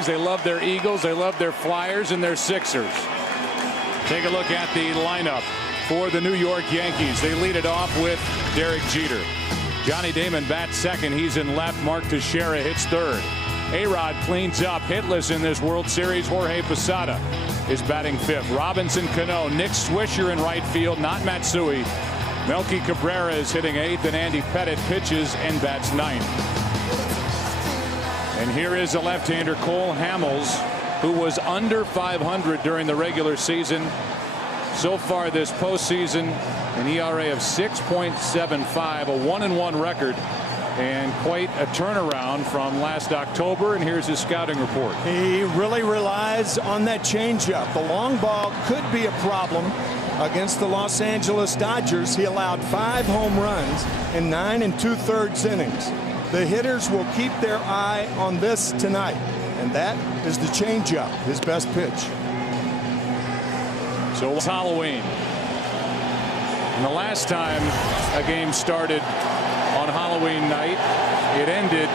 Phillies. They love their Eagles. They love their Flyers and their Sixers. Take a look at the lineup for the New York Yankees. They lead it off with Derek Jeter. Johnny Damon bats second. He's in left. Mark Teixeira hits third. A-Rod cleans up hitless in this World Series. Jorge Posada is batting fifth. Robinson Cano, Nick Swisher in right field, not Matsui. Melky Cabrera is hitting eighth, and Andy Pettitte pitches and bats ninth. And here is a left-hander, Cole Hamels, who was under 500 during the regular season. So far this postseason, an ERA of 6.75, a 1-1 record, and quite a turnaround from last October. And here's his scouting report. He really relies on that changeup. The long ball could be a problem against the Los Angeles Dodgers. He allowed 5 home runs in 9 2/3 innings. The hitters will keep their eye on this tonight, and that is the changeup, his best pitch. So it's Halloween. And the last time a game started on Halloween night, it ended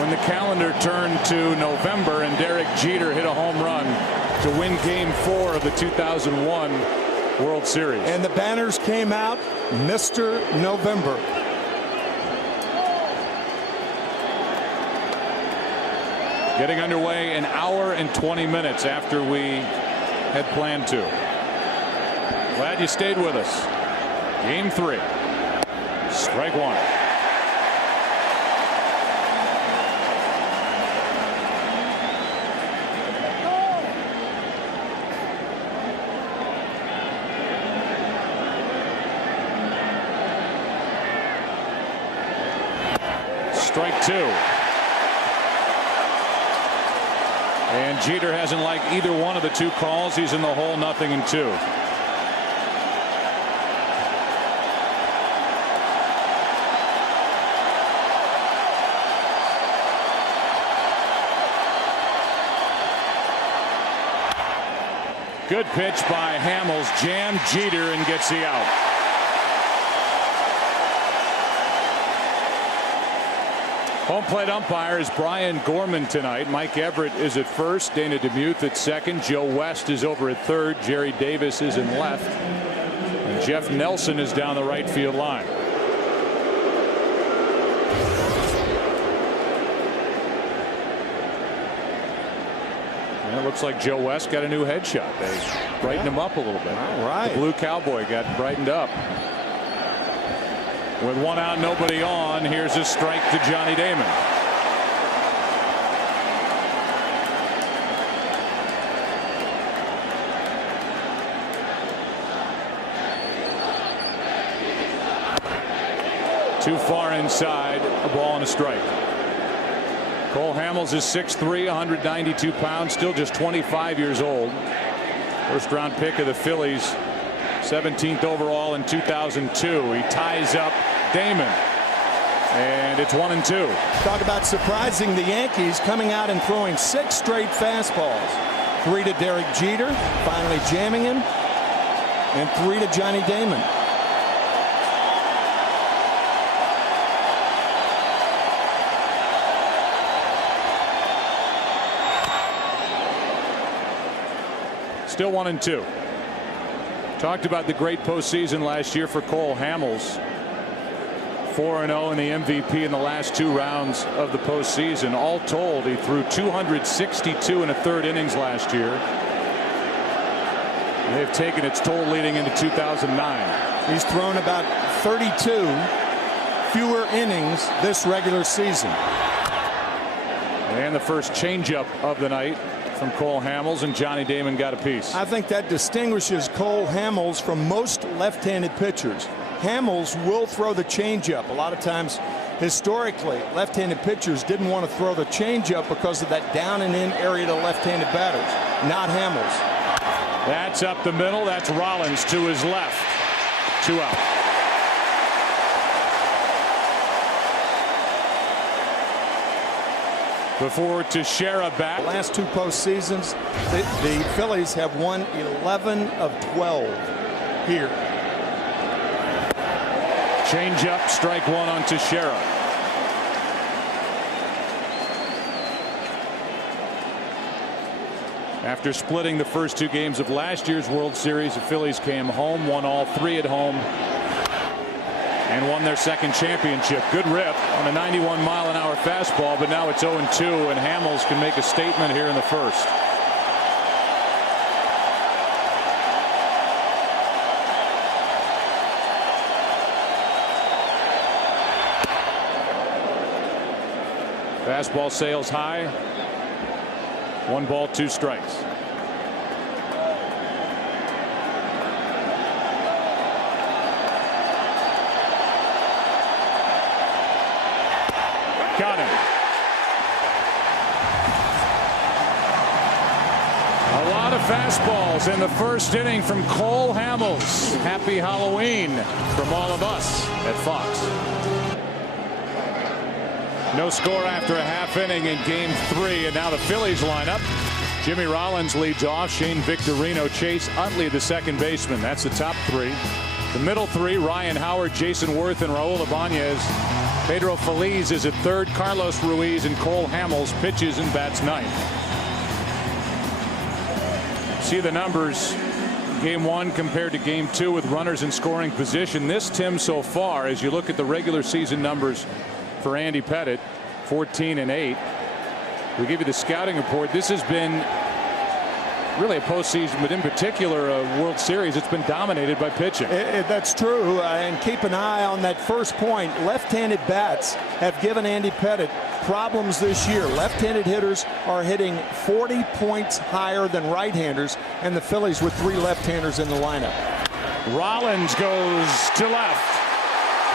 when the calendar turned to November and Derek Jeter hit a home run to win Game 4 of the 2001 World Series. And the banners came out, Mr. November. Getting underway an hour and 20 minutes after we had planned to. Glad you stayed with us. Game 3. Strike one. Strike 2. And Jeter hasn't liked either one of the 2 calls. He's in the hole, 0-2. Good pitch by Hamels, jammed Jeter and gets the out. Home plate umpire is Brian Gorman tonight. Mike Everett is at first, Dana DeMuth at second, Joe West is over at third, Jerry Davis is in left, and Jeff Nelson is down the right field line. And it looks like Joe West got a new headshot. They brightened him up a little bit. All right. The blue cowboy got brightened up. With 1 out, nobody on, here's a strike to Johnny Damon. Too far inside, a ball and a strike. Cole Hamels is 6'3", 192 pounds, still just 25 years old. First round pick of the Phillies, 17th overall in 2002. He ties up Damon, and it's 1-2. Talk about surprising the Yankees, coming out and throwing 6 straight fastballs. 3 to Derek Jeter, finally jamming him, and 3 to Johnny Damon. Still 1-2. Talked about the great postseason last year for Cole Hamels. 4-0 in the MVP in the last 2 rounds of the postseason. All told, he threw 262 1/3 innings last year. And they've taken its toll leading into 2009. He's thrown about 32 fewer innings this regular season. And the first changeup of the night from Cole Hamels, and Johnny Damon got a piece. I think that distinguishes Cole Hamels from most left-handed pitchers. Hamels will throw the changeup. A lot of times, historically, left-handed pitchers didn't want to throw the changeup because of that down and in area to left-handed batters. Not Hamels. That's up the middle. That's Rollins to his left. 2 out. Before Teixeira back. The last 2 postseasons, the Phillies have won 11 of 12 here. Change up, strike 1 on Teixeira. After splitting the first 2 games of last year's World Series, the Phillies came home, won all 3 at home, and won their second championship. Good rip on a 91-mile-an-hour fastball, but now it's 0-2, and Hamels can make a statement here in the first. Fastball sails high. 1 ball, 2 strikes. Got him. A lot of fastballs in the first inning from Cole Hamels. Happy Halloween from all of us at Fox. No score after a half inning in game 3, and now the Phillies line up. Jimmy Rollins leads off. Shane Victorino, Chase Utley, the second baseman. That's the top 3. The middle 3, Ryan Howard, Jason Worth, and Raul Ibanez. Pedro Feliz is at third. Carlos Ruiz and Cole Hamels pitches and bats ninth. See the numbers. Game 1 compared to game 2 with runners in scoring position. This, Tim, so far, as you look at the regular season numbers for Andy Pettitte, 14-8. We give you the scouting report. This has been really a postseason, but in particular a World Series. It's been dominated by pitching. That's true, and keep an eye on that first point. Left-handed bats have given Andy Pettitte problems this year. Left-handed hitters are hitting 40 points higher than right-handers, and the Phillies with 3 left-handers in the lineup. Rollins goes to left.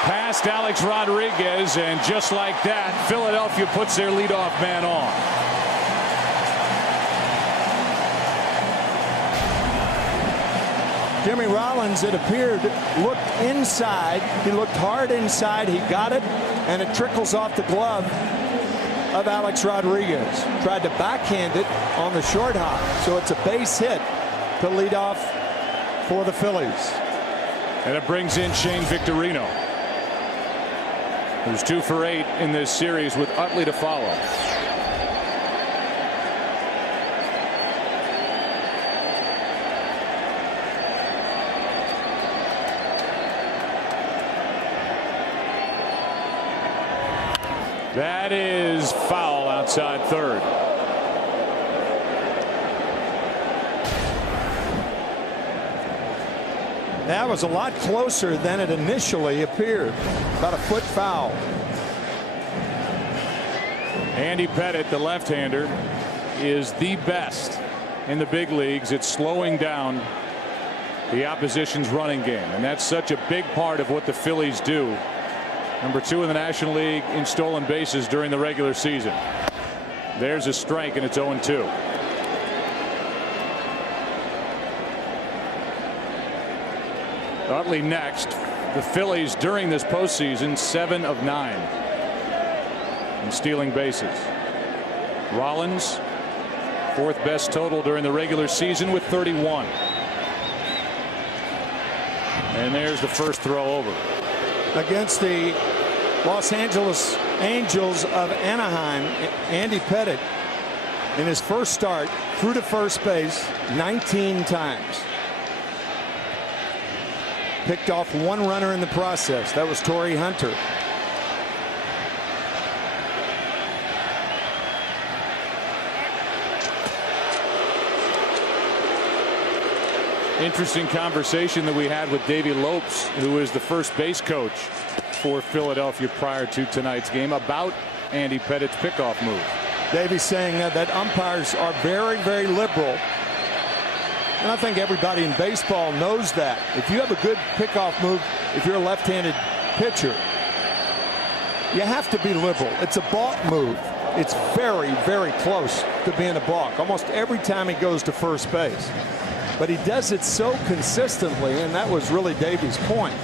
Past Alex Rodriguez, and just like that, Philadelphia puts their leadoff man on. Jimmy Rollins, it appeared, looked inside. He looked hard inside. He got it, and it trickles off the glove of Alex Rodriguez. Tried to backhand it on the short hop, so it's a base hit to lead off for the Phillies. And it brings in Shane Victorino, who's 2 for 8 in this series with Utley to follow. That is foul outside third. That was a lot closer than it initially appeared. About a foot foul. Andy Pettitte, the left-hander, is the best in the big leagues. It's slowing down the opposition's running game, and that's such a big part of what the Phillies do. Number 2 in the National League in stolen bases during the regular season. There's a strike, and it's 0-2. Utley next. The Phillies during this postseason 7 of 9 in stealing bases. Rollins, 4th best total during the regular season with 31. And there's the first throw over. Against the Los Angeles Angels of Anaheim, Andy Pettitte in his first start threw to first base 19 times. Picked off 1 runner in the process. That was Torrey Hunter. Interesting conversation that we had with Davey Lopes, who is the first base coach for Philadelphia prior to tonight's game, about Andy Pettitte's pickoff move. Davey saying that umpires are very, very liberal. And I think everybody in baseball knows that. If you have a good pickoff move, if you're a left-handed pitcher, you have to be liberal. It's a balk move. It's very, very close to being a balk. Almost every time he goes to first base. But he does it so consistently, and that was really Davey's point.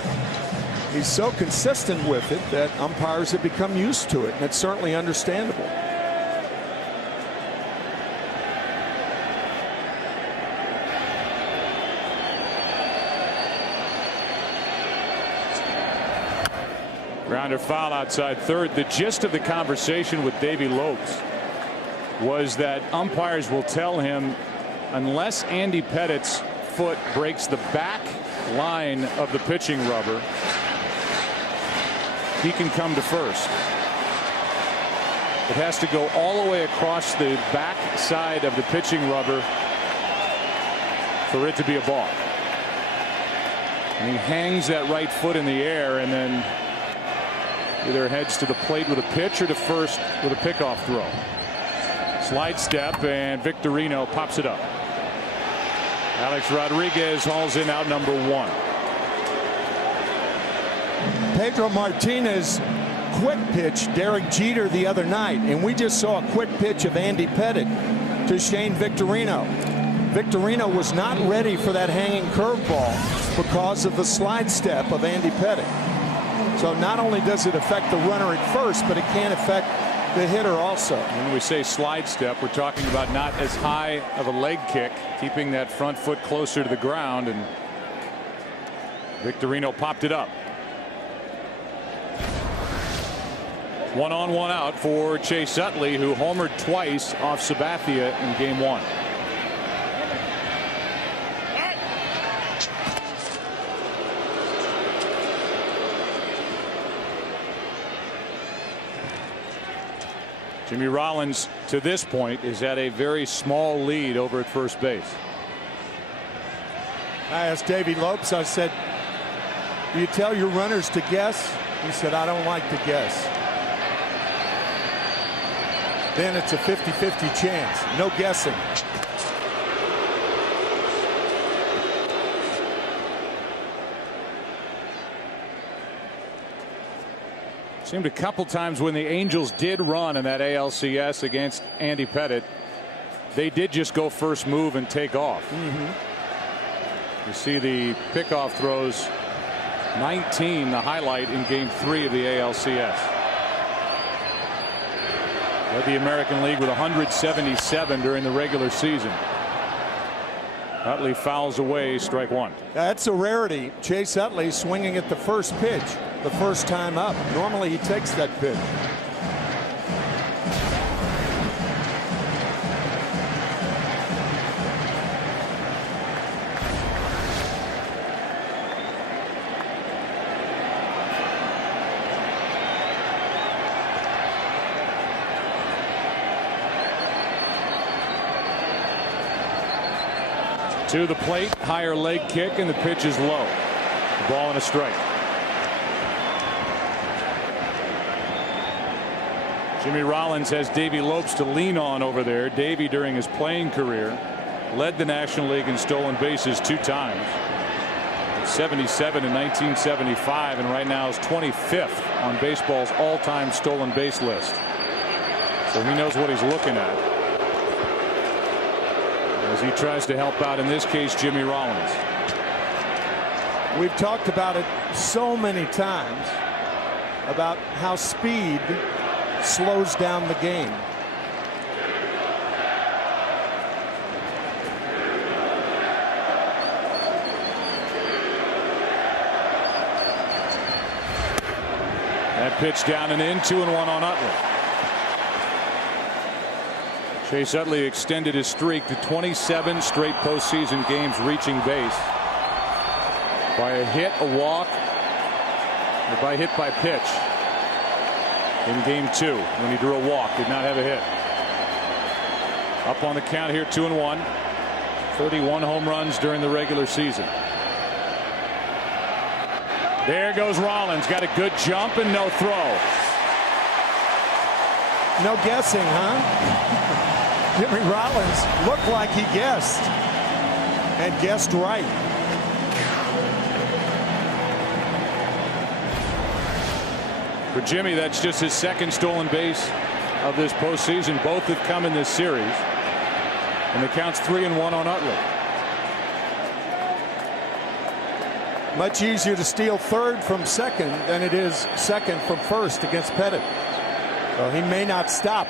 He's so consistent with it that umpires have become used to it, and it's certainly understandable. Grounder foul outside third. The gist of the conversation with Davey Lopes was that umpires will tell him unless Andy Pettit's foot breaks the back line of the pitching rubber, he can come to first. It has to go all the way across the back side of the pitching rubber for it to be a ball. And he hangs that right foot in the air and then either heads to the plate with a pitch or to first with a pickoff throw. Slide step, and Victorino pops it up. Alex Rodriguez hauls in out number 1. Pedro Martinez quick pitch Derek Jeter the other night, and we just saw a quick pitch of Andy Pettitte to Shane Victorino. Victorino was not ready for that hanging curveball because of the slide step of Andy Pettitte. So not only does it affect the runner at first, but it can affect the hitter also. When we say slide step, we're talking about not as high of a leg kick, keeping that front foot closer to the ground, and Victorino popped it up. 1 on 1 out for Chase Utley, who homered twice off Sabathia in game 1. Jimmy Rollins to this point is at a very small lead over at first base. I asked Davey Lopes, I said, do you tell your runners to guess? He said, I don't like to guess. Then it's a 50-50 chance. No guessing. Seemed a couple times when the Angels did run in that ALCS against Andy Pettitte, they did just go first move and take off. You see the pickoff throws, 19 the highlight in game 3 of the ALCS. Led the American League with 177 during the regular season. Utley fouls away strike 1. That's a rarity. Chase Utley swinging at the first pitch the first time up. Normally he takes that pitch. To the plate, higher leg kick, and the pitch is low. The ball and a strike. Jimmy Rollins has Davey Lopes to lean on over there. Davey, during his playing career, led the National League in stolen bases 2 times. 77 in 1975, and right now is 25th on baseball's all-time stolen base list. So he knows what he's looking at as he tries to help out, in this case, Jimmy Rollins. We've talked about it so many times about how speed slows down the game. That pitch down and in, 2-1 on Utley. Chase Utley extended his streak to 27 straight postseason games reaching base by a hit, a walk, or by hit by pitch. In game 2, when he drew a walk, did not have a hit. Up on the count here, 2-1. 31 home runs during the regular season. There goes Rollins. Got a good jump and no throw. No guessing, huh? Jimmy Rollins looked like he guessed and guessed right. For Jimmy, that's just his second stolen base of this postseason. Both have come in this series, and the count's 3-1 on Utley. Much easier to steal third from second than it is second from first against Pettitte. So he may not stop.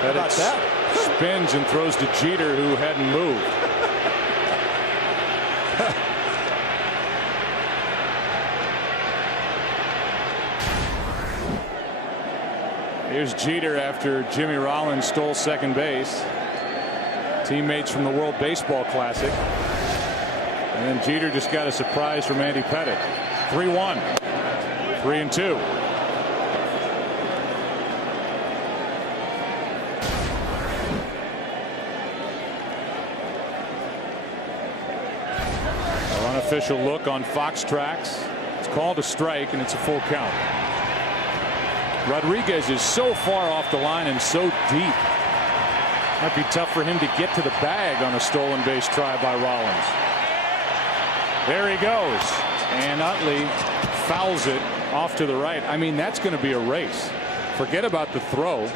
How about that? Spins and throws to Jeter, who hadn't moved. Here's Jeter after Jimmy Rollins stole second base. Teammates from the World Baseball Classic. And then Jeter just got a surprise from Andy Pettitte. 3-1. 3-2. Our unofficial look on Fox Tracks. It's called a strike, and it's a full count. Rodriguez is so far off the line and so deep. Might be tough for him to get to the bag on a stolen base try by Rollins. There he goes. And Utley fouls it off to the right. I mean, that's going to be a race. Forget about the throw.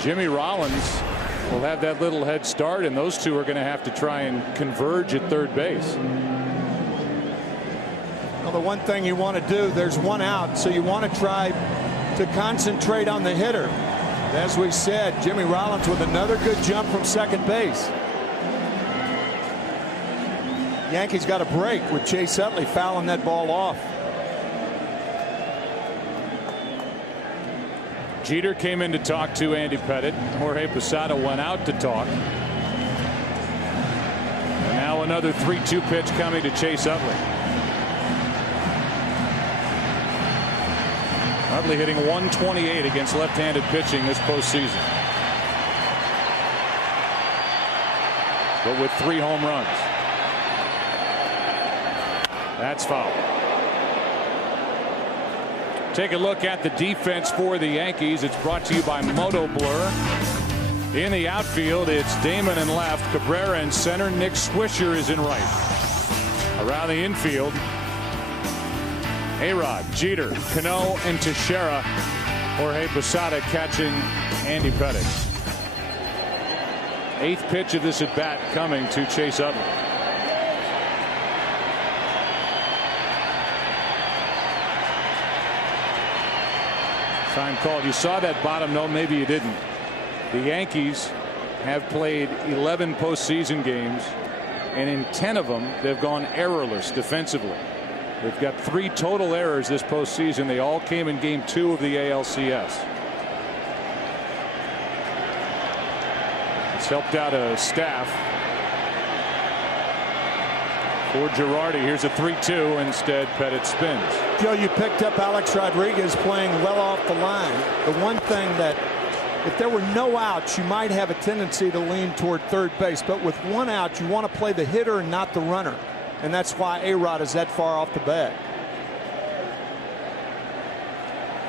Jimmy Rollins will have that little head start, and those two are going to have to try and converge at third base. Well, the one thing you want to do, there's one out, so you want to try to concentrate on the hitter. As we said, Jimmy Rollins with another good jump from second base. Yankees got a break with Chase Utley fouling that ball off. Jeter came in to talk to Andy Pettitte. Jorge Posada went out to talk. And now another 3-2 pitch coming to Chase Utley. Utley hitting 128 against left-handed pitching this postseason. But with 3 home runs. That's foul. Take a look at the defense for the Yankees. It's brought to you by Moto Blur. In the outfield, it's Damon in left, Cabrera in center, Nick Swisher is in right. Around the infield, A-Rod, Jeter, Cano, and Teixeira. Jorge Posada catching Andy Pettitte. 8th pitch of this at bat coming to Chase Utley. Time called. You saw that bottom note, maybe you didn't. The Yankees have played 11 postseason games, and in 10 of them they've gone errorless defensively. They've got 3 total errors this postseason. They all came in game 2 of the ALCS. It's helped out a staff. For Girardi, here's a 3-2. Instead, Pettitte spins. Joe, you picked up Alex Rodriguez playing well off the line. The one thing that, if there were no outs, you might have a tendency to lean toward third base. But with 1 out, you want to play the hitter and not the runner. And that's why A-Rod is that far off the bag.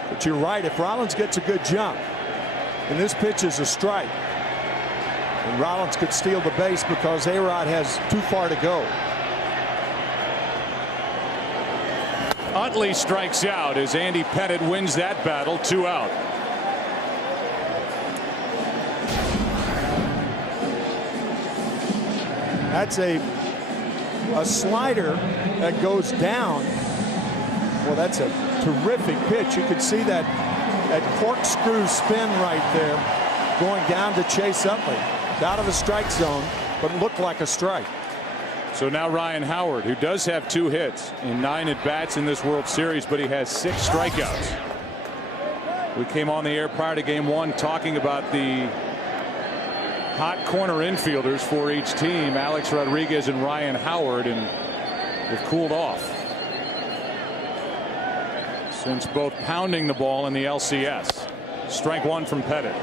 But you're right. If Rollins gets a good jump, and this pitch is a strike, and Rollins could steal the base because A-Rod has too far to go. Utley strikes out as Andy Pettitte wins that battle. 2 out. That's a slider that goes down. Well, that's a terrific pitch. You could see that corkscrew spin right there going down to Chase Utley. Out of the strike zone, but looked like a strike. So now Ryan Howard, who does have 2 hits in 9 at-bats in this World Series, but he has 6 strikeouts. We came on the air prior to game 1 talking about the hot corner infielders for each team, Alex Rodriguez and Ryan Howard, and they've cooled off since both pounding the ball in the LCS. Strike 1 from Pettitte.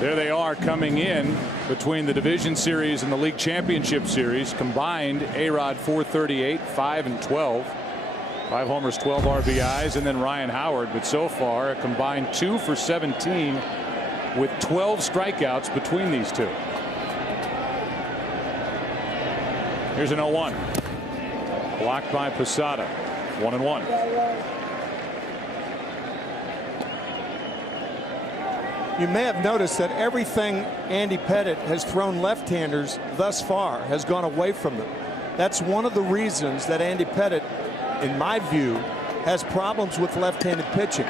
There they are coming in between the division series and the league championship series. Combined, A-Rod 438, 5 and 12. 5 homers, 12 RBIs, and then Ryan Howard. But so far, a combined 2 for 17 with 12 strikeouts between these two. Here's an 0-1. Blocked by Posada. 1-1. You may have noticed that everything Andy Pettitte has thrown left-handers thus far has gone away from them. That's one of the reasons that Andy Pettitte, in my view, has problems with left-handed pitching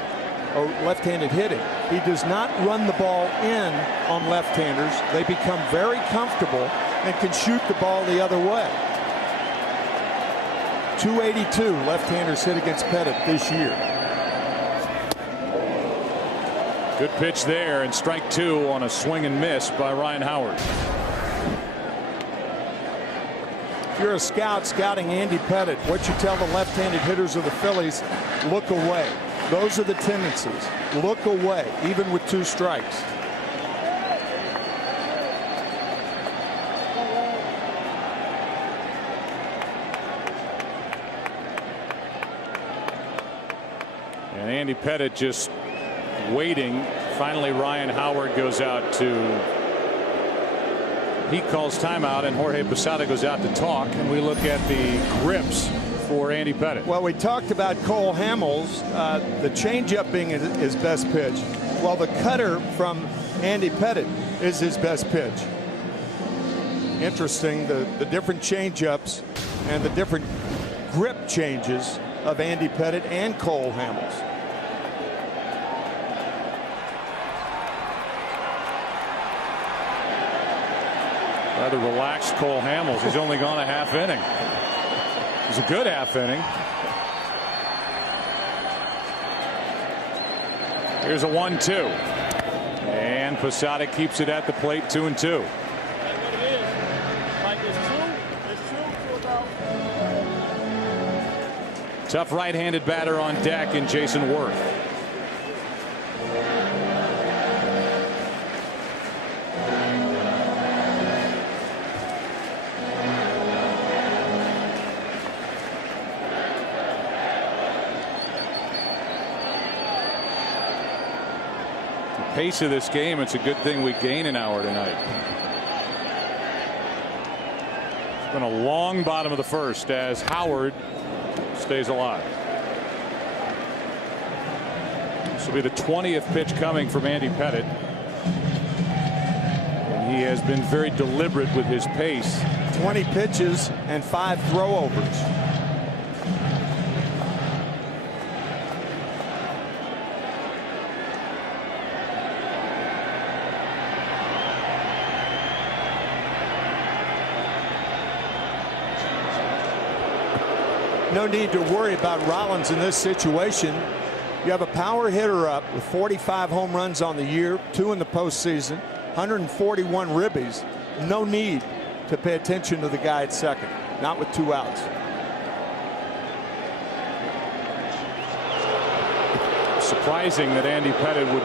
or left-handed hitting. He does not run the ball in on left-handers. They become very comfortable and can shoot the ball the other way. .282 left-handers hit against Pettit this year. Good pitch there, and strike 2 on a swing and miss by Ryan Howard. If you're a scout scouting Andy Pettit, what you tell the left-handed hitters of the Phillies, look away. Those are the tendencies. Look away, even with 2 strikes. And Andy Pettit just waiting. Finally, Ryan Howard goes out he calls timeout, and Jorge Posada goes out to talk, and we look at the grips for Andy Pettit. Well, we talked about Cole Hamels, the changeup being his best pitch. Well, the cutter from Andy Pettit is his best pitch. Interesting, the different changeups and the different grip changes of Andy Pettit and Cole Hamels. Rather relaxed Cole Hamels. He's only gone a half inning. It's a good half inning. Here's a 1-2. And Posada keeps it at the plate, 2-2. Tough right-handed batter on deck in Jason Worth. Pace of this game, it's a good thing we gain an hour tonight. It's been a long bottom of the first as Howard stays alive. This will be the 20th pitch coming from Andy Pettit, and he has been very deliberate with his pace. 20 pitches and 5 throwovers. No need to worry about Rollins in this situation. You have a power hitter up with 45 home runs on the year, 2 in the postseason, 141 ribbies. No need to pay attention to the guy at second, not with 2 outs. Surprising that Andy Pettit would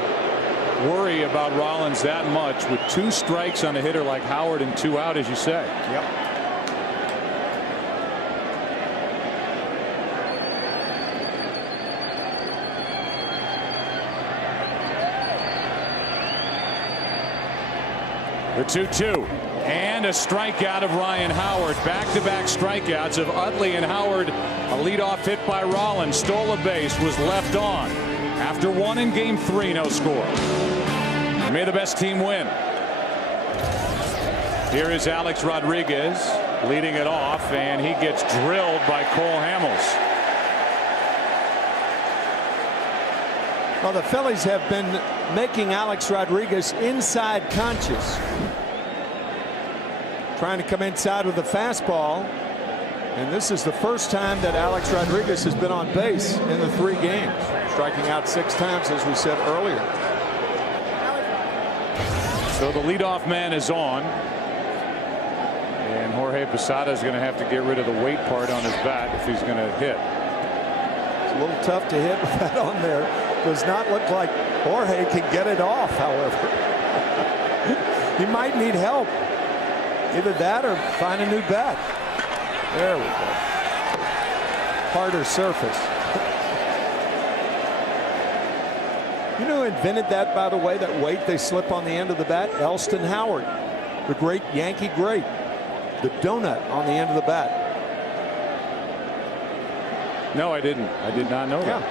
worry about Rollins that much with 2 strikes on a hitter like Howard and 2 out, as you say. Yep. The 2-2 and a strikeout of Ryan Howard. Back-to-back strikeouts of Utley and Howard. A leadoff hit by Rollins. Stole a base, was left on. After 1 in game 3, no score. May the best team win. Here is Alex Rodriguez leading it off, and he gets drilled by Cole Hamels. Well, the Phillies have been making Alex Rodriguez inside conscious. Trying to come inside with a fastball. And this is the first time that Alex Rodriguez has been on base in the 3 games. Striking out 6 times, as we said earlier. So the leadoff man is on. And Jorge Posada is going to have to get rid of the weight part on his bat if he's going to hit. It's a little tough to hit with that on there. Does not look like Jorge can get it off, however. He might need help. Either that or find a new bat. There we go. Harder surface. You know who invented that, by the way, that weight they slip on the end of the bat? Elston Howard, the great Yankee great. The donut on the end of the bat. No, I didn't. I did not know that.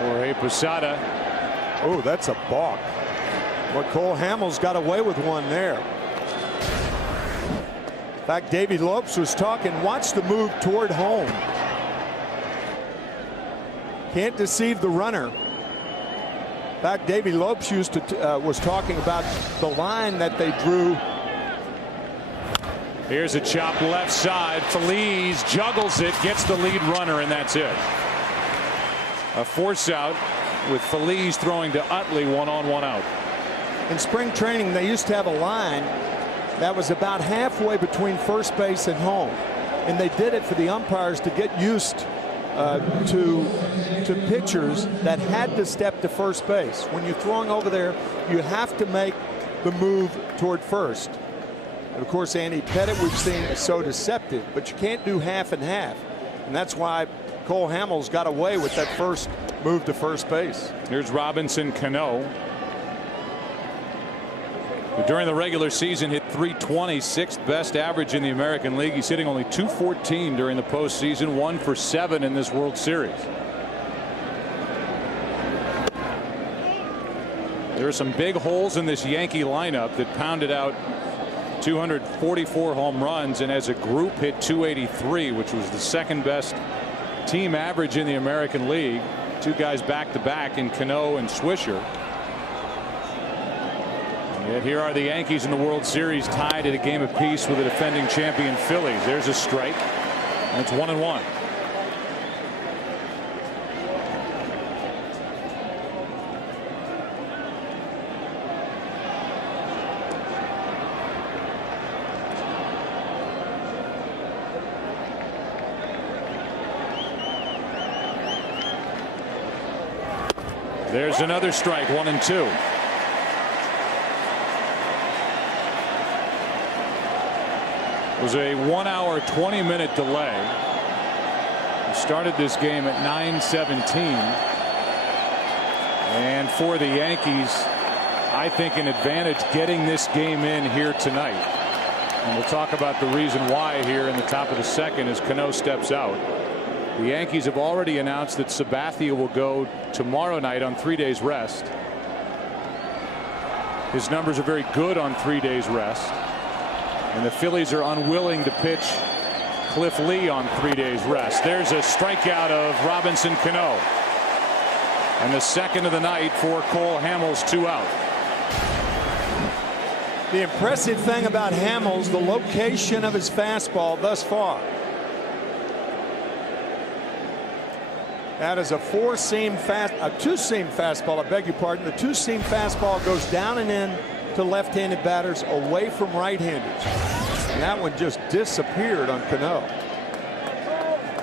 Jorge Posada. Oh, that's a balk. Well, Cole Hamels got away with one there. In fact, Davey Lopes was talking, watch the move toward home. Can't deceive the runner. In fact, Davey Lopes was talking about the line that they drew Here's a chop left side. Phillies juggles it, gets the lead runner, and that's it. A force out with Phillies throwing to Utley, 1-on-1 out. In spring training, they used to have a line that was about halfway between first base and home, and they did it for the umpires to get used to pitchers that had to step to first base. When you're throwing over there, you have to make the move toward first. And of course, Andy Pettit, we've seen, is so deceptive, but you can't do half and half, and that's why Cole Hamels got away with that first move to first base. Here's Robinson Cano. During the regular season, hit .320, 6th best average in the American League. He's hitting only .214 during the postseason, 1 for 7 in this World Series. There are some big holes in this Yankee lineup that pounded out 244 home runs, and as a group hit .283, which was the 2nd best team average in the American League. Two guys back to back in Cano and Swisher. And here are the Yankees in the World Series, tied at a game apiece with the defending champion Phillies. There's a strike. That's 1-1. There's another strike, 1-2. It was a 1-hour 20-minute delay. We started this game at 9:17, and for the Yankees, I think an advantage getting this game in here tonight. And we'll talk about the reason why here in the top of the second as Cano steps out. The Yankees have already announced that Sabathia will go tomorrow night on 3 days rest. His numbers are very good on 3 days rest. And the Phillies are unwilling to pitch Cliff Lee on 3 days rest. There's a strikeout of Robinson Cano. And the second of the night for Cole Hamels, 2 out. The impressive thing about Hamels, the location of his fastball thus far. That is a two-seam fastball. I beg your pardon. The two-seam fastball goes down and in to left-handed batters, away from right-handers. And that one just disappeared on Cano.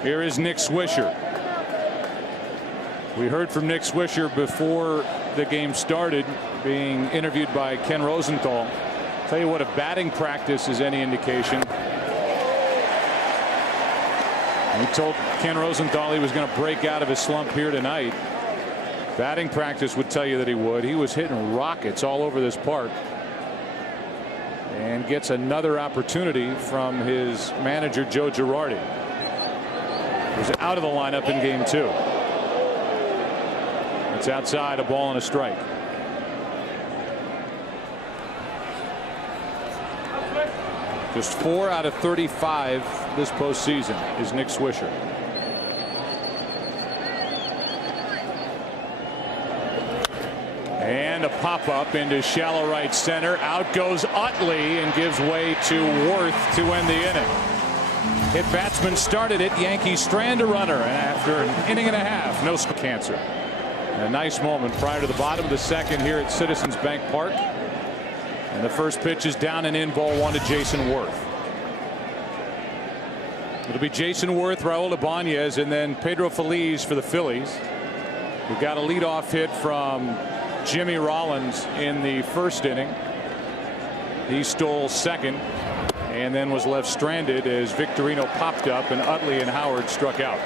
Here is Nick Swisher. We heard from Nick Swisher before the game started, being interviewed by Ken Rosenthal. Tell you what, if batting practice is any indication, he told Ken Rosenthal he was going to break out of his slump here tonight. Batting practice would tell you that he would. He was hitting rockets all over this park, and gets another opportunity from his manager Joe Girardi. He was out of the lineup in game 2. It's outside, a ball and a strike. Just 4 out of 35 this postseason is Nick Swisher. And a pop-up into shallow right center. Out goes Utley and gives way to Worth to end the inning. Hit batsman started it. Yankees strand a runner after an inning and a half. No cancer. A nice moment prior to the bottom of the second here at Citizens Bank Park. And the first pitch is down and in, ball 1 to Jason Worth. It'll be Jason Worth, Raul Ibanez, and then Pedro Feliz for the Phillies. We got a leadoff hit from Jimmy Rollins in the first inning. He stole second and then was left stranded as Victorino popped up and Utley and Howard struck out.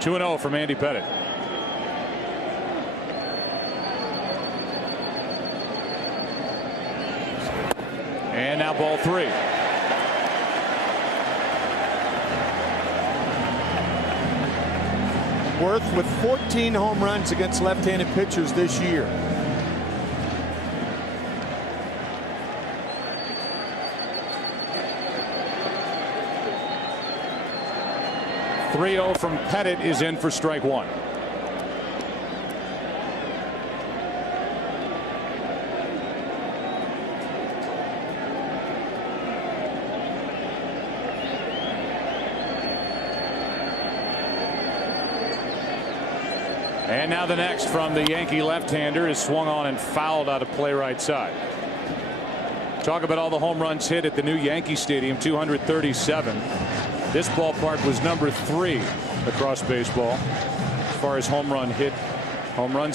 2-0 from Andy Pettit. And now ball 3. Worth with 14 home runs against left-handed pitchers this year. .30 from Pettit is in for strike 1. And now the next from the Yankee left-hander is swung on and fouled out of play right side. Talk about all the home runs hit at the new Yankee Stadium, 237. This ballpark was number 3 across baseball as far as home runs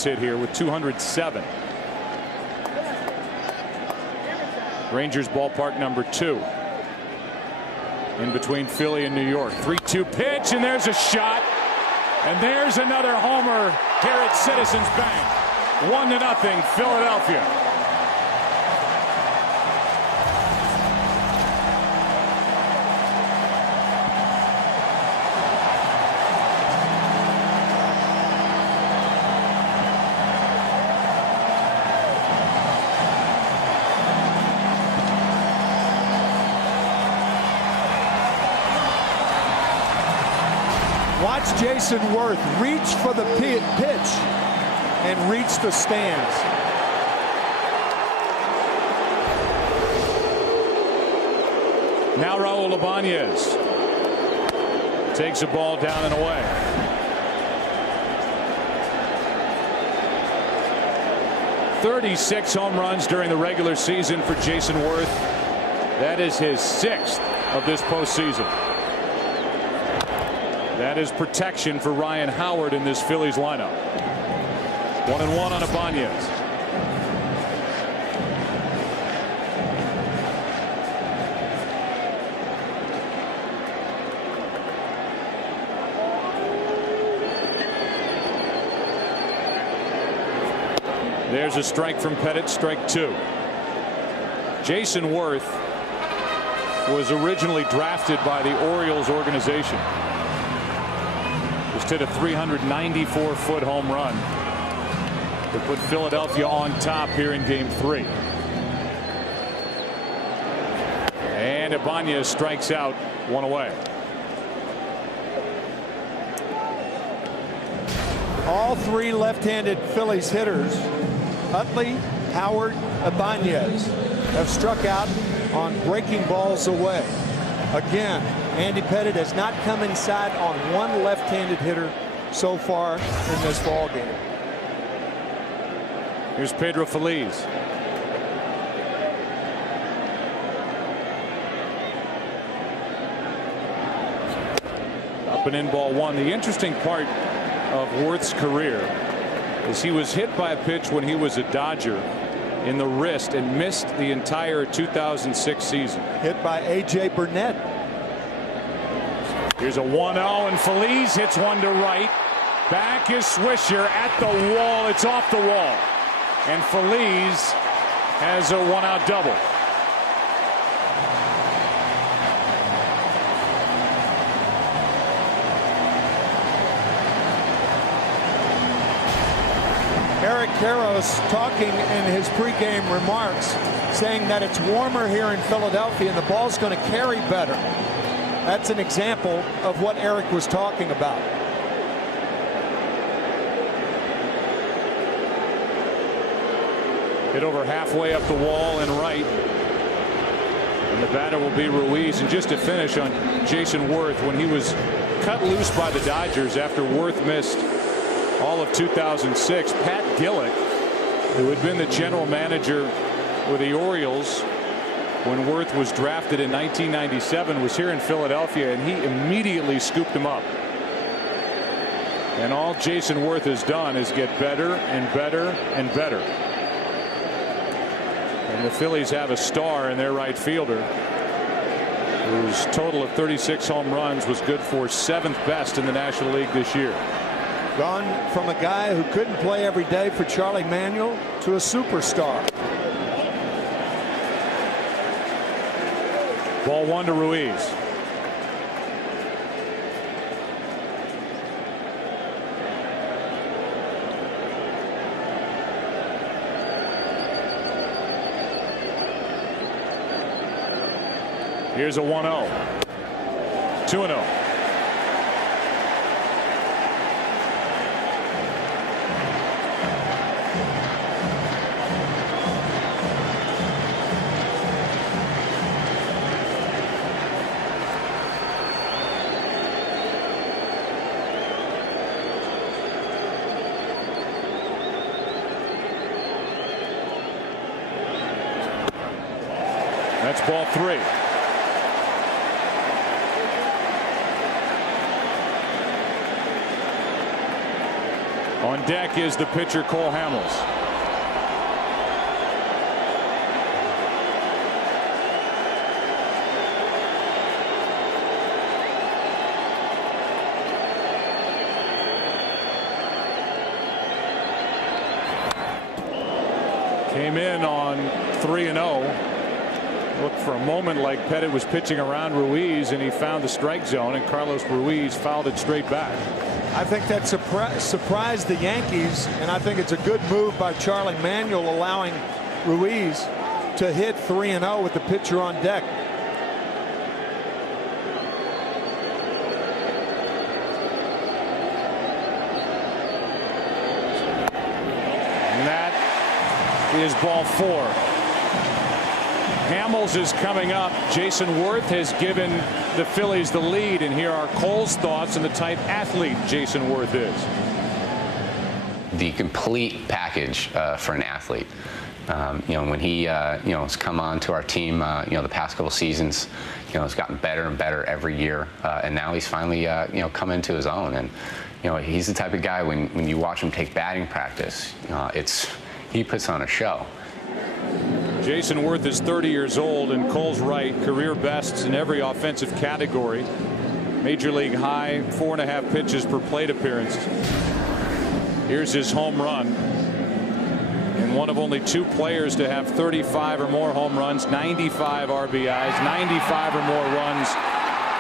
hit here with 207. Rangers ballpark number 2 in between Philly and New York. 3-2 pitch, and there's a shot, and there's another homer here at Citizens Bank. 1-0 Philadelphia. Watch Jason Worth reach for the pitch and reach the stands. Now Raul Ibanez takes a ball down and away. "36 home runs during the regular season for Jason Worth. That is his 6th of this postseason. That is protection for Ryan Howard in this Phillies lineup. 1-1 on Ibanez. There's a strike from Pettit, strike 2. Jason Worth was originally drafted by the Orioles organization. Just hit a 394-foot home run to put Philadelphia on top here in Game 3. And Ibanez strikes out, 1 away. All 3 left-handed Phillies hitters, Utley, Howard, Ibanez, have struck out on breaking balls away. Again, Andy Pettit has not come inside on one left-handed hitter so far in this ball game. Here's Pedro Feliz. Up and in, ball 1. The interesting part of Worth's career is he was hit by a pitch when he was a Dodger in the wrist and missed the entire 2006 season. Hit by A.J. Burnett. Here's a 1-0, and Feliz hits one to right. Back is Swisher at the wall. It's off the wall. And Feliz has a 1-out double. Eric Karros talking in his pregame remarks, saying that it's warmer here in Philadelphia and the ball's going to carry better. That's an example of what Eric was talking about. Hit over halfway up the wall and right. And the batter will be Ruiz. And just to finish on Jason Worth, when he was cut loose by the Dodgers after Worth missed all of 2006, Pat Gillick, who had been the general manager with the Orioles when Worth was drafted in 1997, was here in Philadelphia, and he immediately scooped him up. And all Jason Worth has done is get better and better and better. And the Phillies have a star in their right fielder, whose total of 36 home runs was good for 7th best in the National League this year. Gone from a guy who couldn't play every day for Charlie Manuel to a superstar. Ball 1 to Ruiz. Here's a 1-0. 2-0. That's ball 3. On deck is the pitcher Cole Hamels. Came in on 3-0. Looked for a moment like Pettit was pitching around Ruiz, and he found the strike zone, and Carlos Ruiz fouled it straight back. I think that surprised the Yankees, and I think it's a good move by Charlie Manuel, allowing Ruiz to hit 3-0 with the pitcher on deck. And that is ball 4. Hamels is coming up. Jason Worth has given the Phillies the lead, and here are Cole's thoughts on the type athlete Jason Worth is. The complete package for an athlete. When he has come on to our team, the past couple seasons, has gotten better and better every year, and now he's finally come into his own. And he's the type of guy when you watch him take batting practice, he puts on a show. Jason Worth is 30 years old, and Cole's right, career bests in every offensive category. Major league high 4.5 pitches per plate appearance. Here's his home run, and one of only 2 players to have 35 or more home runs, 95 RBIs, 95 or more runs,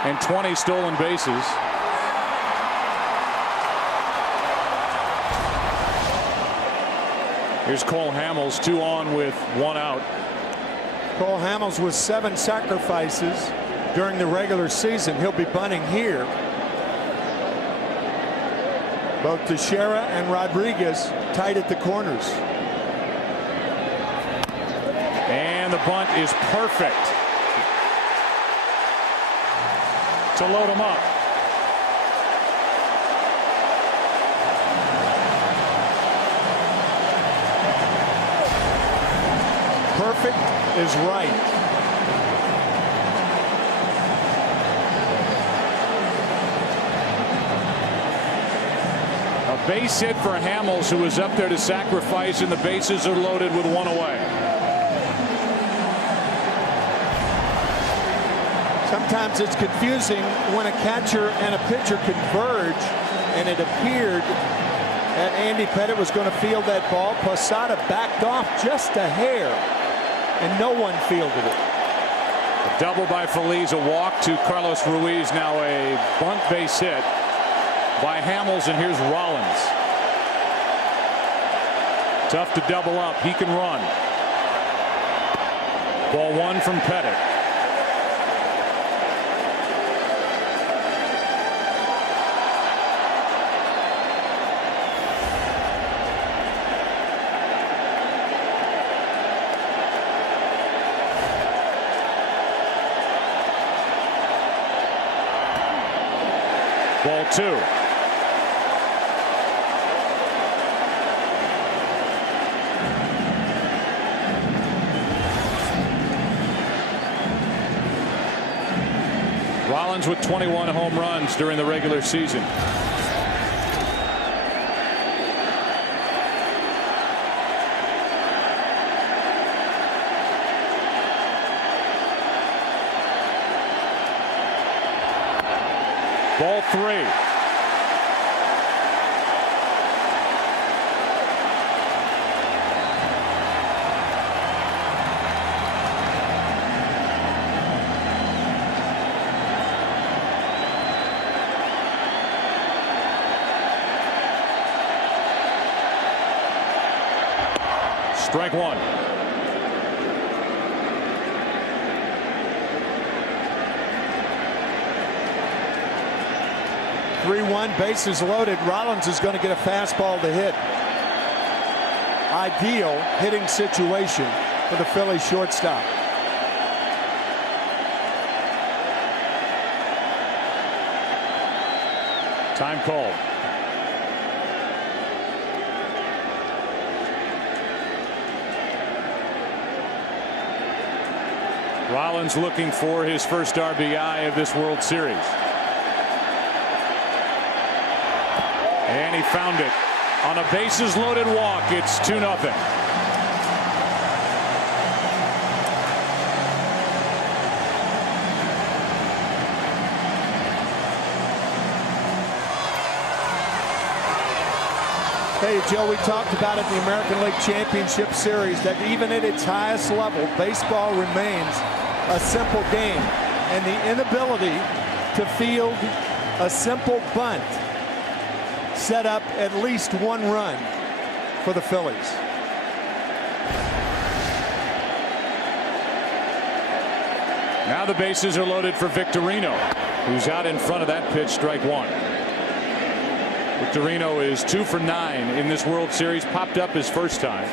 and 20 stolen bases. Here's Cole Hamels, 2 on with 1 out. Cole Hamels with 7 sacrifices during the regular season. He'll be bunting here. Both Teixeira and Rodriguez tight at the corners. And the bunt is perfect to load him up. Perfect is right. A base hit for Hamels, who was up there to sacrifice, and the bases are loaded with 1 away. Sometimes it's confusing when a catcher and a pitcher converge, and it appeared that Andy Pettit was going to field that ball. Posada backed off just a hair, and no one fielded it. A double by Phillies, a walk to Carlos Ruiz. Now a bunt base hit by Hamels, and here's Rollins. Tough to double up. He can run. Ball 1 from Pettit. Ball 2. Rollins with 21 home runs during the regular season. Ball 3. Strike 1. Bases loaded. Rollins is going to get a fastball to hit. Ideal hitting situation for the Phillies shortstop. Time called. Rollins looking for his first RBI of this World Series. And he found it on a bases loaded walk. It's 2-0. Hey, Joe, we talked about it in the American League Championship Series that even at its highest level, baseball remains a simple game. And the inability to field a simple bunt set up at least one run for the Phillies. Now the bases are loaded for Victorino, who's out in front of that pitch, strike one. Victorino is 2 for 9 in this World Series, popped up his first time.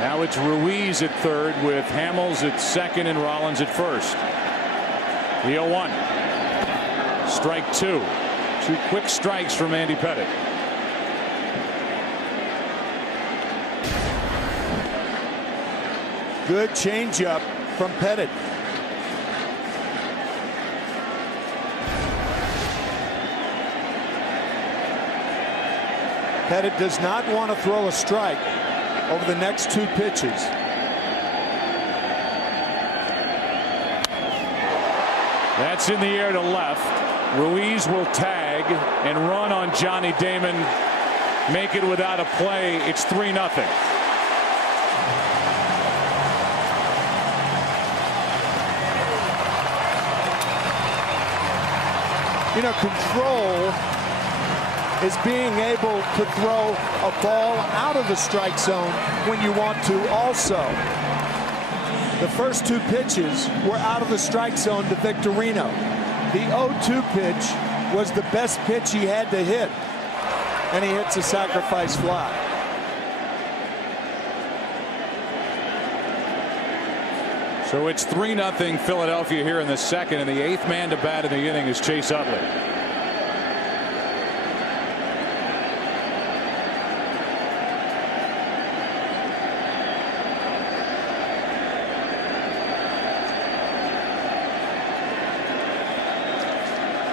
Now it's Ruiz at third with Hamels at second and Rollins at first. The 0-1. Strike two. 2 quick strikes from Andy Pettitte. Good changeup from Pettitte. Pettitte does not want to throw a strike over the next 2 pitches. That's in the air to left. Ruiz will tag and run on Johnny Damon. Make it without a play. It's 3-0. You know, control is being able to throw a ball out of the strike zone when you want to also. The first 2 pitches were out of the strike zone to Victorino. The 0-2 pitch was the best pitch he had to hit, and he hits a sacrifice fly. So it's 3-0 Philadelphia here in the second, and the 8th man to bat in the inning is Chase Utley.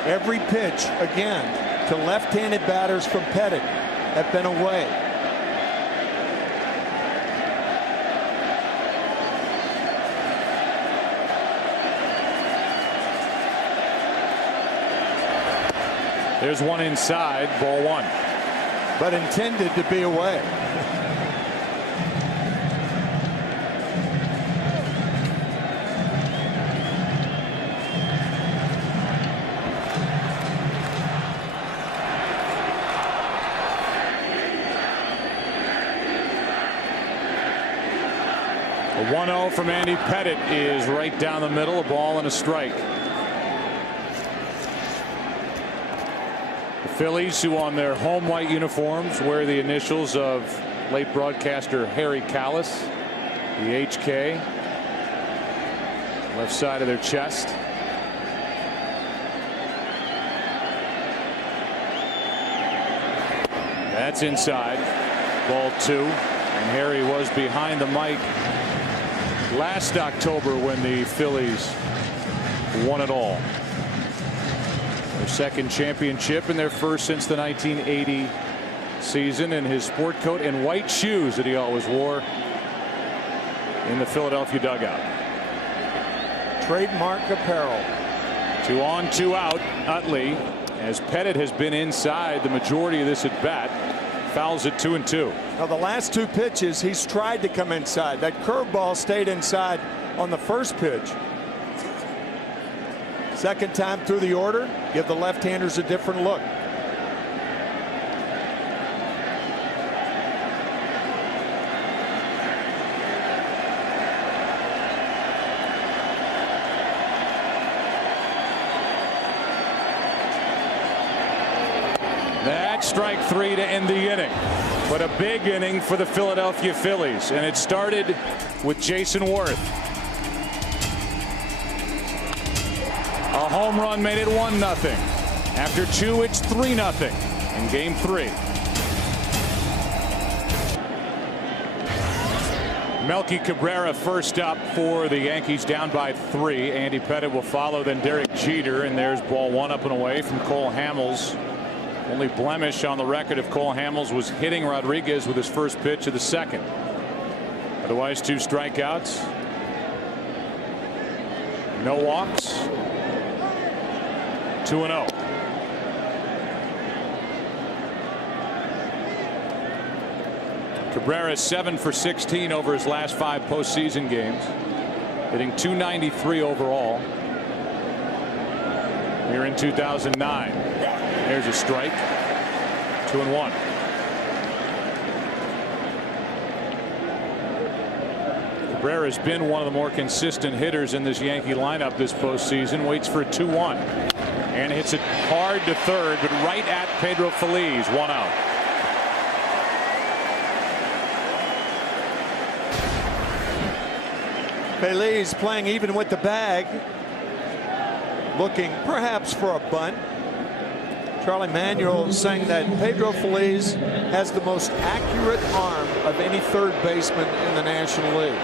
Every pitch, again, to left-handed batters from Pettitte have been away. There's one inside, ball 1. But intended to be away. A 1-0 from Andy Pettitte is right down the middle, a ball and a strike. The Phillies, who on their home white uniforms wear the initials of late broadcaster Harry Callis, the HK, left side of their chest. That's inside, ball 2, and Harry was behind the mic last October when the Phillies won it all. Their second championship and their first since the 1980 season, in his sport coat and white shoes that he always wore in the Philadelphia dugout. Trademark apparel. 2 on, 2 out. Utley, as Pettitte has been inside the majority of this at bat, fouls it 2-2. Now the last 2 pitches he's tried to come inside. That curveball stayed inside on the first pitch. Second time through the order, give the left-handers a different look. That's strike 3 to end the inning. But a big inning for the Philadelphia Phillies, and it started with Jason Worth. A home run made it 1-0. After 2, it's 3-0 in game 3. Melky Cabrera first up for the Yankees, down by 3. Andy Pettitte will follow, then Derek Jeter, and there's ball 1 up and away from Cole Hamels. Only blemish on the record of Cole Hamels was hitting Rodriguez with his first pitch of the second. Otherwise, 2 strikeouts, no walks, 2-0. Cabrera 7 for 16 over his last 5 postseason games, hitting .293 overall. Here in 2009. There's a strike. 2-1. Cabrera has been one of the more consistent hitters in this Yankee lineup this postseason. Waits for a 2-1 and hits it hard to third, but right at Pedro Feliz. 1 out. Feliz playing even with the bag, looking perhaps for a bunt. Charlie Manuel saying that Pedro Feliz has the most accurate arm of any third baseman in the National League.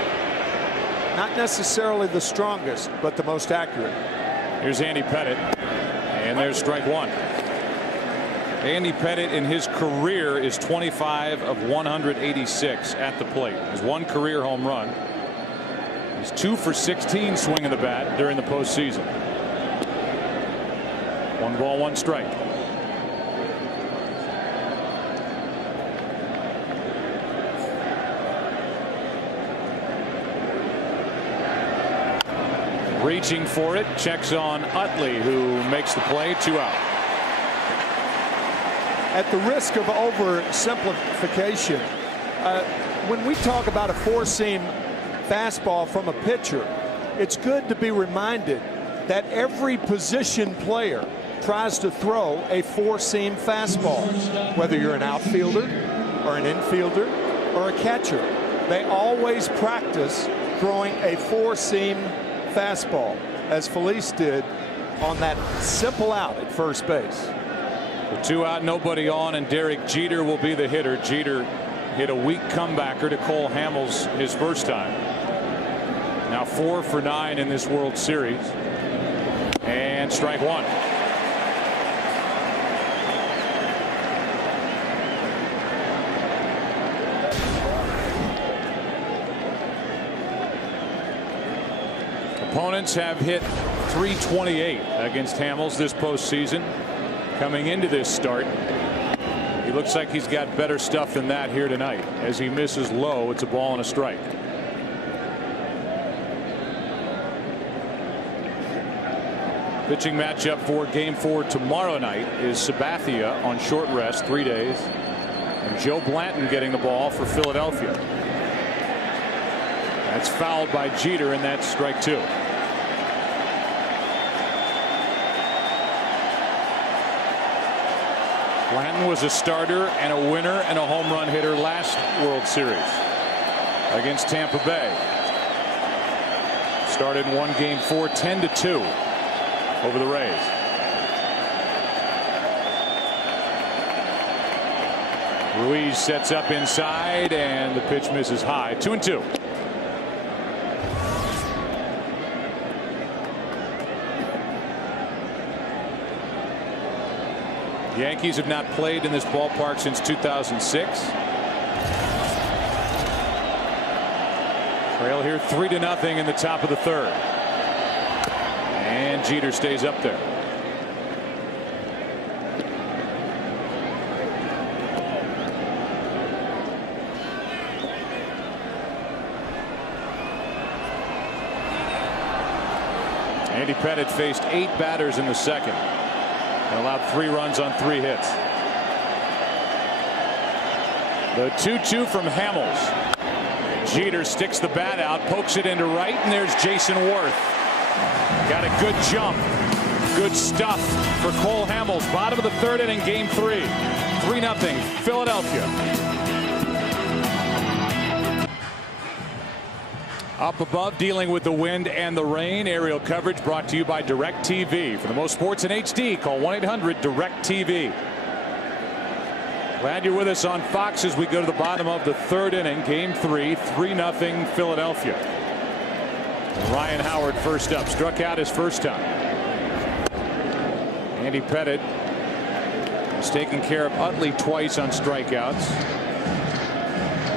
Not necessarily the strongest, but the most accurate. Here's Andy Pettitte, and there's strike 1. Andy Pettitte in his career is 25 of 186 at the plate. His 1 career home run. He's 2 for 16 swinging the bat during the postseason. 1 ball, 1 strike. Reaching for it, checks on Utley, who makes the play. 2 out. At the risk of oversimplification, when we talk about a 4-seam fastball from a pitcher, it's good to be reminded that every position player tries to throw a 4-seam fastball. Whether you're an outfielder or an infielder or a catcher, they always practice throwing a 4-seam fastball, as Feliz did on that simple out at first base. The 2 out, nobody on, and Derek Jeter will be the hitter. Jeter hit a weak comebacker to Cole Hamels his first time. Now 4 for 9 in this World Series. And strike 1. Opponents have hit .328 against Hamels this postseason. Coming into this start, he looks like he's got better stuff than that here tonight. As he misses low, it's a ball and a strike. Pitching matchup for Game 4 tomorrow night is Sabathia on short rest, 3 days, and Joe Blanton getting the ball for Philadelphia. That's fouled by Jeter, and that's strike 2. Blanton was a starter and a winner and a home run hitter last World Series against Tampa Bay. Started and won Game 4 10-2 over the Rays. Ruiz sets up inside, and the pitch misses high. 2-2. Yankees have not played in this ballpark since 2006. Trail here 3-0 in the top of the 3rd. And Jeter stays up there. Andy Pettitte faced 8 batters in the second and allowed 3 runs on 3 hits. The 2-2 from Hamels. Jeter sticks the bat out, pokes it into right, and there's Jason Worth. Got a good jump. Good stuff for Cole Hamels. Bottom of the 3rd inning, Game 3. 3-0 Philadelphia. Up above, dealing with the wind and the rain. Aerial coverage brought to you by DirecTV. For the most sports in HD, call 1-800-DirecTV. Glad you're with us on Fox as we go to the bottom of the third inning. Game 3, 3-0 Philadelphia. Ryan Howard first up, struck out his first time. Andy Pettitte has taken care of Utley twice on strikeouts.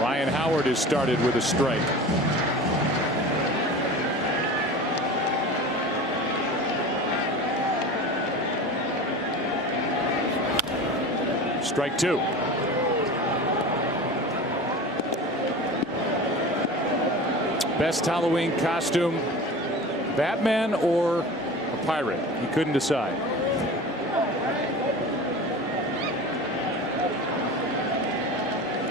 Ryan Howard has started with a strike. Strike 2. Best Halloween costume, Batman or a pirate? He couldn't decide.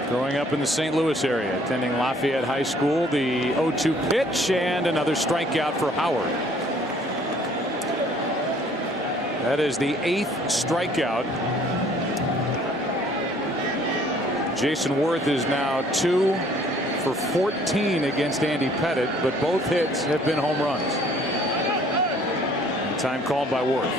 Growing up in the St. Louis area, attending Lafayette High School, the 0-2 pitch and another strikeout for Howard. That is the 8th strikeout. Jason Worth is now 2 for 14 against Andy Pettitte, but both hits have been home runs. And time called by Worth.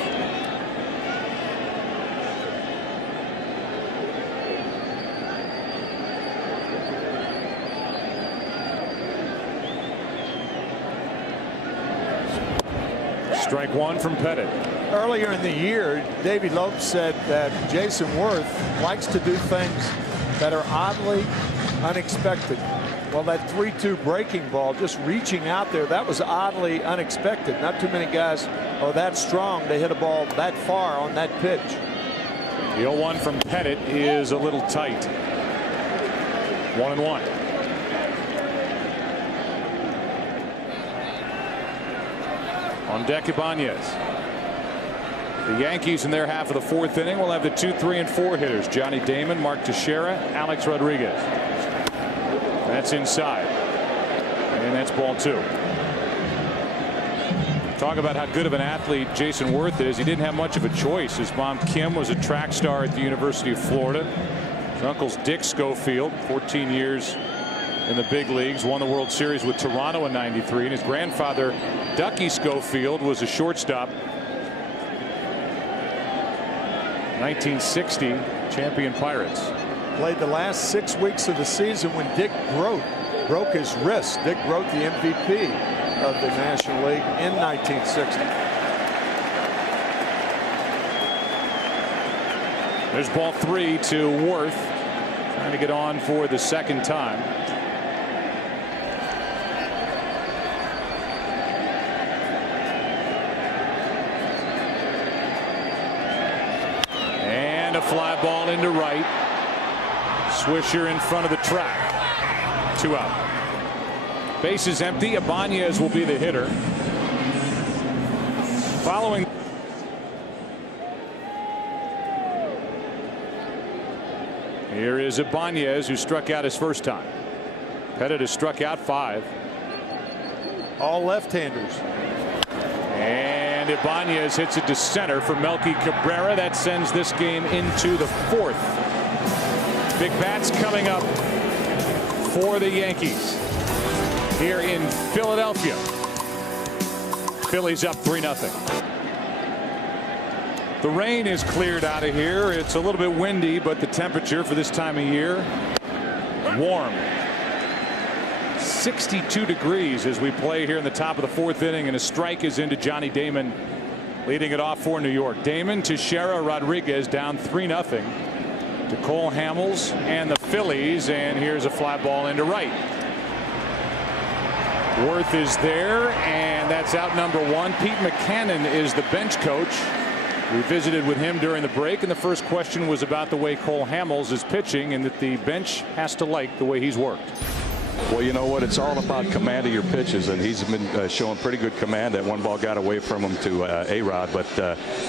Strike 1 from Pettitte. Earlier in the year, Davey Lopes said that Jason Worth likes to do things that are oddly unexpected. Well, that 3-2 breaking ball, just reaching out there, that was oddly unexpected. Not too many guys are that strong to hit a ball that far on that pitch. The 0-1 from Pettitte is a little tight. 1-1. On deck, Ibanez. The Yankees in their half of the fourth inning will have the 2, 3, and 4 hitters. Johnny Damon, Mark Teixeira, Alex Rodriguez. That's inside. And that's ball 2. Talk about how good of an athlete Jason Worth is. He didn't have much of a choice. His mom Kim was a track star at the University of Florida. His uncle's Dick Schofield, 14 years in the big leagues, won the World Series with Toronto in '93. And his grandfather Ducky Schofield was a shortstop. 1960 champion Pirates. Played the last 6 weeks of the season when Dick Groat broke his wrist. Dick Groat, the MVP of the National League in 1960. There's ball 3 to Worth, trying to get on for the second time. And a fly ball into right. Swisher in front of the track. 2 out. Base is empty. Ibanez will be the hitter. Following. Here is Ibanez, who struck out his first time. Pettitte has struck out 5. All left-handers. And Ibanez hits it to center for Melky Cabrera. That sends this game into the 4th. Big bats coming up for the Yankees here in Philadelphia. Phillies up 3-0. The rain is cleared out of here. It's a little bit windy, but the temperature for this time of year, warm. 62 degrees as we play here in the top of the 4th inning, and a strike is into Johnny Damon, leading it off for New York. Damon, Teixeira, Rodriguez down 3-0 to Cole Hamels and the Phillies, and here's a fly ball into right. Worth is there, and that's out number 1. Pete Mackanin is the bench coach. We visited with him during the break, and the first question was about the way Cole Hamels is pitching and that the bench has to like the way he's worked. Well, you know what? It's all about command of your pitches, and he's been showing pretty good command. That one ball got away from him to A-Rod, but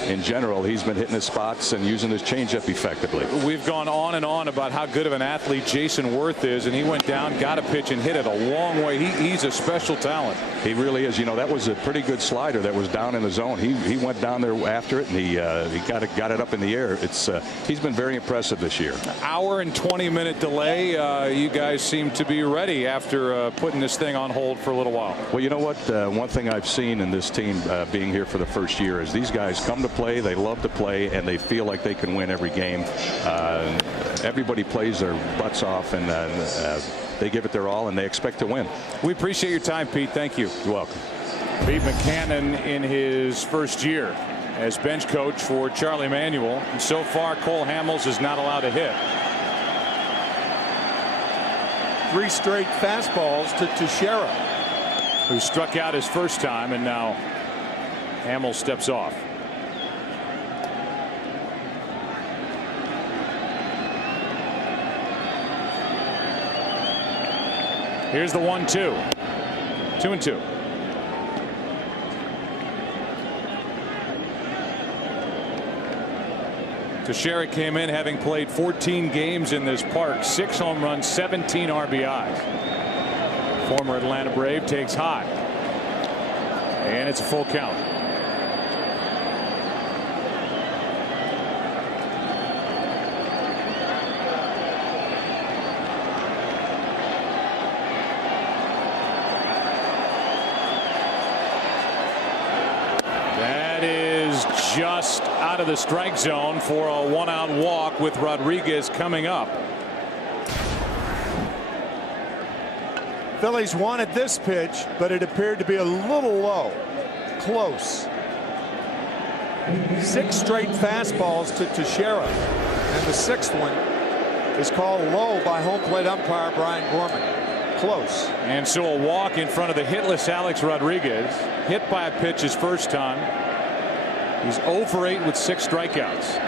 in general, he's been hitting his spots and using his changeup effectively. We've gone on and on about how good of an athlete Jason Worth is, and he went down, got a pitch, and hit it a long way. He's a special talent. He really is. You know, that was a pretty good slider that was down in the zone. He went down there after it, and he got it up in the air. He's been very impressive this year. Hour and 20-minute delay. You guys seem to be ready after putting this thing on hold for a little while. Well, you know what? One thing I've seen in this team being here for the first year is these guys come to play, they love to play, and they feel like they can win every game. everybody plays their butts off, and they give it their all, and they expect to win. We appreciate your time, Pete. Thank you. You're welcome. Pete Buchanan in his first year as bench coach for Charlie Manuel. And so far, Cole Hamels is not allowed to hit. 3 straight fastballs to Teixeira, who struck out his first time, and now Hamels steps off. Here's the 1-2. 2-2. Teixeira came in having played 14 games in this park, 6 home runs, 17 RBIs. Former Atlanta Brave takes high, and it's a full count. That is just out of the strike zone for a 1-out walk with Rodriguez coming up. Phillies wanted this pitch, but it appeared to be a little low. Close. 6 straight fastballs to Teixeira, and the 6th one is called low by home plate umpire Brian Gorman. Close. And so a walk in front of the hitless Alex Rodriguez, hit by a pitch his first time. He's 0 for 8 with 6 strikeouts.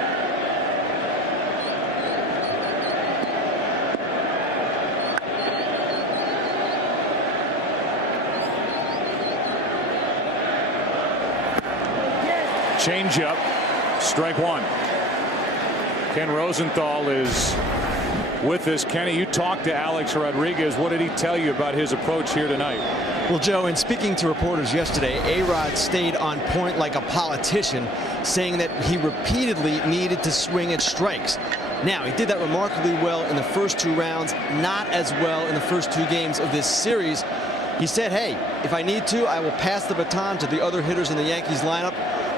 Changeup, strike 1. Ken Rosenthal is with us. Kenny, you talked to Alex Rodriguez. What did he tell you about his approach here tonight? Well, Joe, in speaking to reporters yesterday, A-Rod stayed on point like a politician, saying that he repeatedly needed to swing at strikes. Now, he did that remarkably well in the first 2 rounds, not as well in the first 2 games of this series. He said, hey, if I need to, I will pass the baton to the other hitters in the Yankees lineup.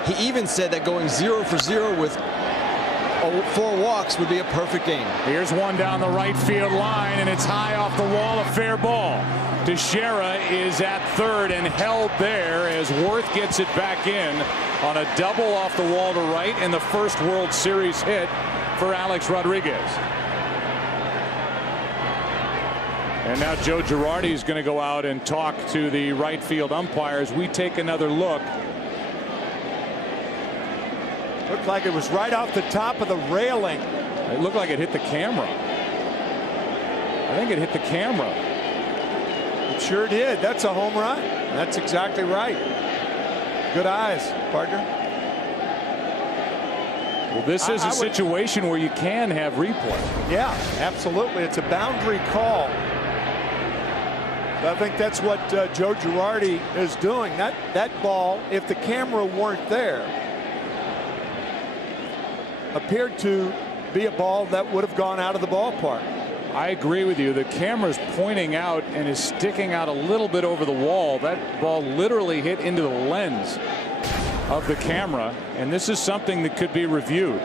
He even said that going 0 for 0 with 4 walks would be a perfect game. Here's one down the right field line, and it's high off the wall, a fair ball. Teixeira is at third and held there as Worth gets it back in on a double off the wall to right, and the first World Series hit for Alex Rodriguez. And now Joe Girardi is going to go out and talk to the right field umpires. We take another look. Looked like it was right off the top of the railing. It looked like it hit the camera. I think it hit the camera. It sure did. That's a home run. That's exactly right. Good eyes, partner. Well, this is a situation where you can have replay. Yeah, absolutely. It's a boundary call. I think that's what Joe Girardi is doing. That ball, if the camera weren't there, appeared to be a ball that would have gone out of the ballpark. I agree with you. The camera's pointing out and is sticking out a little bit over the wall. That ball literally hit into the lens of the camera, and this is something that could be reviewed.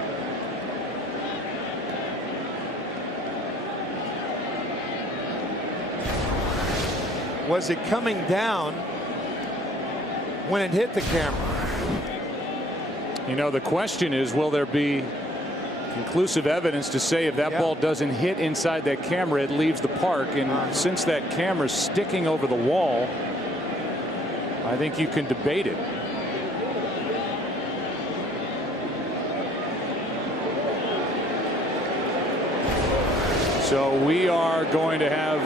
Was it coming down when it hit the camera? You know, the question is, will there be conclusive evidence to say if that ball doesn't hit inside that camera, it leaves the park? And since that camera's sticking over the wall, I think you can debate it. So we are going to have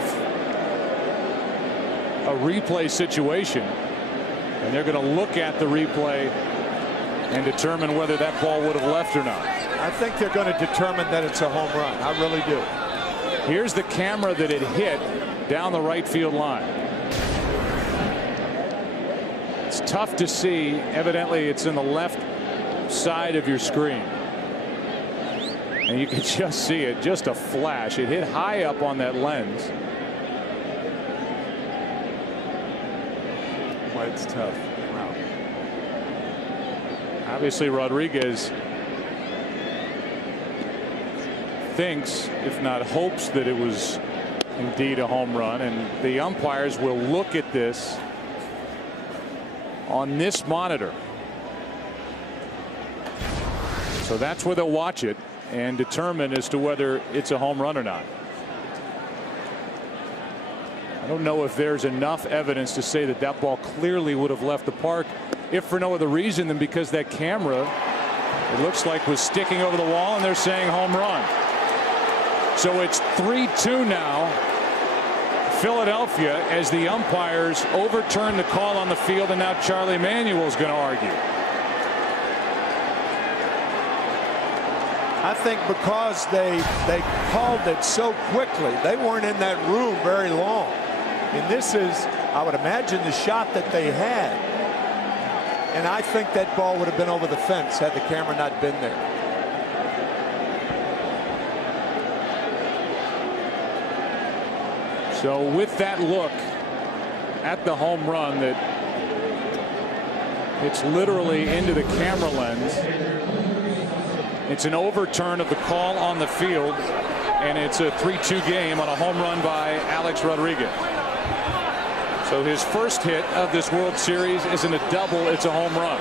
a replay situation, and they're going to look at the replay and determine whether that ball would have left or not. I think they're going to determine that it's a home run. I really do. Here's the camera that it hit down the right field line. It's tough to see. Evidently, it's in the left side of your screen. And you can just see it, just a flash. It hit high up on that lens. Boy, it's tough. Wow. Obviously, Rodriguez thinks, if not hopes, that it was indeed a home run, and the umpires will look at this on this monitor. So that's where they'll watch it and determine as to whether it's a home run or not. I don't know if there's enough evidence to say that that ball clearly would have left the park, if for no other reason than because that camera, it looks like, was sticking over the wall, and they're saying home run. So it's 3-2 now, Philadelphia, as the umpires overturn the call on the field, and now Charlie Manuel's going to argue. I think because they called it so quickly, they weren't in that room very long. And this is, I would imagine, the shot that they had. And I think that ball would have been over the fence had the camera not been there. So with that look at the home run that it's literally into the camera lens, it's an overturn of the call on the field, and it's a 3-2 game on a home run by Alex Rodriguez. So his first hit of this World Series isn't a double, it's a home run.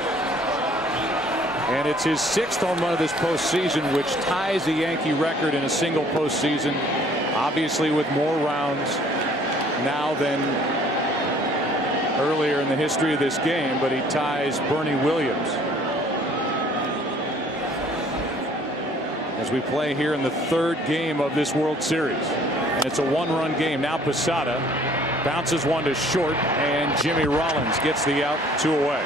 And it's his 6th home run of this postseason, which ties the Yankee record in a single postseason, obviously with more rounds now than earlier in the history of this game, but he ties Bernie Williams. As we play here in the 3rd game of this World Series, and it's a 1-run game. Now Posada bounces one to short, and Jimmy Rollins gets the out, 2 away.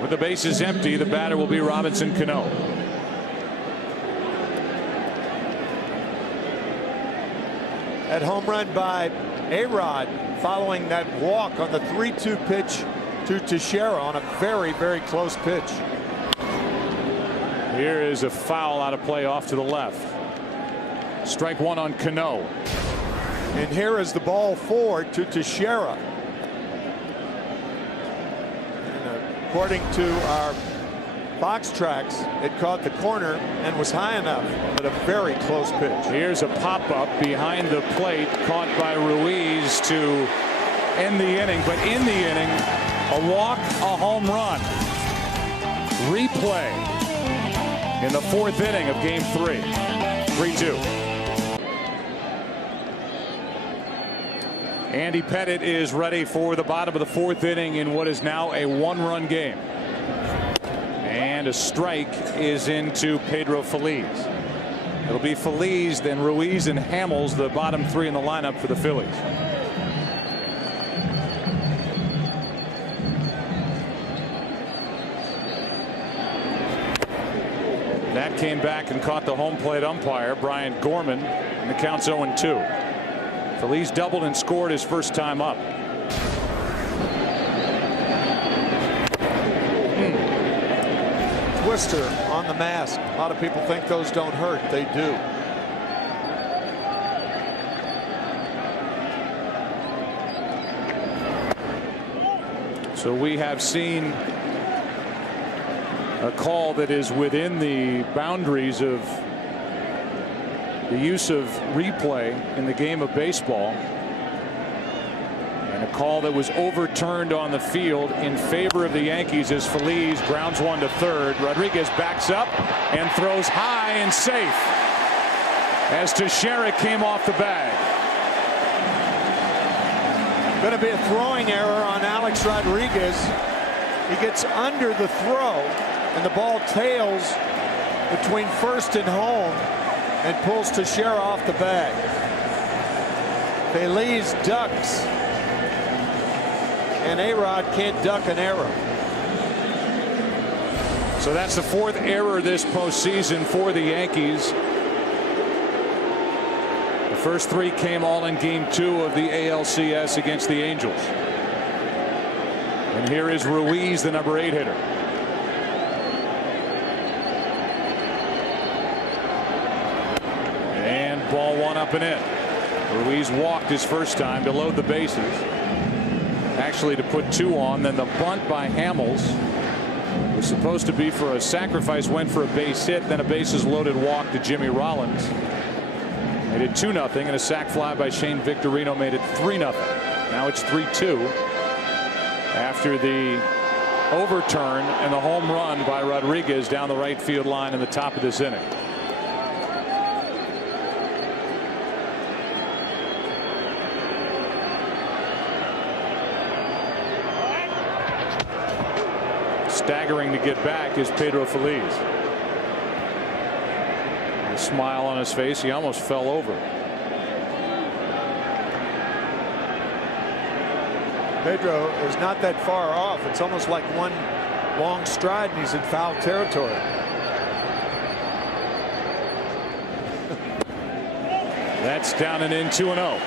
With the bases empty, the batter will be Robinson Cano. That home run by A-Rod following that walk on the 3-2 pitch to Teixeira on a very, very close pitch. Here is a foul out of play off to the left. Strike 1 on Cano. And here is the ball forward to Teixeira. And according to our box tracks, it caught the corner and was high enough, but a very close pitch. Here's a pop-up behind the plate, caught by Ruiz to end the inning. But in the inning, a walk, a home run. Replay in the 4th inning of Game 3. 3-2. Andy Pettitte is ready for the bottom of the 4th inning in what is now a 1-run game. And a strike is into Pedro Feliz. It'll be Feliz, then Ruiz and Hamels, the bottom 3 in the lineup for the Phillies. That came back and caught the home plate umpire, Brian Gorman, and the count's 0-2. Feliz doubled and scored his first time up. Twister on the mask. A lot of people think those don't hurt. They do. So we have seen a call that is within the boundaries of the use of replay in the game of baseball, and a call that was overturned on the field in favor of the Yankees as Feliz grounds one to third. Rodriguez backs up and throws high and safe as Teixeira came off the bag. Going to be a throwing error on Alex Rodriguez. He gets under the throw, and the ball tails between first and home and pulls Teixeira off the bag. Feliz ducks, and A-Rod can't duck an error. So that's the fourth error this postseason for the Yankees. The first three came all in Game 2 of the ALCS against the Angels. And here is Ruiz, the number 8 hitter. And ball one up and in. Ruiz walked his first time to load the bases. Actually to put 2 on. Then the bunt by Hamels was supposed to be for a sacrifice, went for a base hit, then a bases loaded walk to Jimmy Rollins. Made it 2-0, and a sac fly by Shane Victorino made it 3-0. Now it's 3-2 after the overturn and the home run by Rodriguez down the right field line in the top of this inning. Staggering to get back is Pedro Feliz. A smile on his face. He almost fell over. Pedro is not that far off. It's almost like one long stride and he's in foul territory. That's down and in, 2-0.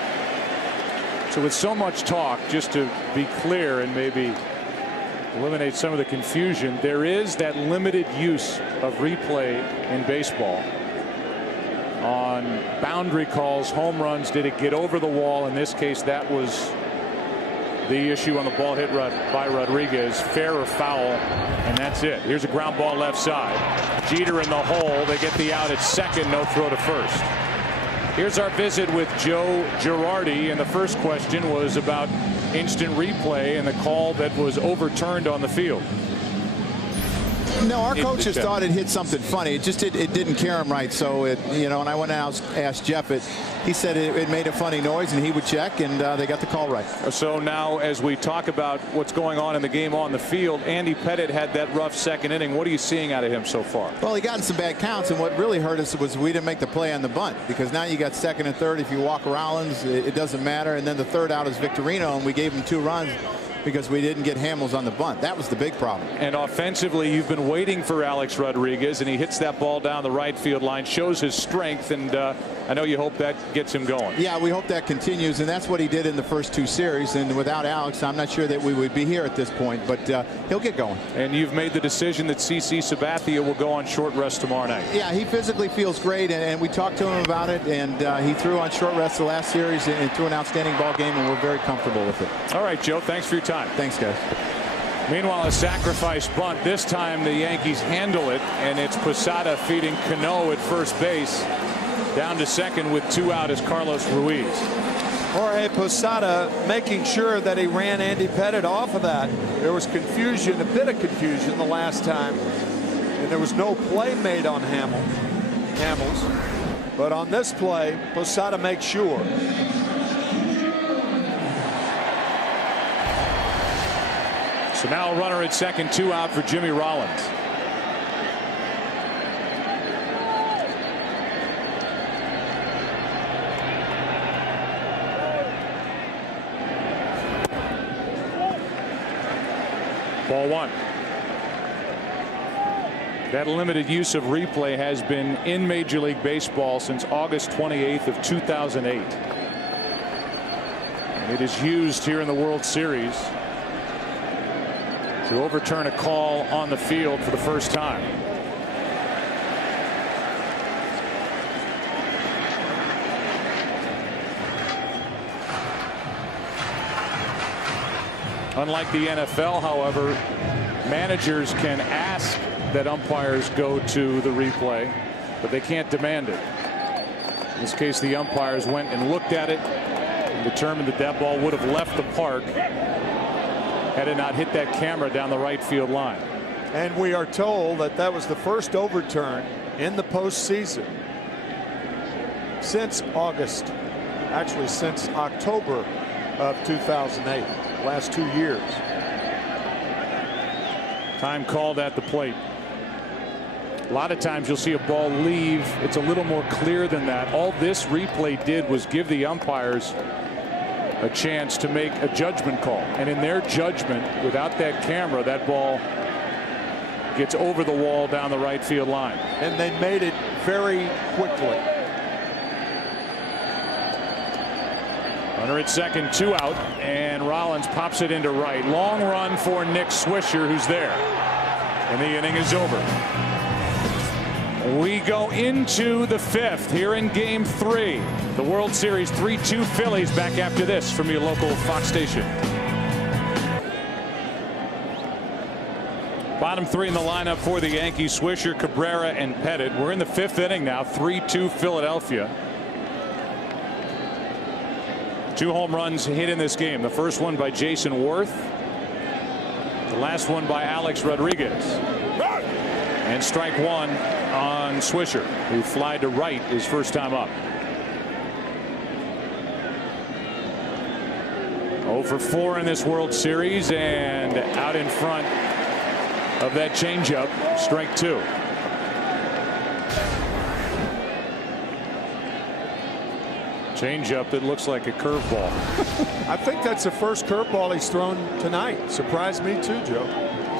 So with so much talk, just to be clear and maybe eliminate some of the confusion, there is that limited use of replay in baseball on boundary calls, home runs. Did it get over the wall? In this case, that was the issue on the ball hit by Rodriguez. Fair or foul, and that's it. Here's a ground ball left side. Jeter in the hole. They get the out at second. No throw to first. Here's our visit with Joe Girardi, and the first question was about instant replay and the call that was overturned on the field. No, our coaches thought it hit something funny. It just it didn't carry him right. So and I went out and asked Jeff it. He said it made a funny noise and he would check, and they got the call right. So now as we talk about what's going on in the game on the field, Andy Pettitte had that rough second inning. What are you seeing out of him so far? Well, he got in some bad counts, and what really hurt us was we didn't make the play on the bunt, because now you got second and third. If you walk Rollins, it doesn't matter. And then the third out is Victorino, and we gave him 2 runs because we didn't get Hamels on the bunt. That was the big problem. And offensively, you've been waiting for Alex Rodriguez, and he hits that ball down the right field line, shows his strength, and I know you hope that gets him going. Yeah, we hope that continues, and that's what he did in the first 2 series. And without Alex, I'm not sure that we would be here at this point, but he'll get going. And you've made the decision that CC Sabathia will go on short rest tomorrow night. Yeah, he physically feels great, and we talked to him about it, and he threw on short rest the last series and threw an outstanding ball game, and we're very comfortable with it. All right, Joe, thanks for your time. Thanks, guys. Meanwhile, a sacrifice bunt. This time the Yankees handle it, and it's Posada feeding Cano at first base. Down to second with 2 out is Carlos Ruiz. Jorge Posada making sure that he ran Andy Pettitte off of that. There was confusion, a bit of confusion the last time, and there was no play made on Hamels. But on this play, Posada makes sure. So now a runner at second, 2 out for Jimmy Rollins. Ball 1. That limited use of replay has been in Major League Baseball since August 28th of 2008. And it is used here in the World Series to overturn a call on the field for the first time. Unlike the NFL, however, managers can ask that umpires go to the replay, but they can't demand it. In this case, the umpires went and looked at it and determined that that ball would have left the park had it not hit that camera down the right field line. And we are told that that was the first overturn in the postseason since August, actually since October of 2008, last 2 years. Time called at the plate. A lot of times you'll see a ball leave. It's a little more clear than that. All this replay did was give the umpires a chance to make a judgment call, and in their judgment, without that camera, that ball gets over the wall down the right field line. And they made it very quickly. Runner at second, 2 out, and Rollins pops it into right. Long run for Nick Swisher, who's there, and the inning is over. We go into the 5th here in Game 3. The World Series 3-2 Phillies. Back after this from your local Fox station. Bottom 3 in the lineup for the Yankees: Swisher, Cabrera, and Pettit. We're in the 5th inning now. 3-2 Philadelphia. 2 home runs hit in this game. The first one by Jason Worth. The last one by Alex Rodriguez. And strike 1 on Swisher, who flied to right his first time up. 0 for 4 in this World Series, and out in front of that changeup, strike 2. Changeup that looks like a curveball. I think that's the first curveball he's thrown tonight. Surprised me too, Joe.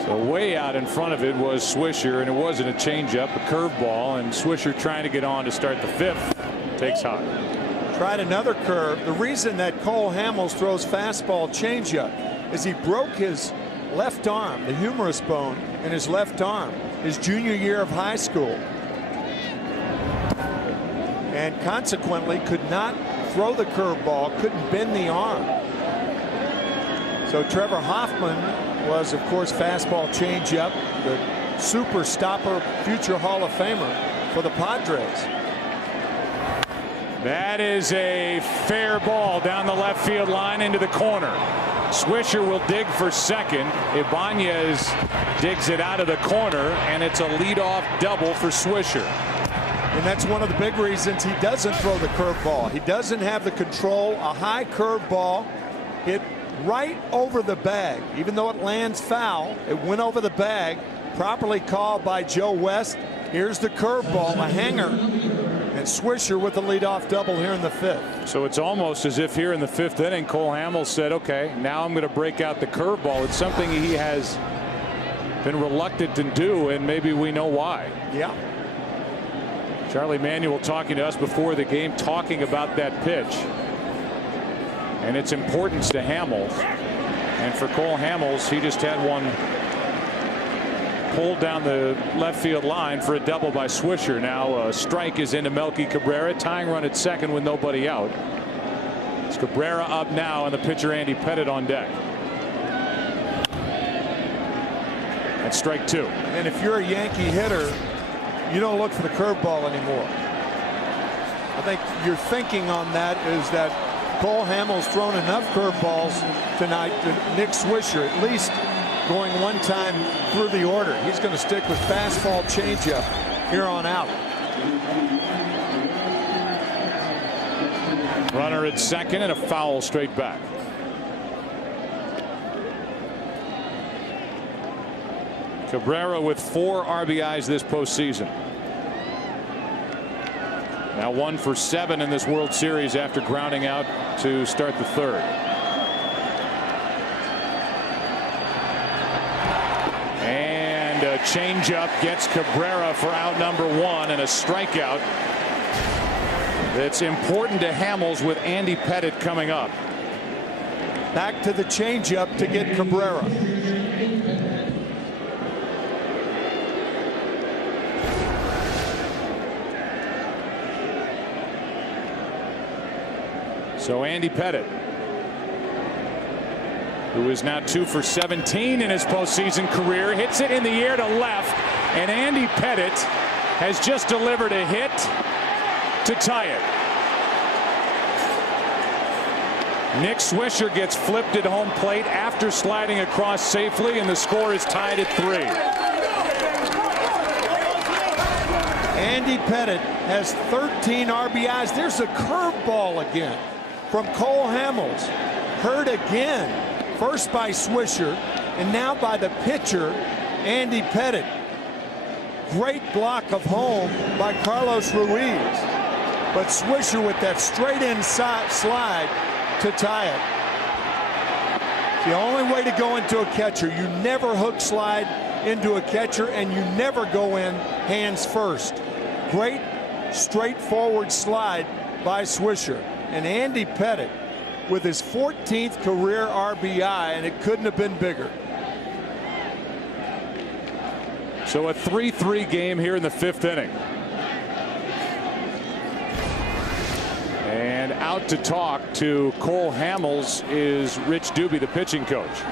So way out in front of it was Swisher, and it wasn't a changeup, a curveball, and Swisher trying to get on to start the 5th. Takes high. Tried another curve. The reason that Cole Hamels throws fastball changeup is he broke his left arm, the humerus bone in his left arm, his junior year of high school, and consequently could not throw the curveball, couldn't bend the arm. So Trevor Hoffman was, of course, fastball changeup, the super stopper, future Hall of Famer for the Padres. That is a fair ball down the left field line into the corner. Swisher will dig for second. Ibanez digs it out of the corner, and it's a leadoff double for Swisher. And that's one of the big reasons he doesn't throw the curveball. He doesn't have the control. A high curveball hit right over the bag. Even though it lands foul, it went over the bag. Properly called by Joe West. Here's the curveball, a hanger. And Swisher with the leadoff double here in the 5th. So it's almost as if here in the 5th inning, Cole Hamels said, okay, now I'm going to break out the curveball. It's something he has been reluctant to do, and maybe we know why. Yeah. Charlie Manuel talking to us before the game, talking about that pitch and its importance to Hamels. And for Cole Hamels, he just had one pulled down the left field line for a double by Swisher. Now a strike is into Melky Cabrera, tying run at second with nobody out. It's Cabrera up now, and the pitcher Andy Pettit on deck. That's strike 2. And if you're a Yankee hitter, you don't look for the curveball anymore. I think your thinking on that is that Cole Hamels thrown enough curveballs tonight to Nick Swisher, at least going one time through the order. He's going to stick with fastball changeup here on out. Runner at second, and a foul straight back. Cabrera with 4 RBIs this postseason. Now 1 for 7 in this World Series after grounding out to start the 3rd. And a changeup gets Cabrera for out number 1, and a strikeout. That's important to Hamels with Andy Pettit coming up. Back to the changeup to get Cabrera. So Andy Pettit, who is now 2 for 17 in his postseason career, hits it in the air to left, and Andy Pettit has just delivered a hit to tie it. Nick Swisher gets flipped at home plate after sliding across safely, and the score is tied at 3. Andy Pettit has 13 RBIs. There's a curveball again from Cole Hamels. Heard again, first by Swisher and now by the pitcher Andy Pettit. Great block of home by Carlos Ruiz, but Swisher with that straight inside slide to tie it. The only way to go into a catcher, you never hook slide into a catcher, and you never go in hands first. Great straightforward slide by Swisher. And Andy Pettit with his 14th career RBI, and it couldn't have been bigger. So a 3-3 game here in the 5th inning. And out to talk to Cole Hamels is Rich Doobie, the pitching coach.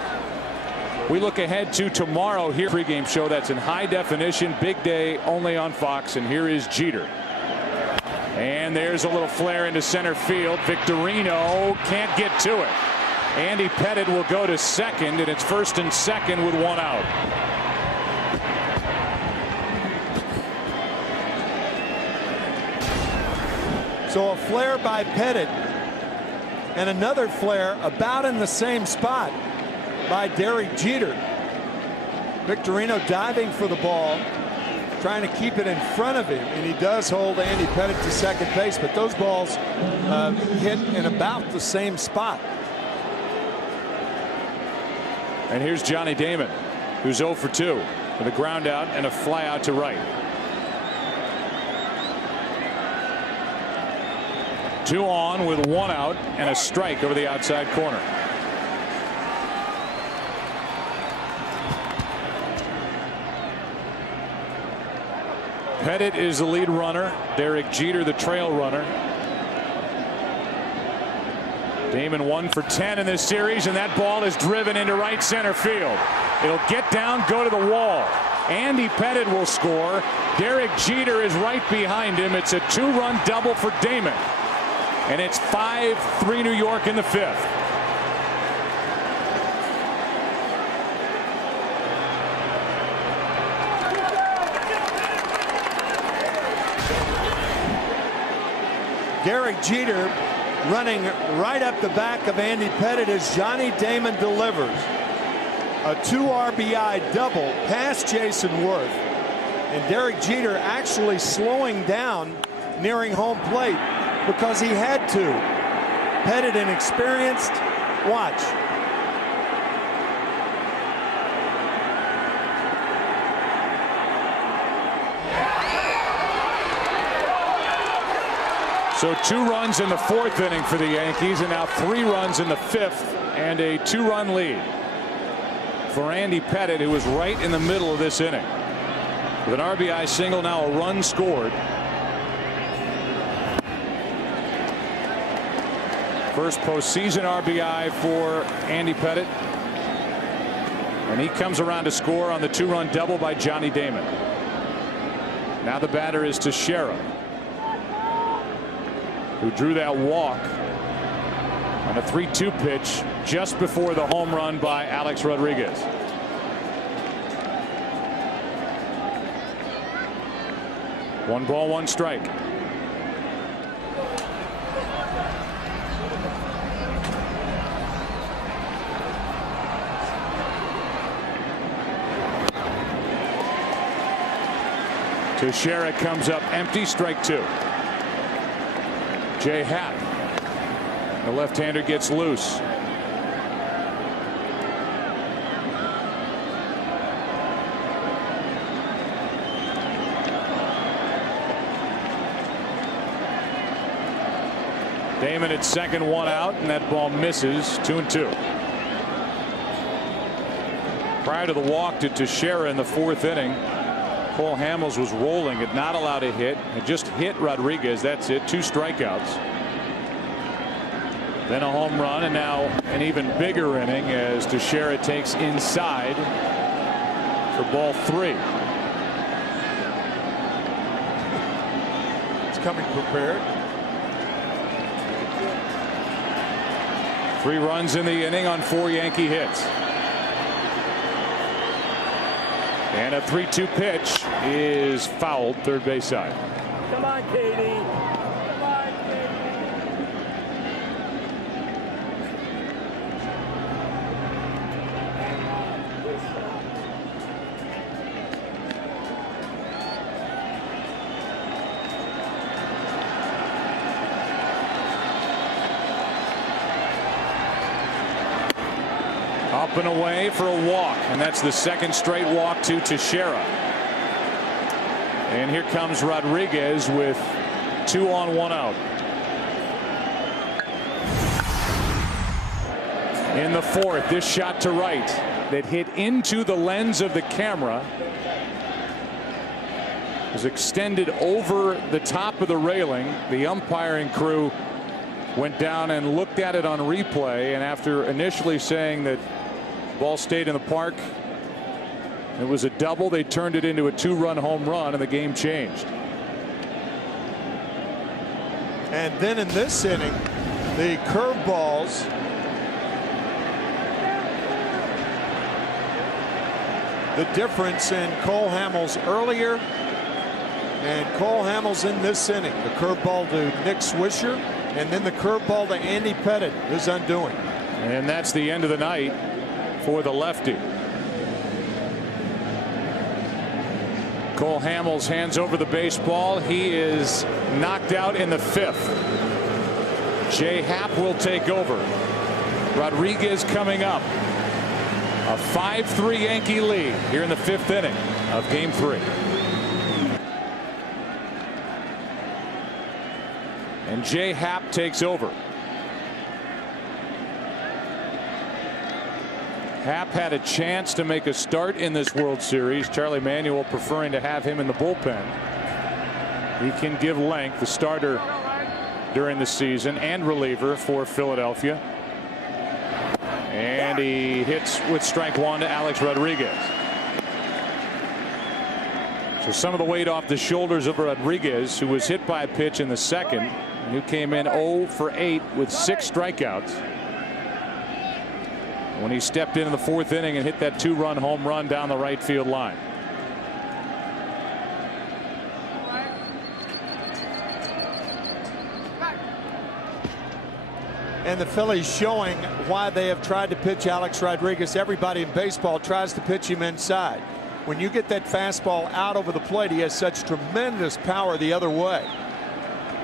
We look ahead to tomorrow here. Pregame show that's in high definition. Big day only on Fox. And here is Jeter. And there's a little flare into center field. Victorino can't get to it. Andy Pettitte will go to second, and it's first and second with one out. So a flare by Pettitte and another flare about in the same spot by Derek Jeter. Victorino diving for the ball, trying to keep it in front of him, and he does hold Andy Pettitte to second base, but those balls hit in about the same spot. And here's Johnny Damon, who's 0 for 2 with a ground out and a fly out to right. 2 on with 1 out and a strike over the outside corner. Pettitte is the lead runner. Derek Jeter the trail runner. Damon 1 for 10 in this series, and that ball is driven into right center field. It'll get down, go to the wall. Andy Pettitte will score. Derek Jeter is right behind him. It's a 2-run double for Damon. And it's 5-3 New York in the 5th. Derek Jeter running right up the back of Andy Pettitte as Johnny Damon delivers a 2 RBI double past Jason Worth. And Derek Jeter actually slowing down nearing home plate because he had to. Pettitte inexperienced. Watch. So 2 runs in the 4th inning for the Yankees, and now 3 runs in the 5th, and a 2-run lead for Andy Pettitte, who was right in the middle of this inning. With an RBI single, now a run scored. First postseason RBI for Andy Pettitte. And he comes around to score on the 2-run double by Johnny Damon. Now the batter is Teixeira, who drew that walk on a 3-2 pitch just before the home run by Alex Rodriguez. One ball, one strike. Teixeira comes up empty, strike 2. Jay Happ, the left-hander, gets loose. Damon at second, 1 out, and that ball misses. 2-2. Prior to the walk to Teixeira in the 4th inning, Cole Hamels was rolling, had not allowed a hit, had just hit Rodriguez. That's it. 2 strikeouts. Then a home run, and now an even bigger inning as Teixeira takes inside for ball 3. It's coming prepared. 3 runs in the inning on 4 Yankee hits. And a 3-2 pitch is fouled, third base side. Come on, Katie. Come on, Katie. Up and away for a walk, and that's the 2nd straight walk to Teixeira. And here comes Rodriguez with 2 on, 1 out. In the 4th, this shot to right that hit into the lens of the camera was extended over the top of the railing. The umpiring crew went down and looked at it on replay, and after initially saying that the ball stayed in the park, it was a double. They turned it into a 2-run home run, and the game changed. And then in this inning, the curveballs the difference in Cole Hamels earlier and Cole Hamels in this inning. The curveball to Nick Swisher, and then the curveball to Andy Pettitte, his undoing. And that's the end of the night for the lefty. Cole Hamels hands over the baseball. He is knocked out in the 5th. Jay Happ will take over. Rodriguez coming up. A 5-3 Yankee lead here in the 5th inning of Game 3. And Jay Happ takes over. Happ had a chance to make a start in this World Series. Charlie Manuel preferring to have him in the bullpen. He can give length, the starter during the season and reliever for Philadelphia. And he hits with strike 1 to Alex Rodriguez. So some of the weight off the shoulders of Rodriguez, who was hit by a pitch in the 2nd, and who came in 0 for 8 with 6 strikeouts. When he stepped in the 4th inning and hit that 2-run home run down the right field line. And the Phillies showing why they have tried to pitch Alex Rodriguez. Everybody in baseball tries to pitch him inside. When you get that fastball out over the plate, he has such tremendous power the other way.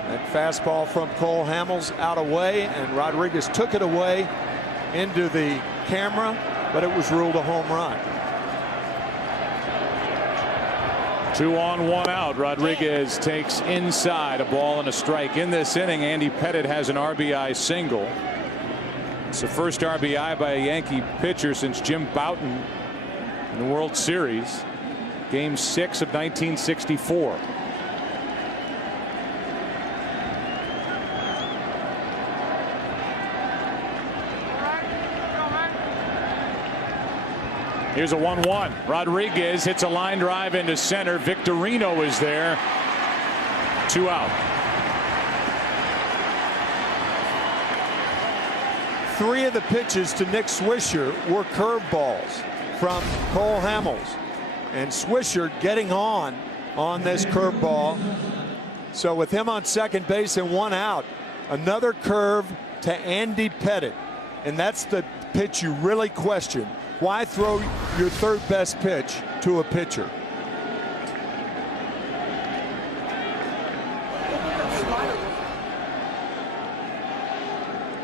That fastball from Cole Hamels out away, and Rodriguez took it away into the camera, but it was ruled a home run. 2 on, 1 out. Rodriguez takes inside, a ball and a strike. In this inning, Andy Pettitte has an RBI single. It's the first RBI by a Yankee pitcher since Jim Bouton in the World Series. Game 6 of 1964. Here's a 1-1. Rodriguez hits a line drive into center. Victorino is there. 2 out. 3 of the pitches to Nick Swisher were curveballs from Cole Hamels, and Swisher getting on this curveball. So with him on second base and 1 out, another curve to Andy Pettitte, and that's the pitch you really question. Why throw your 3rd best pitch to a pitcher?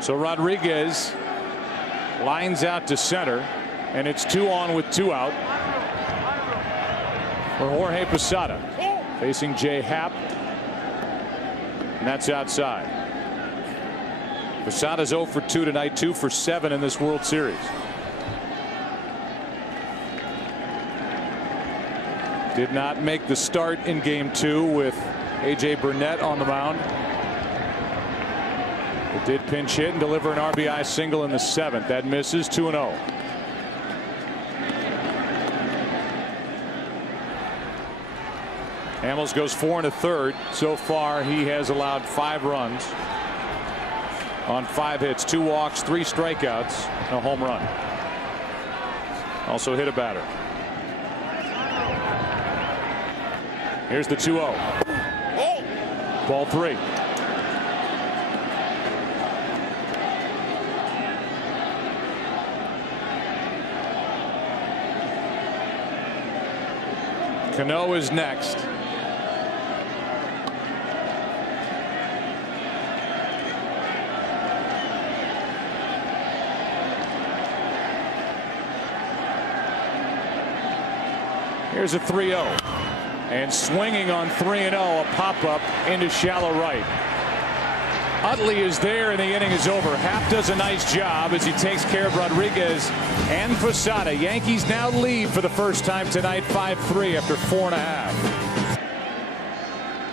So Rodriguez lines out to center, and it's 2 on with 2 out for Jorge Posada, facing Jay Happ, and that's outside. Posada's 0 for 2 tonight, 2 for 7 in this World Series. Did not make the start in Game 2 with A.J. Burnett on the mound. It did pinch hit and deliver an RBI single in the 7th. That misses. 2-0. Hamels goes 4 1/3. So far he has allowed 5 runs on 5 hits, 2 walks, 3 strikeouts, and a home run. Also hit a batter. Here's the 2-0. Ball 3. Cano is next. Here's a 3-0. And swinging on 3-0, a pop-up into shallow right. Utley is there, and the inning is over. Happ does a nice job as he takes care of Rodriguez and Posada. Yankees now lead for the first time tonight, 5-3 after 4.5.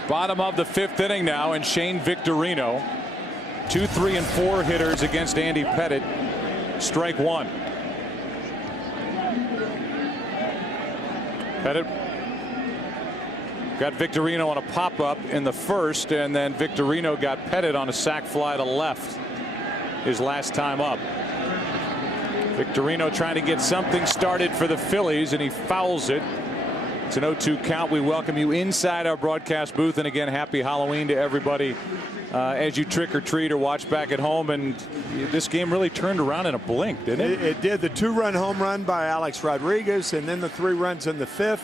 Bottom of the 5th inning now, and Shane Victorino 2, 3, and 4 hitters against Andy Pettitte. Strike one. Pettitte got Victorino on a pop-up in the first, and then Victorino got Pettitte on a sac fly to left his last time up. Victorino trying to get something started for the Phillies, and he fouls it. It's an 0-2 count. We welcome you inside our broadcast booth, and again, happy Halloween to everybody as you trick or treat or watch back at home. And this game really turned around in a blink, didn't it? It did. The 2-run home run by Alex Rodriguez, and then the 3 runs in the 5th.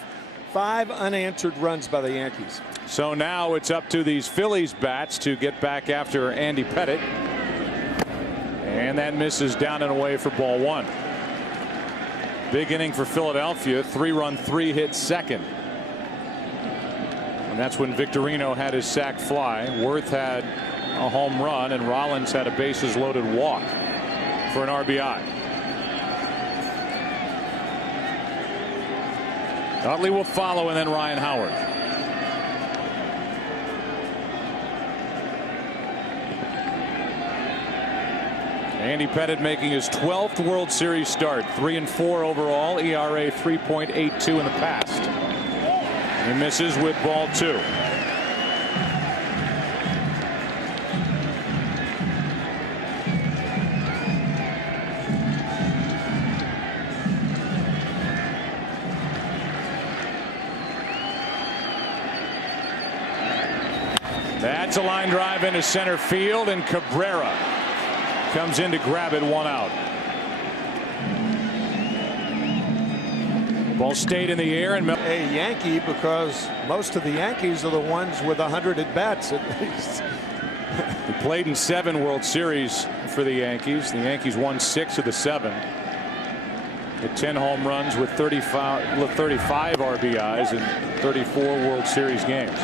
5 unanswered runs by the Yankees. So now it's up to these Phillies bats to get back after Andy Pettitte. And that misses down and away for ball 1. Big inning for Philadelphia. 3-run, 3-hit second. And that's when Victorino had his sac fly. Worth had a home run, and Rollins had a bases loaded walk for an RBI. Utley will follow, and then Ryan Howard. Andy Pettitte making his 12th World Series start. 3-4 overall. ERA 3.82 in the past. He misses with ball 2. That's a line drive into center field, and Cabrera comes in to grab it. 1 out. Ball stayed in the air, and A Yankee, because most of the Yankees are the ones with 100 at bats at least. He played in 7 World Series for the Yankees. The Yankees won 6 of the 7. Hit 10 home runs with 35 RBIs in 34 World Series games.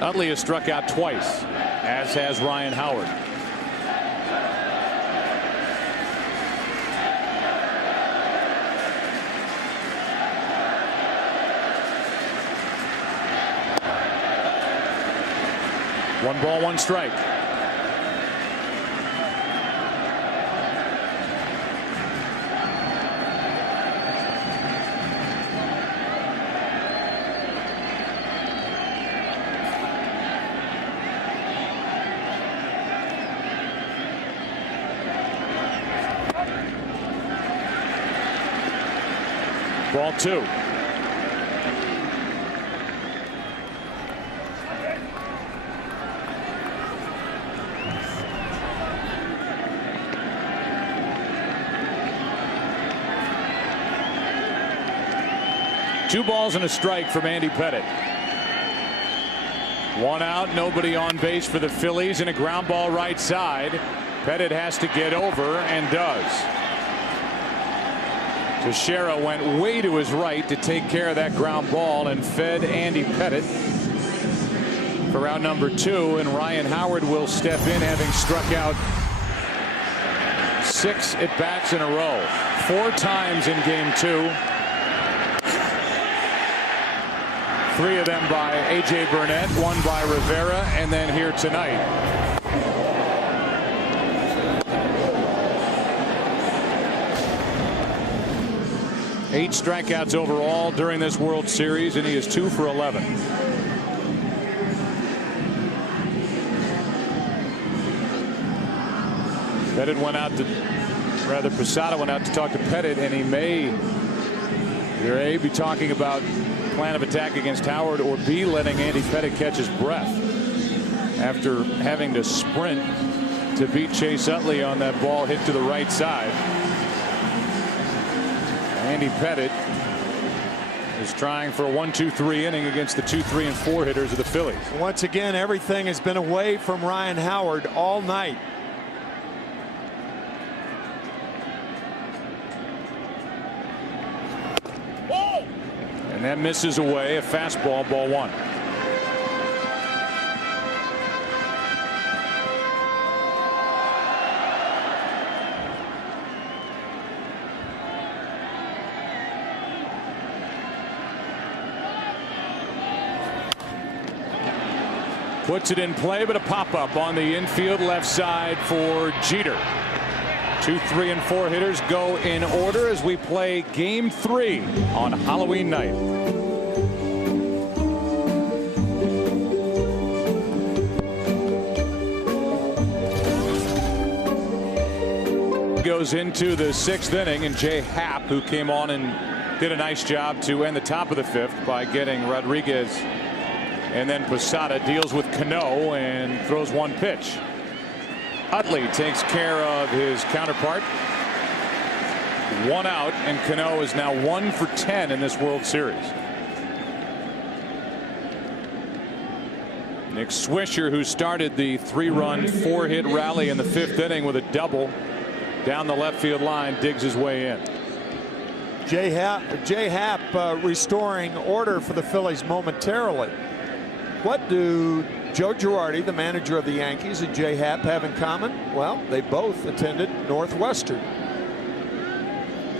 Utley has struck out twice, as has Ryan Howard. One ball, one strike. Ball 2. Two balls and a strike from Andy Pettitte. 1 out, nobody on base for the Phillies, and a ground ball right side. Pettitte has to get over, and does. Teixeira went way to his right to take care of that ground ball and fed Andy Pettitte for out number 2, and Ryan Howard will step in, having struck out 6 at bats in a row. 4 times in game 2. 3 of them by A.J. Burnett, 1 by Rivera, and then here tonight. Eight strikeouts overall during this World Series, and he is 2 for 11. Pettitte went out to, rather Posada went out to talk to Pettitte, and he may either A, be talking about plan of attack against Howard, or B, letting Andy Pettitte catch his breath after having to sprint to beat Chase Utley on that ball hit to the right side. Andy Pettitte is trying for a 1-2-3 inning against the 2, 3, and 4 hitters of the Phillies. Once again, everything has been away from Ryan Howard all night. And that misses away, a fastball, ball 1. Puts it in play, but a pop-up on the infield left side for Jeter. 2, 3, and 4 hitters go in order as we play Game 3 on Halloween night. Goes into the 6th inning, and Jay Happ, who came on and did a nice job to end the top of the 5th by getting Rodriguez, and then Posada deals with Cano and throws one pitch. Utley takes care of his counterpart. 1 out, and Cano is now 1 for 10 in this World Series. Nick Swisher, who started the 3-run 4-hit rally in the 5th inning with a double down the left field line, digs his way in. Jay Happ restoring order for the Phillies momentarily. What do Joe Girardi, the manager of the Yankees, and Jay Happ have in common? Well, they both attended Northwestern.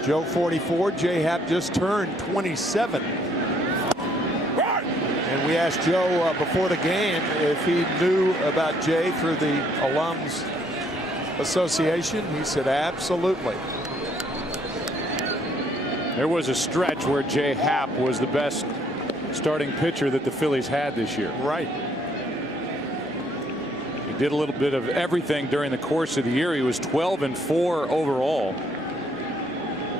Joe 44, Jay Happ just turned 27. And we asked Joe before the game if he knew about Jay through the Alums Association. He said absolutely. There was a stretch where Jay Happ was the best starting pitcher that the Phillies had this year. Right. He did a little bit of everything during the course of the year. He was 12 and 4 overall.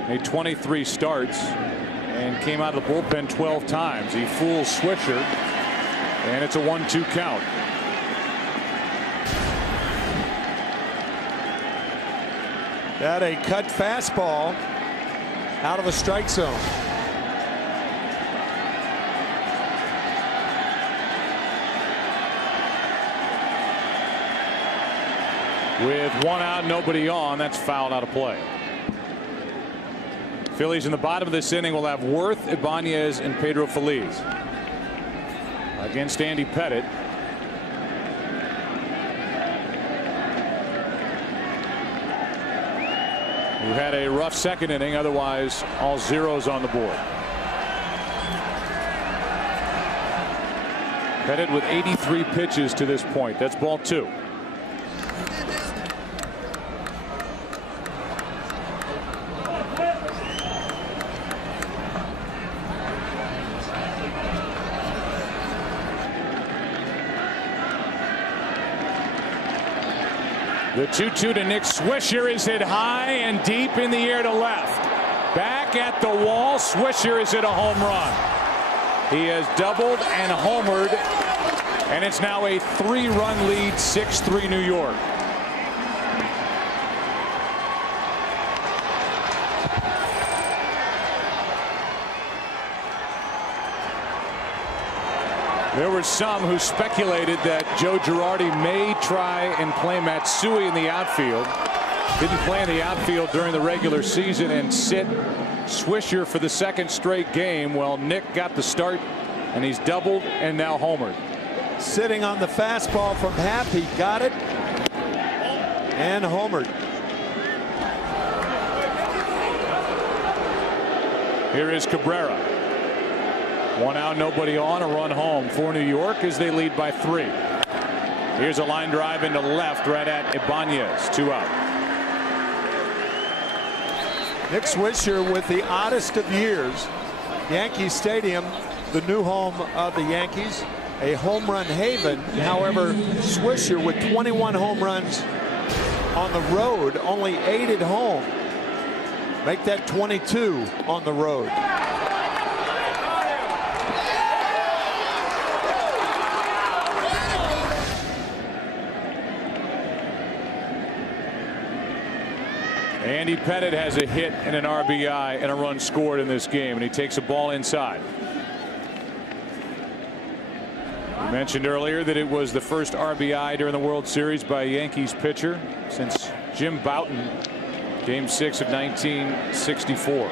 Made 23 starts and came out of the bullpen 12 times. He fools Swisher, and it's a 1-2 count. Got a cut fastball out of the strike zone. With 1 out, nobody on, that's fouled out of play. Phillies in the bottom of this inning will have Worth, Ibanez, and Pedro Feliz against Andy Pettitte. Who had a rough 2nd inning, otherwise all zeros on the board. Pettitte with 83 pitches to this point. That's ball 2. The 2-2 to Nick Swisher is hit high and deep in the air to left. Back at the wall, Swisher is hit a home run. He has doubled and homered, and it's now a 3-run lead, 6-3 New York. There were some who speculated that Joe Girardi may try and play Matsui in the outfield. Didn't play in the outfield during the regular season and sit Swisher for the 2nd straight game. Well, Nick got the start, and he's doubled and now homered. Sitting on the fastball from Happ, he got it and homered. Here is Cabrera. 1 out, nobody on, a run home for New York as they lead by 3. Here's a line drive into left right at Ibanez. 2 out. Nick Swisher with the oddest of years. Yankee Stadium, the new home of the Yankees, a home run haven. However, Swisher with 21 home runs on the road, only 8 at home. Make that 22 on the road. Andy Pettitte has a hit and an RBI and a run scored in this game, and he takes a ball inside. We mentioned earlier that it was the first RBI during the World Series by a Yankees pitcher since Jim Bouton, Game 6 of 1964.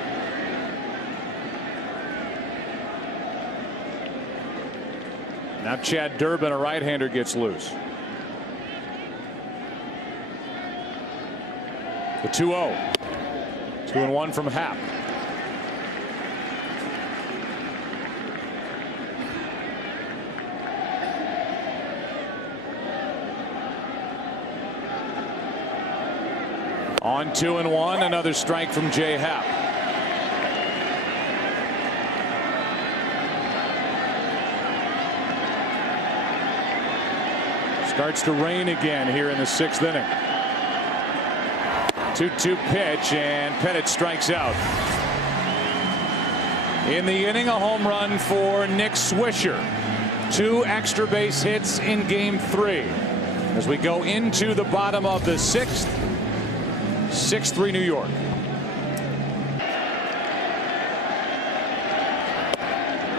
Now Chad Durbin, a right-hander, gets loose. The 2-0. 2-1 from Happ. 1-2-1. Another strike from Jay Happ. Starts to rain again here in the 6th inning. 2-2 pitch, and Pettit strikes out. In the inning, a home run for Nick Swisher. 2 extra base hits in Game 3. As we go into the bottom of the 6th, 6-3 New York.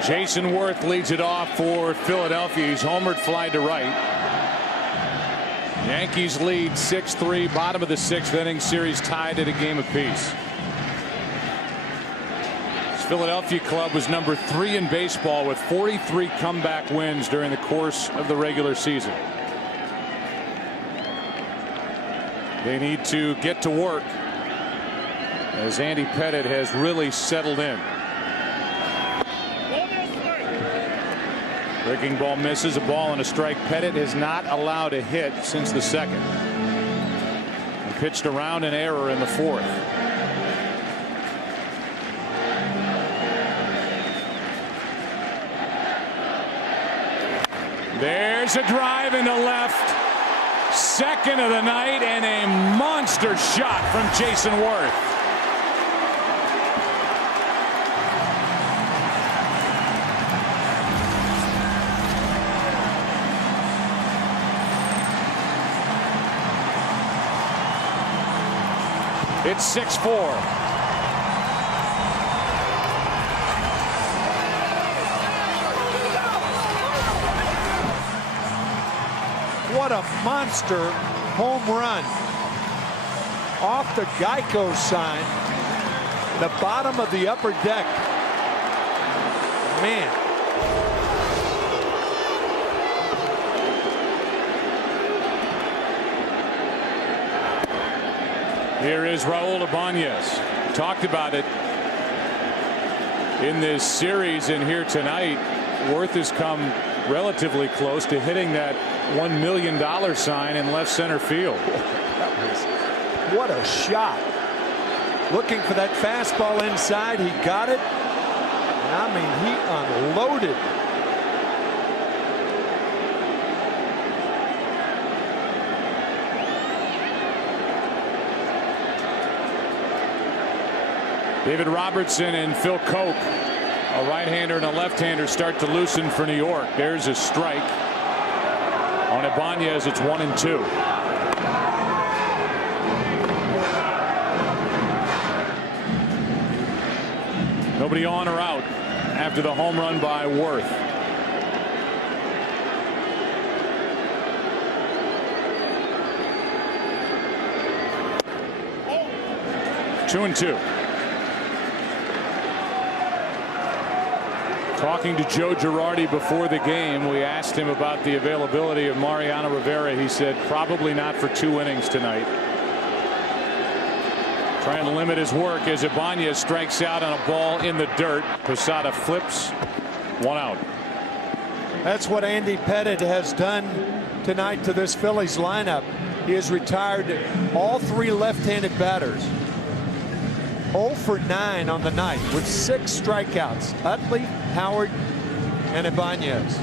Jason Worth leads it off for Philadelphia. He's homered fly to right. Yankees lead 6-3, bottom of the 6th inning, series tied at a game apiece. This Philadelphia club was number 3 in baseball with 43 comeback wins during the course of the regular season. They need to get to work as Andy Pettit has really settled in. Breaking ball misses, a ball and a strike. Pettit has not allowed a hit since the 2nd. He pitched around an error in the 4th. There's a drive into left. 2nd of the night, and a monster shot from Jason Worth. It's 6-4. What a monster home run off the Geico sign, the bottom of the upper deck. Man. Here is Raul Ibanez. Talked about it in this series, and here tonight, Worth has come relatively close to hitting that $1 million sign in left center field. What a shot. Looking for that fastball inside. He got it. And I mean, he unloaded. David Robertson and Phil Koch, a right-hander and a left-hander, start to loosen for New York. There's a strike on Ibanez. It's 1-2. Nobody on or out after the home run by Worth. Oh. 2-2. Talking to Joe Girardi before the game, we asked him about the availability of Mariano Rivera. He said probably not for 2 innings tonight. Trying to limit his work as Ibanez strikes out on a ball in the dirt. Posada flips, 1 out. That's what Andy Pettit has done tonight to this Phillies lineup. He has retired all 3 left-handed batters. 0 for 9 on the night with 6 strikeouts. Utley, Howard, and Ibanez.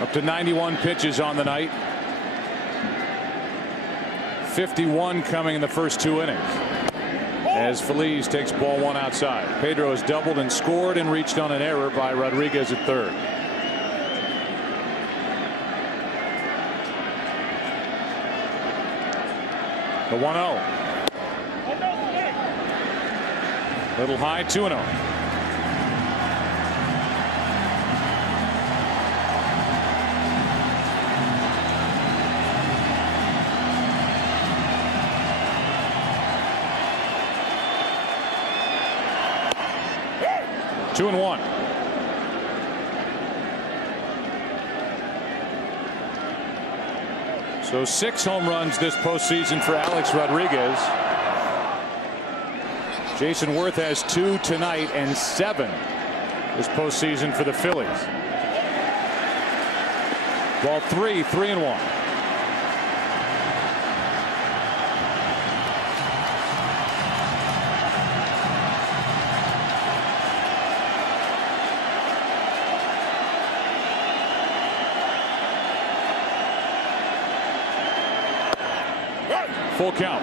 Up to 91 pitches on the night. 51 coming in the first 2 innings. As Feliz takes ball 1 outside. Pedro has doubled and scored and reached on an error by Rodriguez at third. The 1-0. Little high, 2-0. Two and 1. So 6 home runs this postseason for Alex Rodriguez. Jason Worth has 2 tonight and 7 this postseason for the Phillies. Ball 3, 3-1. Full count.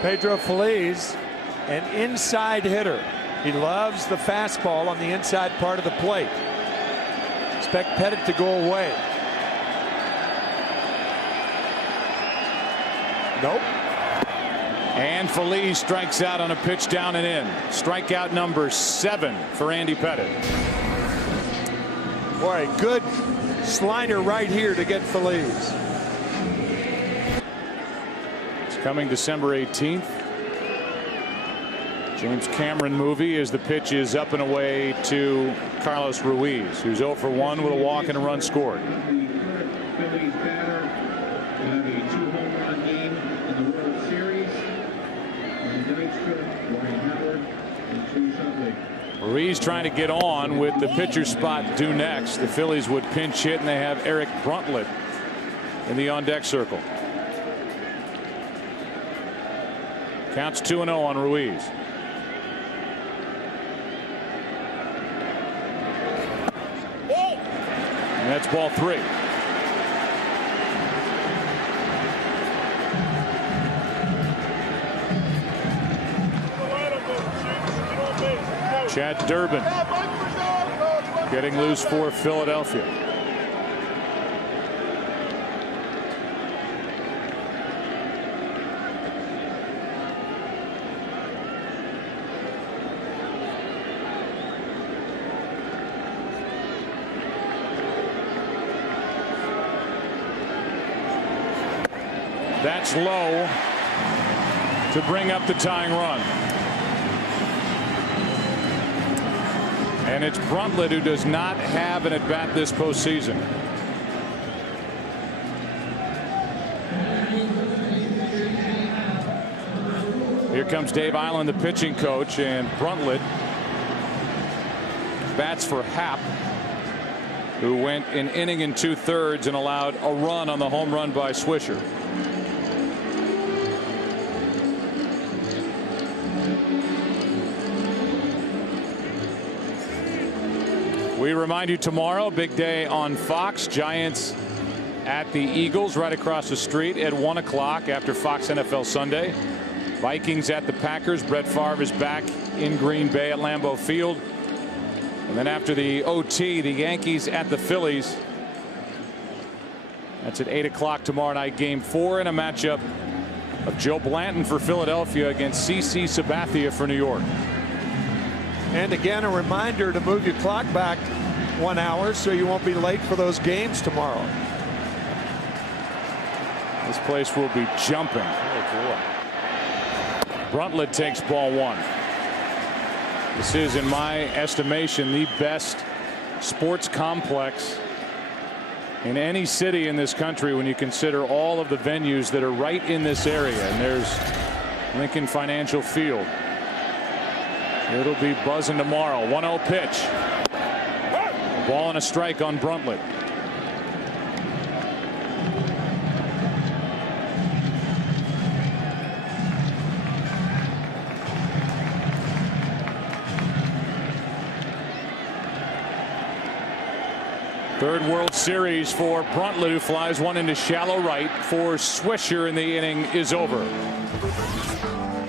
Pedro Phillies, an inside hitter. He loves the fastball on the inside part of the plate. Expect Pettit to go away. Nope. And Phillies strikes out on a pitch down and in. Strikeout number 7 for Andy Pettit. Boy, good slider right here to get Phillies. It's coming December 18th. James Cameron movie as the pitch is up and away to Carlos Ruiz, who's 0 for 1 with a walk and a run scored. Phillies batter to have a 2-home run game in the World Series. Ryan Howard, and 2 something. Ruiz trying to get on with the pitcher spot due next. The Phillies would pinch hit, and they have Eric Bruntlett in the on deck circle. Counts 2-0 on Ruiz. And that's ball 3. Chad Durbin getting loose for Philadelphia. That's low to bring up the tying run. And it's Bruntlett who does not have an at-bat this postseason. Here comes Dave Island, the pitching coach, and Bruntlett bats for Happ, who went an inning and 2/3 and allowed a run on the home run by Swisher. We remind you tomorrow, big day on Fox. Giants at the Eagles right across the street at 1 o'clock after Fox NFL Sunday. Vikings at the Packers. Brett Favre is back in Green Bay at Lambeau Field. And then after the OT, the Yankees at the Phillies. That's at 8 o'clock tomorrow night. Game 4 in a matchup of Joe Blanton for Philadelphia against CC Sabathia for New York. And again, a reminder to move your clock back 1 hour so you won't be late for those games tomorrow. This place will be jumping. Oh, boy. Bruntlett takes ball 1. This is, in my estimation, the best sports complex in any city in this country when you consider all of the venues that are right in this area. And there's Lincoln Financial Field. It'll be buzzing tomorrow. 1-0 pitch. Ball and a strike on Bruntlett. Third World Series for Bruntlett, who flies one into shallow right. For Swisher, and the inning is over.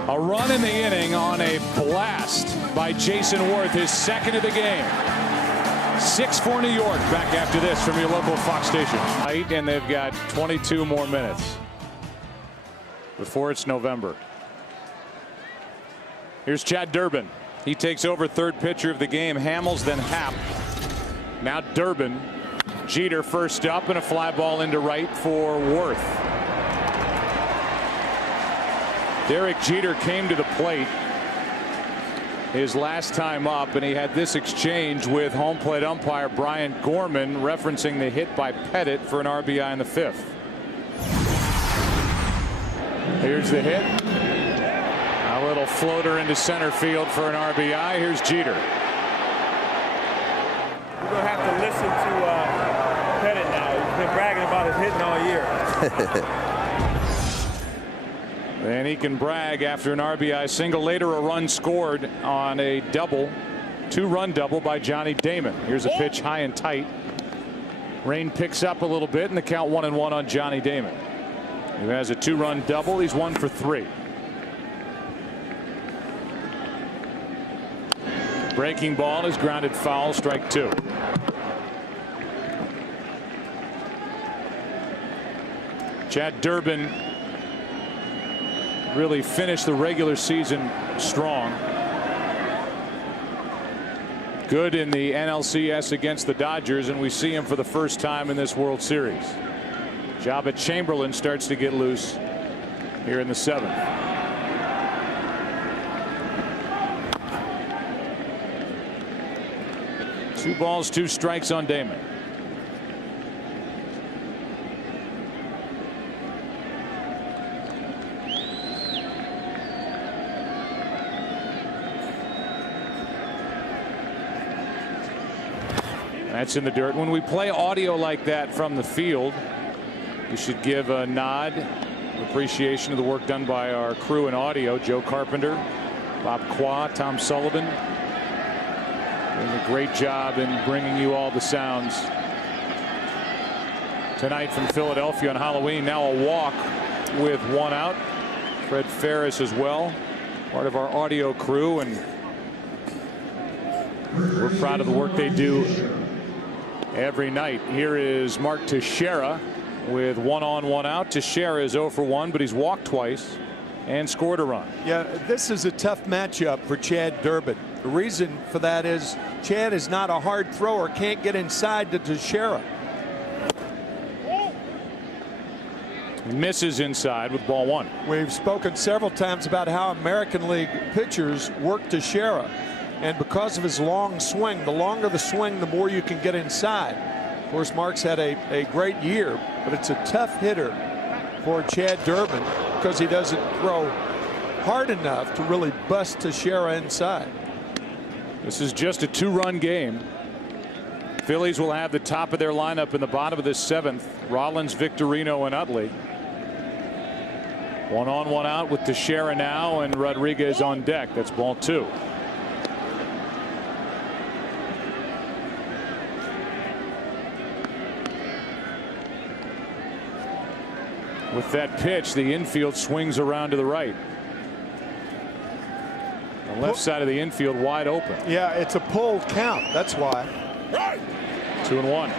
A run in the inning on a blast by Jason Worth, his second of the game. 6 for New York. Back after this from your local Fox station. And they've got 22 more minutes before it's November. Here's Chad Durbin. He takes over third pitcher of the game. Hamels, then Happ. Now Durbin. Jeter first up, and a fly ball into right for Worth. Derek Jeter came to the plate his last time up, and he had this exchange with home plate umpire Brian Gorman referencing the hit by Pettit for an RBI in the 5th. Here's the hit. A little floater into center field for an RBI. Here's Jeter. We're going to have to listen to Pettit now. He's been bragging about his hitting all year. And he can brag after an RBI single. Later, a run scored on a double, 2-run double by Johnny Damon. Here's a pitch high and tight. Rain picks up a little bit, and the count 1-1 on Johnny Damon, who has a 2-run double. He's 1 for 3. Breaking ball is grounded foul, strike 2. Chad Durbin really finished the regular season strong. Good in the NLCS against the Dodgers, and we see him for the first time in this World Series. Jabba Chamberlain starts to get loose here in the 7th. Two balls, 2 strikes on Damon. That's in the dirt. When we play audio like that from the field, you should give a nod, appreciation of the work done by our crew in audio. Joe Carpenter, Bob Qua, Tom Sullivan, doing a great job in bringing you all the sounds tonight from Philadelphia on Halloween. Now a walk with 1 out. Fred Ferris as well, part of our audio crew, and we're proud of the work they do every night. Here is Mark Teixeira with 1 on, 1 out. Teixeira is 0 for 1, but he's walked twice and scored a run. Yeah, this is a tough matchup for Chad Durbin. The reason for that is Chad is not a hard thrower, can't get inside to Teixeira. Misses inside with ball 1. We've spoken several times about how American League pitchers work Teixeira. And because of his long swing, the longer the swing, the more you can get inside. Of course, Mark's had a great year, but it's a tough hitter for Chad Durbin because he doesn't throw hard enough to really bust Teixeira inside. This is just a 2-run game. Phillies will have the top of their lineup in the bottom of this 7th. Rollins, Victorino, and Utley. 1 on, 1 out with Teixeira now, and Rodriguez on deck. That's ball 2. With that pitch, the infield swings around to the right. The left side of the infield wide open. Yeah, it's a pulled count. That's why. 2-1.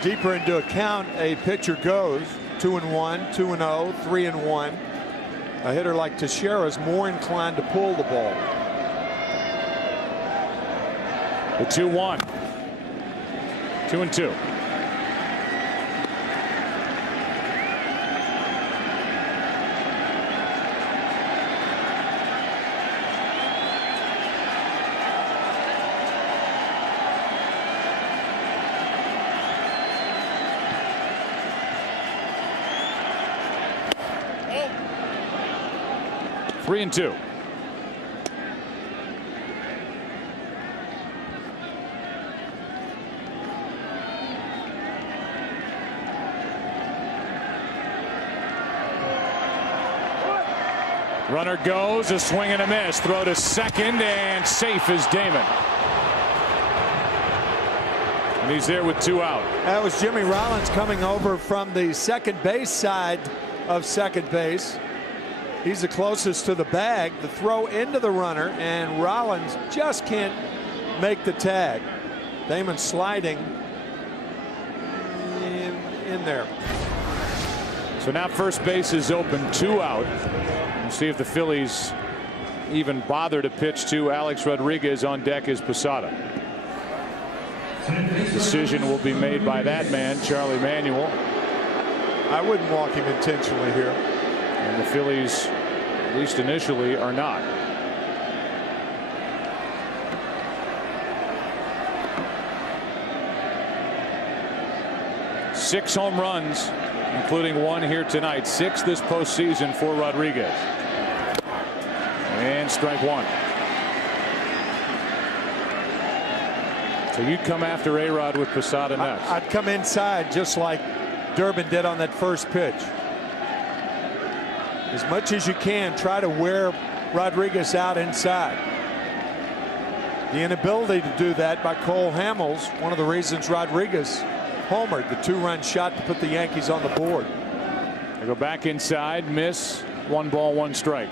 Deeper into a count, a pitcher goes 2-1, 2-0, 3-1. A hitter like Teixeira is more inclined to pull the ball. The 2-1. 2-2. Three and 2. Runner goes, a swing and a miss. Throw to second, and safe is Damon. And he's there with 2 out. That was Jimmy Rollins coming over from the second base side of second base. He's the closest to the bag. The throw into the runner, and Rollins just can't make the tag. Damon sliding in there. So now first base is open, 2 out. We'll see if the Phillies even bother to pitch to Alex Rodriguez. On deck is Posada. Decision will be made by that man, Charlie Manuel. I wouldn't walk him intentionally here. And the Phillies, at least initially, are not. 6 home runs, including 1 here tonight. 6 this postseason for Rodriguez. And strike 1. So you'd come after A-Rod with Posada next. I'd come inside just like Durbin did on that first pitch. As much as you can, try to wear Rodriguez out inside. The inability to do that by Cole Hamels, one of the reasons Rodriguez homered, the 2-run shot to put the Yankees on the board. They go back inside, miss, 1 ball, 1 strike.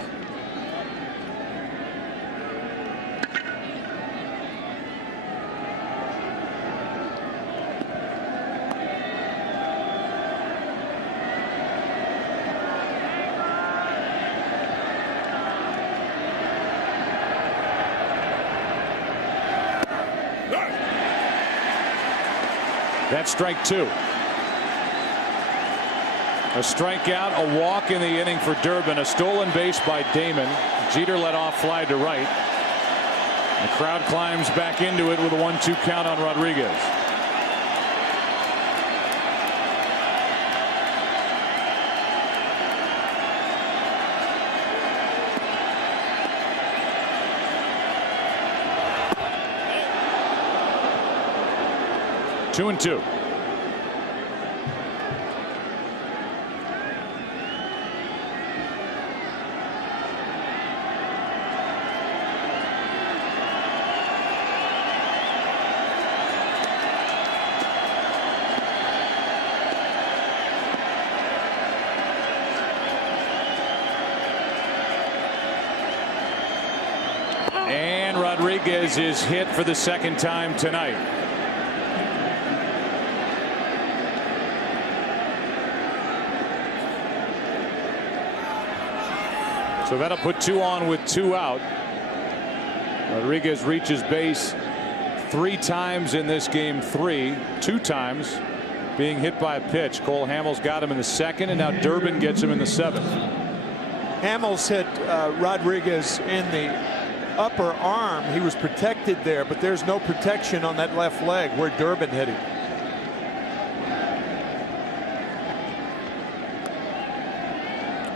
That's strike 2. A strikeout, a walk in the inning for Durbin, a stolen base by Damon. Jeter let off fly to right. The crowd climbs back into it with a 1-2 count on Rodriguez. Two and 2. And Rodriguez is hit for the 2nd time tonight. So that'll put 2 on with 2 out. Rodriguez reaches base 3 times in this game. 2 times being hit by a pitch. Cole Hamels got him in the 2nd, and now Durbin gets him in the 7th. Hamels hit Rodriguez in the upper arm. He was protected there, but there's no protection on that left leg where Durbin hit him.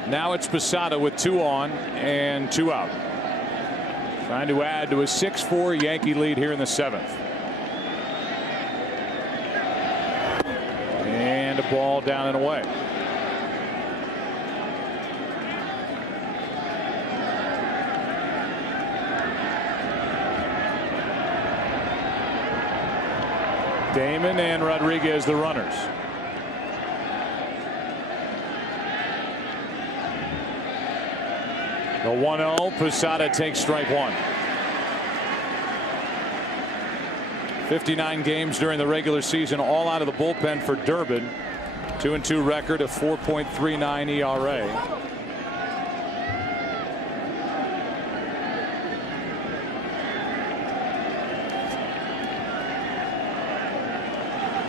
Now it's Posada with 2 on and 2 out. Trying to add to a 6-4 Yankee lead here in the 7th. And a ball down and away. Damon and Rodriguez the runners. The 1-0, Posada takes strike 1. 59 games during the regular season, all out of the bullpen for Durbin. 2-2 record, a 4.39 ERA.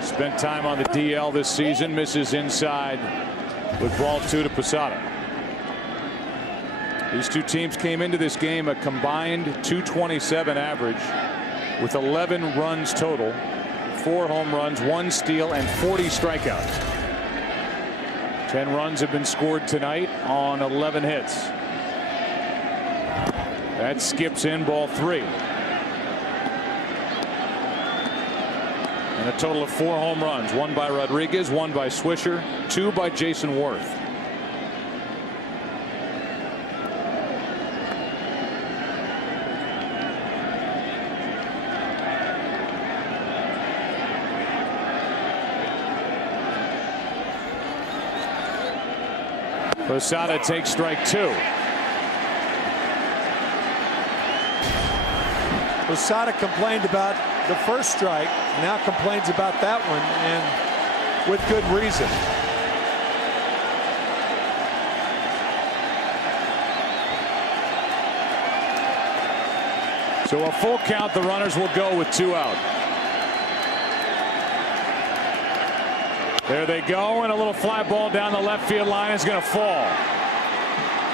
Spent time on the DL this season, misses inside with ball 2 to Posada. These 2 teams came into this game a combined .227 average with 11 runs total, 4 home runs, 1 steal, and 40 strikeouts. 10 runs have been scored tonight on 11 hits. That skips in, ball 3. And a total of 4 home runs, 1 by Rodriguez, 1 by Swisher, 2 by Jason Worth. Posada takes strike 2. Posada complained about the first strike, now complains about that one, and with good reason. So a full count, the runners will go with 2 out. There they go, and a little fly ball down the left field line is going to fall.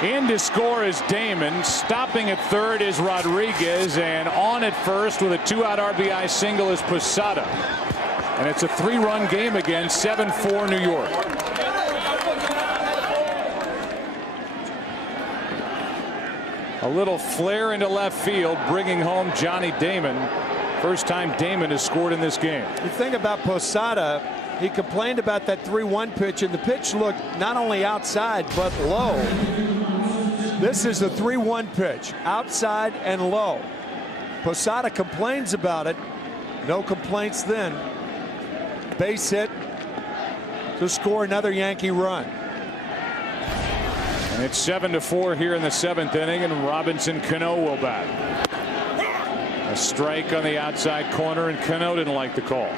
In to score is Damon. Stopping at third is Rodriguez, and on at first with a 2-out RBI single is Posada. And it's a 3-run game again, 7-4 New York. A little flare into left field, bringing home Johnny Damon. First time Damon has scored in this game. You think about Posada, he complained about that 3-1 pitch, and the pitch looked not only outside but low. This is a 3-1 pitch, outside and low. Posada complains about it. No complaints then. Base hit to score another Yankee run. And it's 7-4 here in the 7th inning, and Robinson Cano will bat. A strike on the outside corner, and Cano didn't like the call.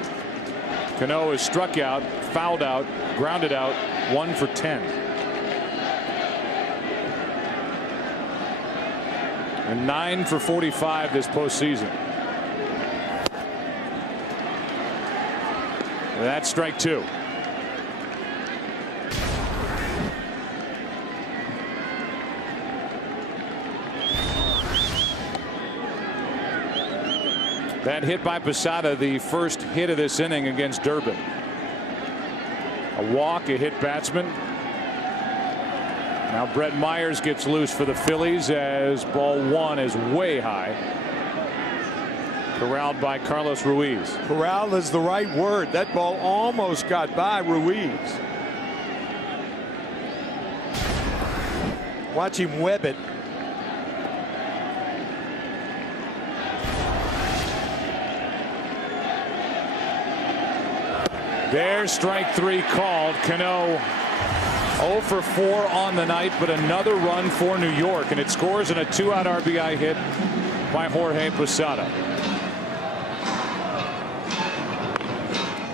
Cano is struck out, fouled out, grounded out, 1 for 10. And 9 for 45 this postseason. That's strike 2. That hit by Posada, the first hit of this inning against Durbin. A walk, a hit batsman. Now Brett Myers gets loose for the Phillies as ball 1 is way high. Corralled by Carlos Ruiz. Corralled is the right word. That ball almost got by Ruiz. Watch him web it. There's strike 3 called. Cano 0 for 4 on the night, but another run for New York, and it scores in a 2-out RBI hit by Jorge Posada.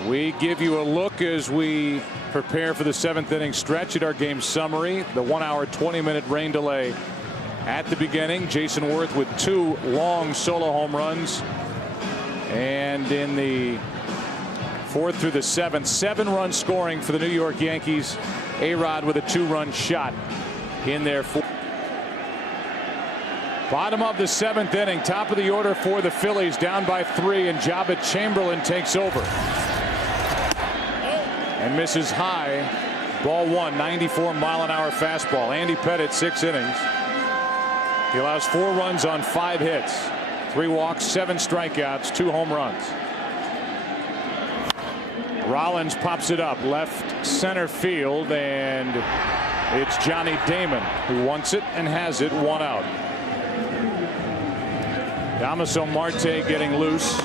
We give you a look as we prepare for the 7th inning stretch at our game summary. The 1-hour 20-minute rain delay at the beginning. Jason Worth with 2 long solo home runs, and in the 4th through the 7th, 7-run scoring for the New York Yankees. A-Rod with a 2-run shot in their 4th. Bottom of the 7th inning, top of the order for the Phillies, down by 3, and Jabba Chamberlain takes over and misses high. Ball 1, 94-mile-an-hour fastball. Andy Pettitte, 6 innings. He allows 4 runs on 5 hits, 3 walks, 7 strikeouts, 2 home runs. Rollins pops it up left center field, and it's Johnny Damon who wants it and has it, 1 out. Damaso Marte getting loose.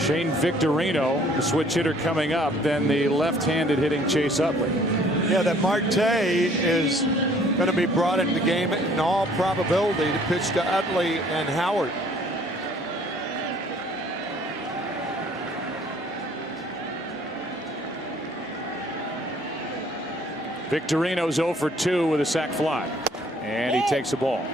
Shane Victorino, the switch hitter, coming up. Then the left-handed hitting Chase Utley. Yeah, that Marte is going to be brought into the game in all probability to pitch to Utley and Howard. Victorino's 0 for 2 with a sac fly, and he takes the ball.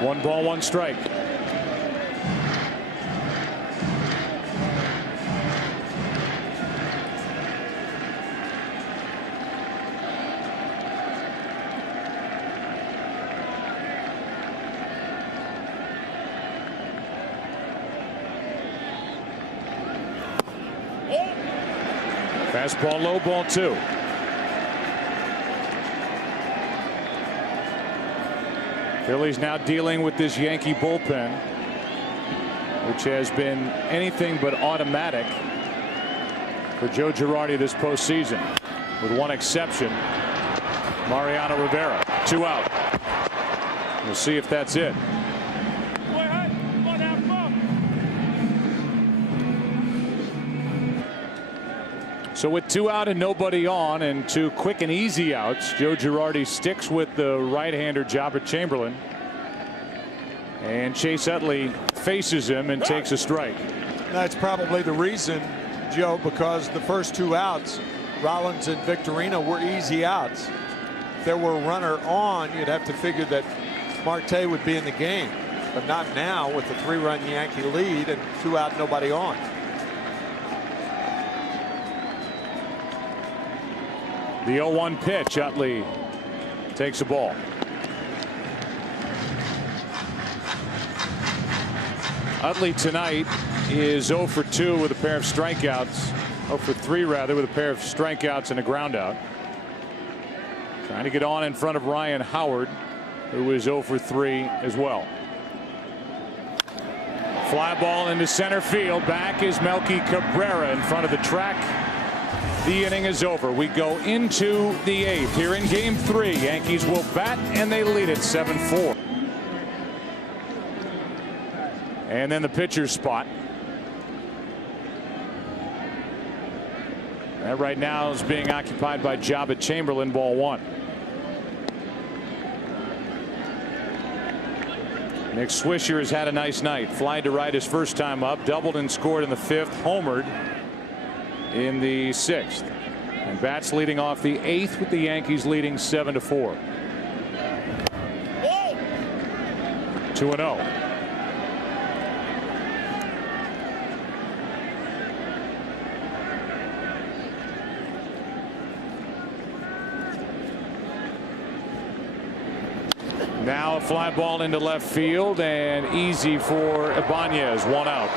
One ball, 1 strike. Fastball low, ball 2. Phillies now dealing with this Yankee bullpen, which has been anything but automatic for Joe Girardi this postseason, with one exception, Mariano Rivera. 2 out. We'll see if that's it. So with 2 out and nobody on, and 2 quick and easy outs, Joe Girardi sticks with the right-hander Jabba Chamberlain, and Chase Utley faces him and takes a strike. That's probably the reason, Joe, because the first 2 outs, Rollins and Victorino, were easy outs. If there were a runner on, you'd have to figure that Marte would be in the game, but not now with the 3-run Yankee lead and 2 out, nobody on. The 0-1 pitch. Utley takes the ball. Utley tonight is 0 for 2 with a pair of strikeouts. 0 for 3 rather, with a pair of strikeouts and a ground out. Trying to get on in front of Ryan Howard, who is 0 for 3 as well. Fly ball into center field. Back is Melky Cabrera in front of the track. The inning is over. We go into the 8th here in game 3. Yankees will bat and they lead it 7-4. And then the pitcher's spot. That right now is being occupied by Jabba Chamberlain, ball 1. Nick Swisher has had a nice night. Fly to right his first time up, doubled and scored in the 5th, homered in the 6th. And bats leading off the 8th with the Yankees leading 7-4. 2-0. Now a fly ball into left field and easy for Ibanez. 1 out.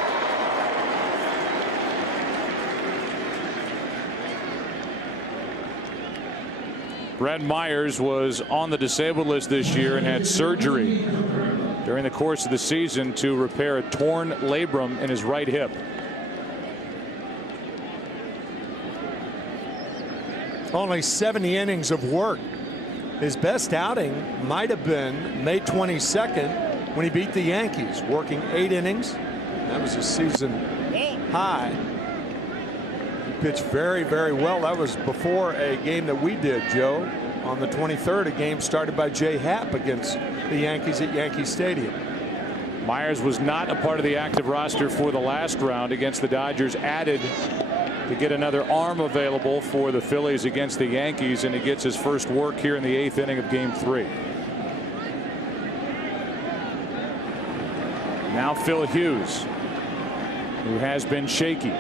Brett Myers was on the disabled list this year and had surgery during the course of the season to repair a torn labrum in his right hip. Only 70 innings of work. His best outing might have been May 22nd when he beat the Yankees, working 8 innings. That was a season high. He pitched very, very well. That was before a game that we did, Joe, on the 23rd, a game started by Jay Happ against the Yankees at Yankee Stadium. Myers was not a part of the active roster for the last round against the Dodgers, added to get another arm available for the Phillies against the Yankees, and he gets his first work here in the 8th inning of game 3. Now Phil Hughes, who has been shaky,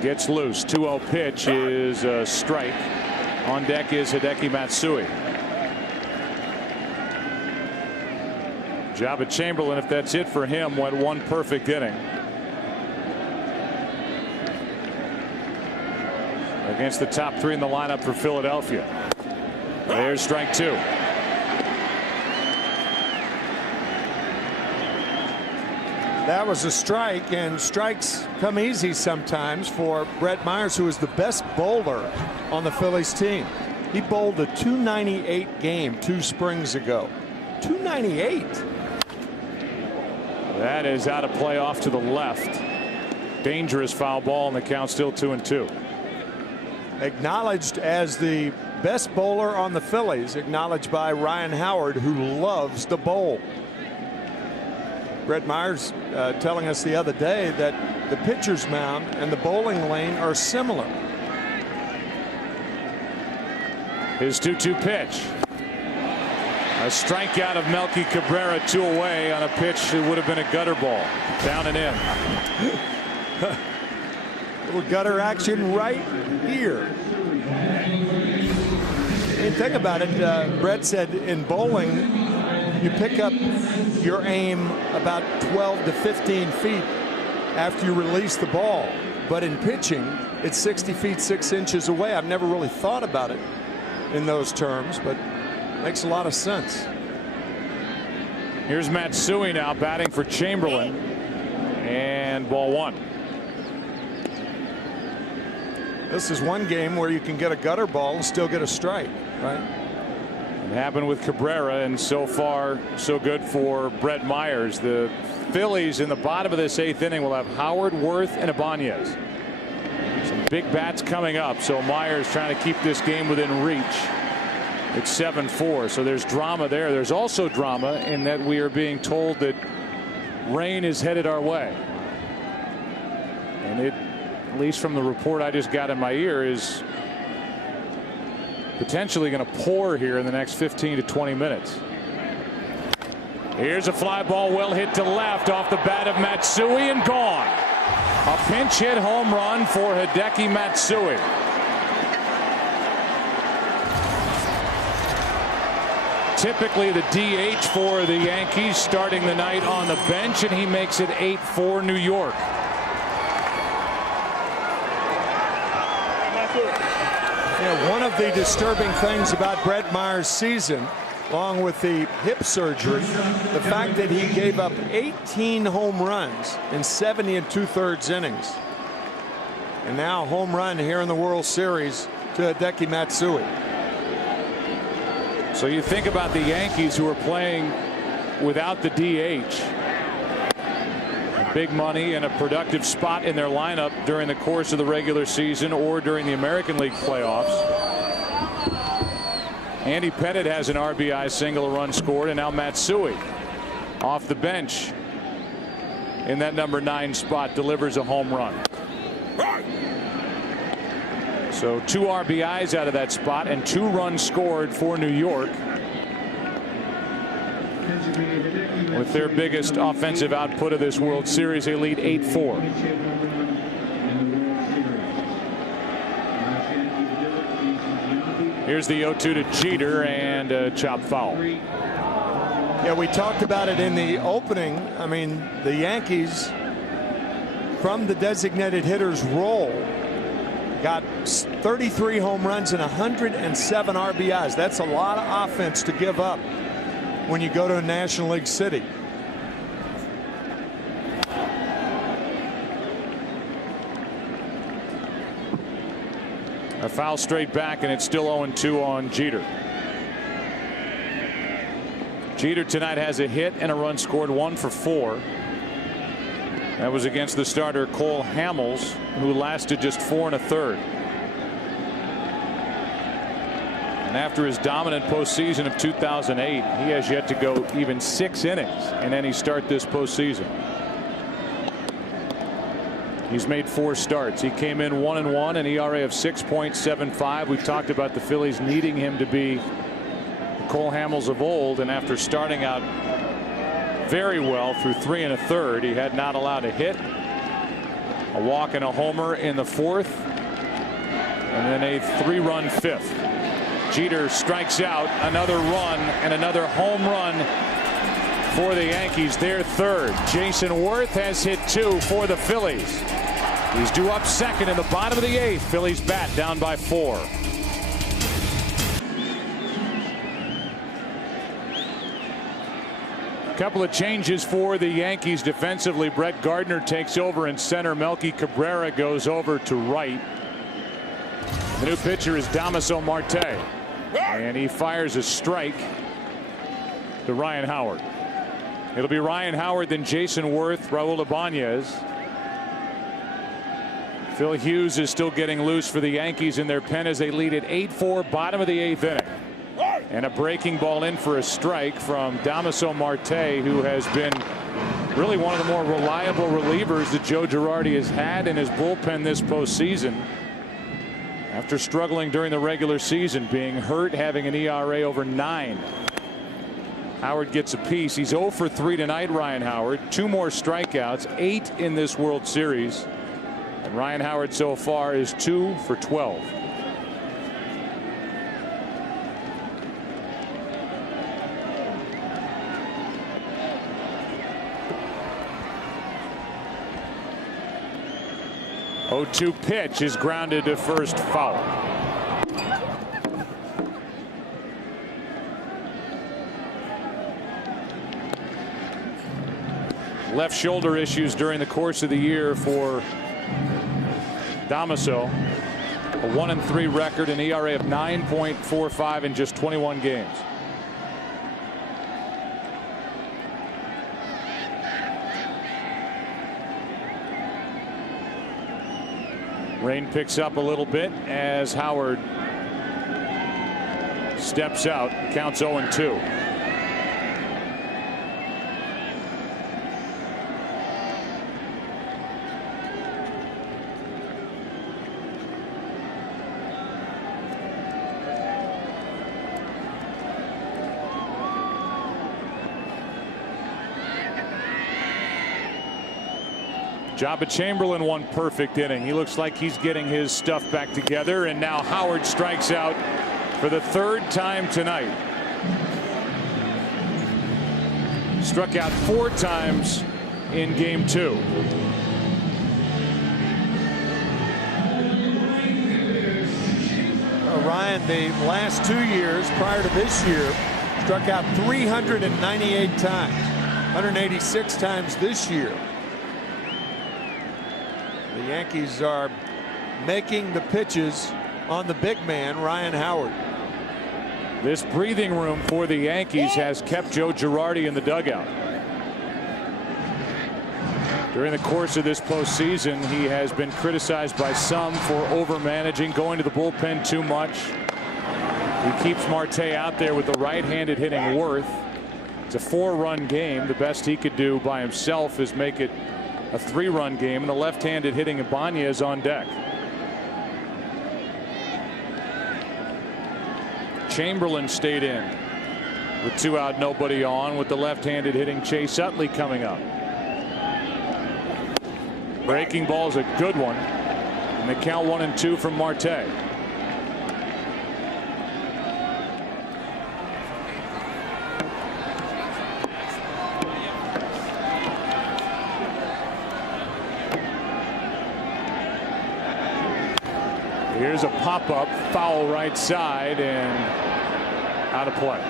gets loose. 2-0 pitch is a strike. On deck is Hideki Matsui. Jabba Chamberlain, if that's it for him, went 1 perfect inning against the top 3 in the lineup for Philadelphia. There's strike 2. That was a strike, and strikes come easy sometimes for Brett Myers, who is the best bowler on the Phillies team. He bowled a .298 game 2 springs ago. .298. That is out of play off to the left. Dangerous foul ball, and the count still 2-2. Acknowledged as the best bowler on the Phillies, acknowledged by Ryan Howard, who loves to bowl. Brett Myers telling us the other day that the pitcher's mound and the bowling lane are similar. His 2-2 pitch. A strikeout of Melky Cabrera, 2 away on a pitch that would have been a gutter ball. Down and in. Little gutter action right here. And think about it. Brett said in bowling, you pick up your aim about 12 to 15 feet after you release the ball. But in pitching, it's 60 feet 6 inches away. I've never really thought about it in those terms, but makes a lot of sense. Here's Matsui now batting for Chamberlain, and ball 1. This is one game where you can get a gutter ball and still get a strike, right? It happened with Cabrera, and so far so good for Brett Myers. The Phillies in the bottom of this 8th inning will have Howard, Worth, and Ibanez. Some big bats coming up, so Myers trying to keep this game within reach. It's 7-4, so there's drama there. There's also drama in that we are being told that rain is headed our way, and it, at least from the report I just got in my ear, is potentially going to pour here in the next 15 to 20 minutes. Here's a fly ball well hit to left off the bat of Matsui and gone. A pinch hit home run for Hideki Matsui. typically the DH for the Yankees, starting the night on the bench, and he makes it 8-4 New York. Yeah, one of the disturbing things about Brett Maher's season, along with the hip surgery, the fact that he gave up 18 home runs in 70 2/3 innings. And now a home run here in the World Series to Hideki Matsui. So you think about the Yankees, who are playing without the DH. Big money and a productive spot in their lineup during the course of the regular season or during the American League playoffs. Andy Pettitte has an RBI single, a run scored, and now Matsui off the bench in that number 9 spot delivers a home run. So 2 RBIs out of that spot and 2 runs scored for New York, with their biggest offensive output of this World Series. They lead 8-4. Here's the 0-2 to Jeter, and a chop foul. Yeah, we talked about it in the opening. I mean, the Yankees, from the designated hitter's role, got 33 home runs and 107 RBIs. That's a lot of offense to give up when you go to a National League city. A foul straight back, and it's still 0-2 on Jeter. Jeter tonight has a hit and a run scored, 1 for 4. That was against the starter Cole Hamels, who lasted just 4 1/3. And after his dominant postseason of 2008, he has yet to go even 6 innings in any start this postseason. He's made 4 starts. He came in 1-1, an ERA of 6.75. We've talked about the Phillies needing him to be the Cole Hamels of old, and after starting out very well through 3 1/3, he had not allowed a hit, a walk and a homer in the 4th, and then a 3-run 5th. Jeter strikes out, another run and another home run for the Yankees, their 3rd. Jason Worth has hit 2 for the Phillies. He's due up 2nd in the bottom of the 8th. Phillies bat down by 4. Couple of changes for the Yankees defensively. Brett Gardner takes over in center. Melky Cabrera goes over to right. The new pitcher is Damaso Marte, and he fires a strike to Ryan Howard. It'll be Ryan Howard, then Jason Worth, Raul Ibanez. Phil Hughes is still getting loose for the Yankees in their pen as they lead at 8-4, bottom of the 8th inning. And a breaking ball in for a strike from Damaso Marte, who has been really one of the more reliable relievers that Joe Girardi has had in his bullpen this postseason. After struggling during the regular season, being hurt, having an ERA over 9. Howard gets a piece. He's 0 for 3 tonight, Ryan Howard. 2 more strikeouts, 8 in this World Series. And Ryan Howard so far is 2 for 12. The 0-2 pitch is grounded to first, foul. Left shoulder issues during the course of the year for Damaso. A 1-3 record, an ERA of 9.45 in just 21 games. Rain picks up a little bit as Howard steps out. Counts 0-2. Jabba Chamberlain, 1 perfect inning. He looks like he's getting his stuff back together, and now Howard strikes out for the 3rd time tonight. struck out 4 times in game 2. Ryan, the last 2 years prior to this year, struck out 398 times, 186 times this year. The Yankees are making the pitches on the big man, Ryan Howard. This breathing room for the Yankees has kept Joe Girardi in the dugout. During the course of this postseason, he has been criticized by some for over-managing, going to the bullpen too much. He keeps Marte out there with the right-handed hitting Worth. It's a 4-run game. The best he could do by himself is make it a 3-run game, and the left-handed hitting Ibanez on deck. Chamberlain stayed in with 2 out, nobody on, with the left-handed hitting Chase Utley coming up. Breaking ball is a good one, and they count 1-2 from Marte. Here's a pop-up, foul right side, and out of play.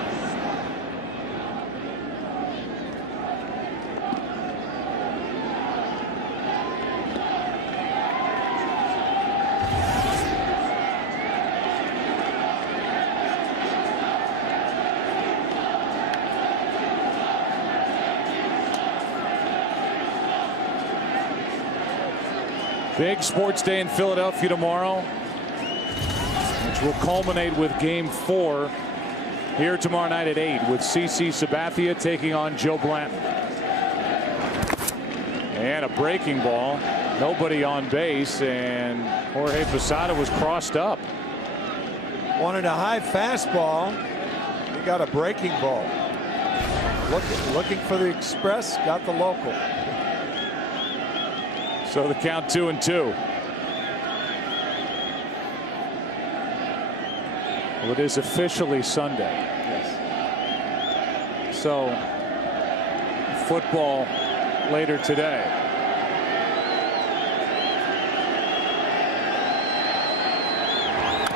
Big sports day in Philadelphia tomorrow, which will culminate with game 4 here tomorrow night at 8 with CC Sabathia taking on Joe Blanton. And a breaking ball, nobody on base, and Jorge Posada was crossed up. Wanted a high fastball. He got a breaking ball. Looking for the express, got the local. So the count 2-2. Well, it is officially Sunday. Yes. So football later today.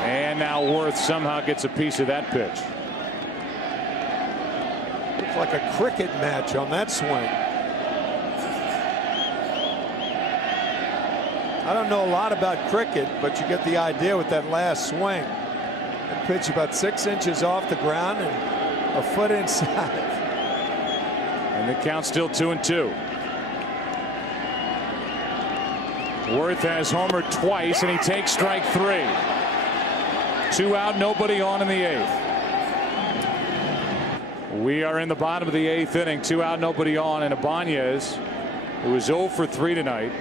And now Worth somehow gets a piece of that pitch. Looks like a cricket match on that swing. I don't know a lot about cricket, but you get the idea with that last swing. That pitch about 6 inches off the ground and a foot inside. And the count still 2-2. Worth has homered twice, and he takes strike 3. 2 out, nobody on in the 8th. We are in the bottom of the 8th inning. 2 out, nobody on, and Ibanez, who is 0 for 3 tonight.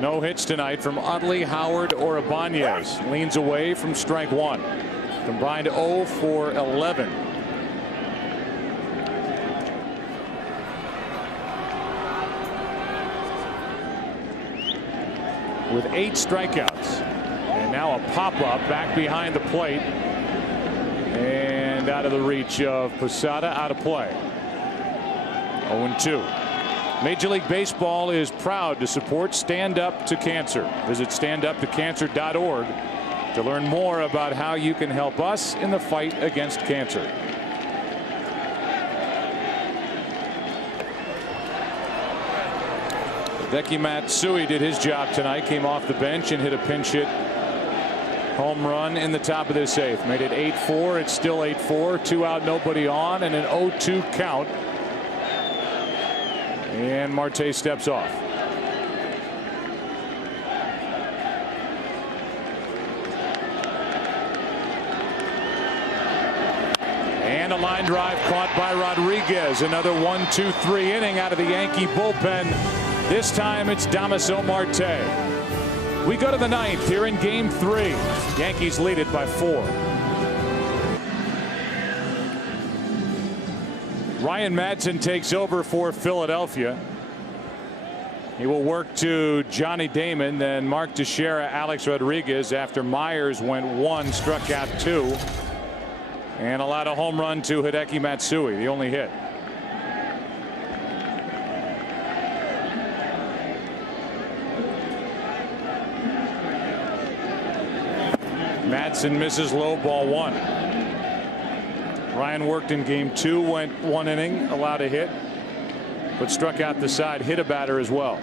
No hits tonight from Utley, Howard, or Ibanez. Leans away from strike 1. Combined 0 for 11. With 8 strikeouts. And now a pop-up back behind the plate. And out of the reach of Posada, out of play. 0-2. Major League Baseball is proud to support Stand Up to Cancer. Visit standuptocancer.org to learn more about how you can help us in the fight against cancer. Hideki Matsui did his job tonight, came off the bench and hit a pinch hit home run in the top of this 8th. Made it 8-4. It's still 8-4. 2 out, nobody on, and an 0-2 count. And Marte steps off. And a line drive caught by Rodriguez. Another 1-2-3 inning out of the Yankee bullpen. This time it's Damaso Marte. We go to the 9th here in game 3. Yankees lead it by 4. Ryan Madson takes over for Philadelphia. He will work to Johnny Damon, then Mark Teixeira, Alex Rodriguez after Myers went 1, struck out 2. And allowed a home run to Hideki Matsui, the only hit. Madsen misses low, ball 1. Ryan worked in game 2, went 1 inning, allowed a hit, but struck out the side, hit a batter as well.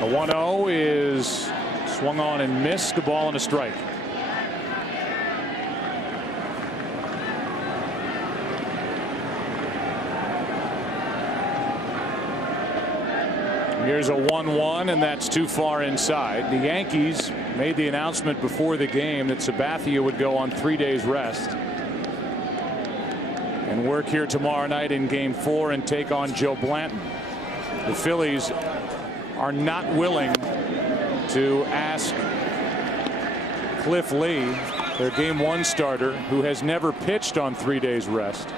The 1-0 is swung on and missed, a ball and a strike. Here's a 1-1, and that's too far inside. The Yankees made the announcement before the game that Sabathia would go on 3 days rest and work here tomorrow night in game 4 and take on Joe Blanton. The Phillies are not willing to ask Cliff Lee, their game 1 starter, who has never pitched on 3 days rest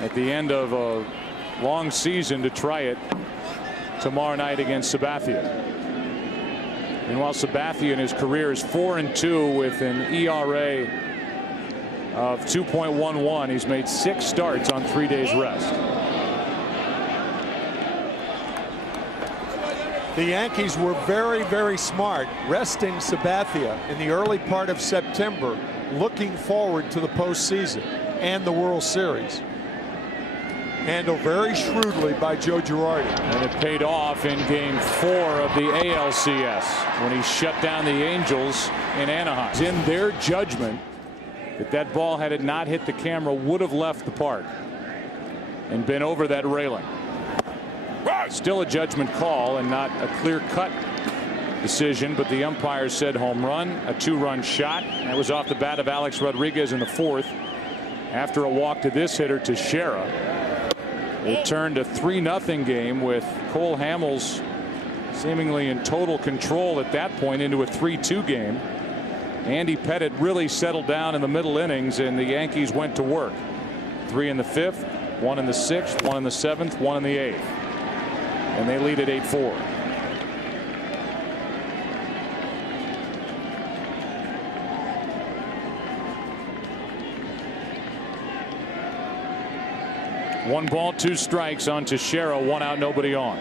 at the end of a long season, to try it tomorrow night against Sabathia. And while Sabathia in his career is 4-2 with an ERA of 2.11, he's made 6 starts on 3 days rest. The Yankees were very, very smart resting Sabathia in the early part of September, looking forward to the postseason and the World Series. Handled very shrewdly by Joe Girardi. And it paid off in game 4 of the ALCS when he shut down the Angels in Anaheim. It's in their judgment that that ball, had it not hit the camera, would have left the park and been over that railing. Still a judgment call and not a clear-cut decision, but the umpire said home run, a 2-run shot. That was off the bat of Alex Rodriguez in the 4th after a walk to this hitter, Teixeira. It turned a 3-0 game with Cole Hamels seemingly in total control at that point into a 3-2 game. Andy Pettitte really settled down in the middle innings, and the Yankees went to work. 3 in the 5th, 1 in the 6th, 1 in the 7th, 1 in the 8th. And they lead at 8-4. One ball, 2 strikes on Teixeira, 1 out, nobody on.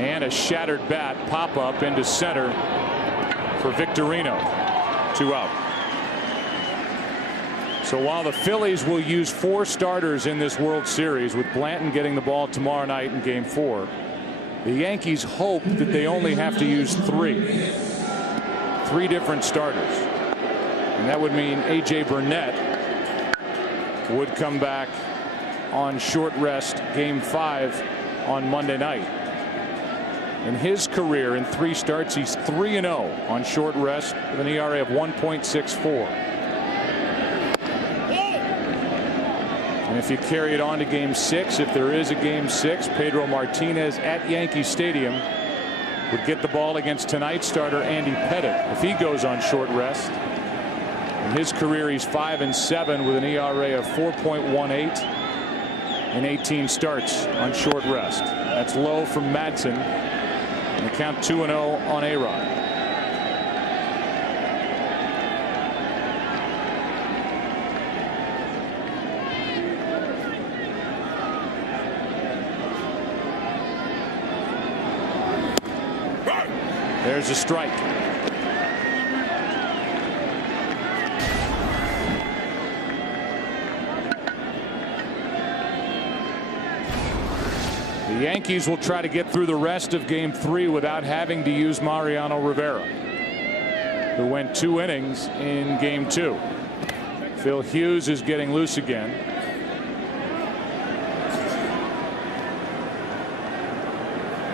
And a shattered bat pop up into center for Victorino. 2 out. So while the Phillies will use 4 starters in this World Series, with Blanton getting the ball tomorrow night in game 4, the Yankees hope that they only have to use 3 different starters. And that would mean A.J. Burnett would come back on short rest game 5 on Monday night. In his career, in 3 starts, he's 3-0 on short rest with an ERA of 1.64. And if you carry it on to game 6, if there is a game 6, Pedro Martinez at Yankee Stadium would get the ball against tonight's starter Andy Pettitte if he goes on short rest. In his career, he's 5-7 with an ERA of 4.18 in 18 starts on short rest. That's low from Madsen. And the count 2-0 on A-Rod. There's a strike. The Yankees will try to get through the rest of game 3 without having to use Mariano Rivera, who went 2 innings in game 2. Phil Hughes is getting loose again.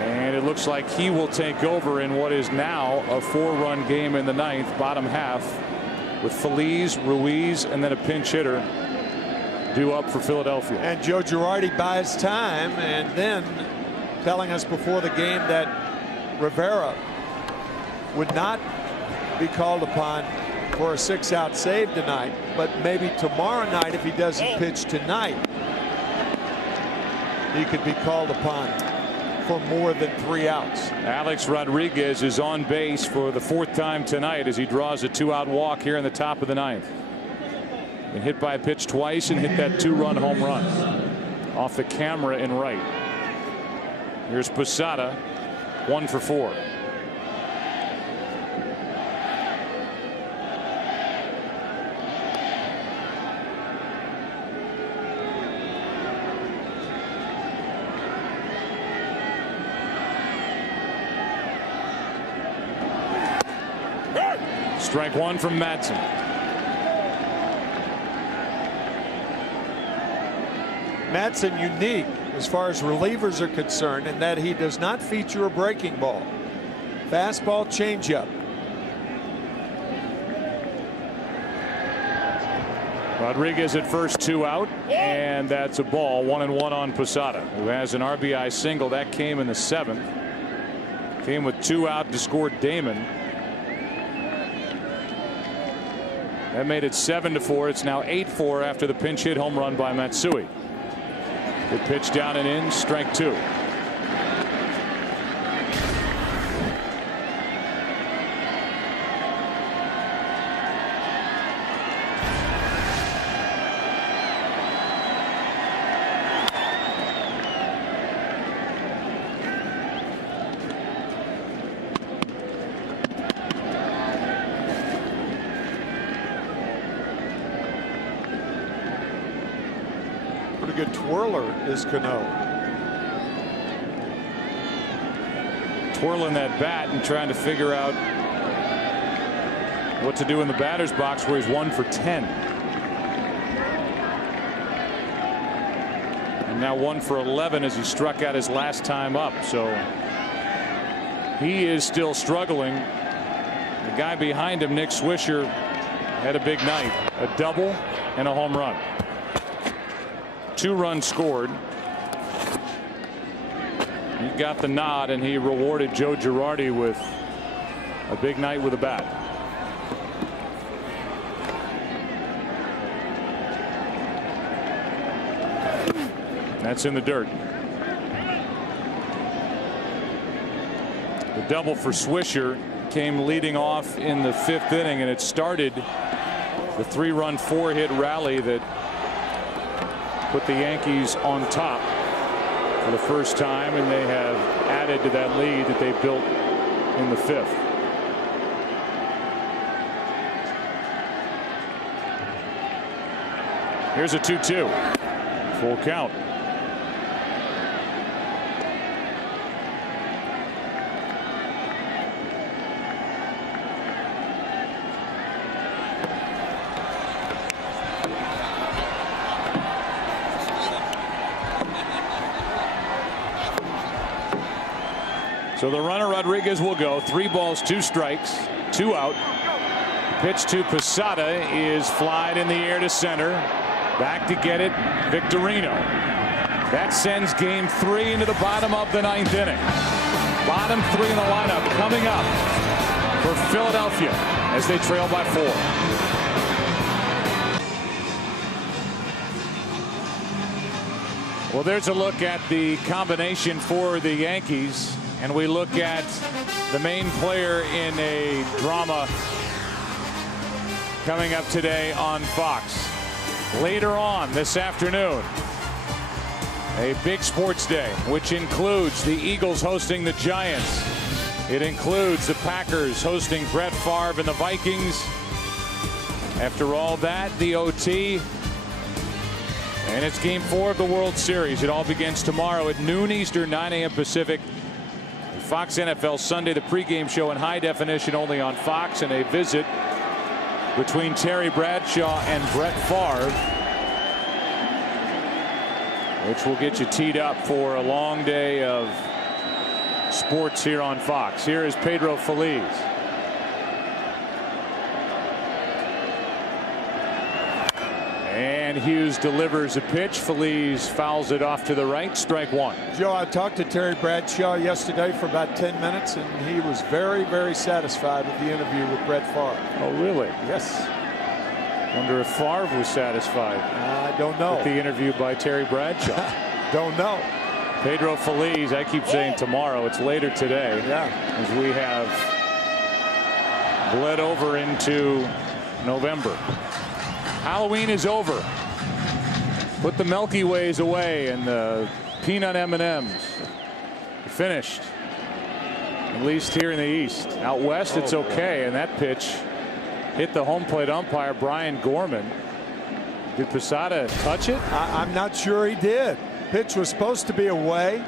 And it looks like he will take over in what is now a 4-run game in the 9th, bottom half, with Feliz, Ruiz, and then a pinch hitter due up for Philadelphia. And Joe Girardi buys time, and then telling us before the game that Rivera would not be called upon for a 6-out save tonight, but maybe tomorrow night, if he doesn't pitch tonight, he could be called upon. for more than 3 outs. Alex Rodriguez is on base for the 4th time tonight as he draws a 2-out walk here in the top of the 9th. Been hit by a pitch twice and hit that 2-run home run off the camera in right. Here's Posada, 1 for 4. Strike 1 from Madsen. Madsen unique as far as relievers are concerned in that he does not feature a breaking ball. Fastball, changeup. Rodriguez at first, 2 out, and that's a ball. 1-1 on Posada, who has an RBI single that came in the 7th. Came with 2 out to score Damon. That made it 7-4. It's now 8-4 after the pinch hit home run by Matsui. Good pitch down and in, strike 2. Pretty good twirler is Cano. Twirling that bat and trying to figure out what to do in the batter's box where he's 1 for 10. And now 1 for 11 as he struck out his last time up. So he is still struggling. The guy behind him, Nick Swisher, had a big night. A double and a home run. 2 runs scored. He got the nod and he rewarded Joe Girardi with a big night with a bat. That's in the dirt. The double for Swisher came leading off in the 5th inning, and it started the 3-run 4-hit rally that put the Yankees on top for the first time, and they have added to that lead that they built in the 5th. Here's a 2-2. Full count. So the runner Rodriguez will go. 3 balls, 2 strikes, 2 out. Pitch to Posada is flied in the air to center. Back to get it, Victorino. That sends game 3 into the bottom of the 9th inning. Bottom 3 in the lineup coming up for Philadelphia as they trail by 4. Well, there's a look at the combination for the Yankees. And we look at the main player in a drama coming up today on Fox. Later on this afternoon, a big sports day, which includes the Eagles hosting the Giants. It includes the Packers hosting Brett Favre and the Vikings. After all that, the OT. And it's game 4 of the World Series. It all begins tomorrow at noon Eastern, 9 a.m. Pacific. Fox NFL Sunday, the pregame show in high definition only on Fox, and a visit between Terry Bradshaw and Brett Favre, which will get you teed up for a long day of sports here on Fox. Here is Pedro Feliz. And Hughes delivers a pitch. Feliz fouls it off to the right. Strike 1. Joe, I talked to Terry Bradshaw yesterday for about 10 minutes, and he was very, very satisfied with the interview with Brett Favre. Oh, really? Yes. Wonder if Favre was satisfied. I don't know. With the interview by Terry Bradshaw. Don't know. Pedro Phillies, I keep saying tomorrow, it's later today. Yeah. As we have bled over into November. Halloween is over. Put the Milky Ways away and the peanut M&Ms. Finished. At least here in the East. Out west, it's okay. And that pitch hit the home plate umpire, Brian Gorman. Did Posada touch it? I'm not sure he did. Pitch was supposed to be away.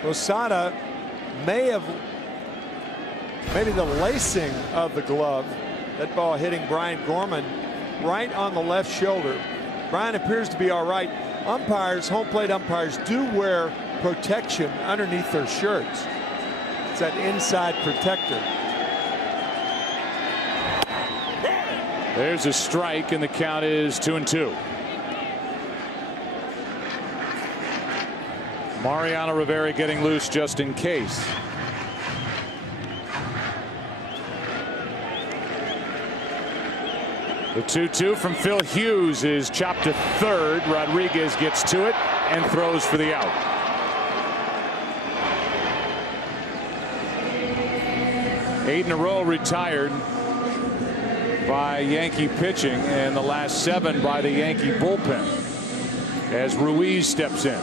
Posada may have, maybe the lacing of the glove. That ball hitting Brian Gorman right on the left shoulder. Brian appears to be all right. Umpires, home plate umpires, do wear protection underneath their shirts. It's that inside protector. There's a strike, and the count is 2-2. Mariano Rivera getting loose just in case. The 2-2 from Phil Hughes is chopped to third. Rodriguez gets to it and throws for the out. Eight in a row retired by Yankee pitching, and the last 7 by the Yankee bullpen as Ruiz steps in.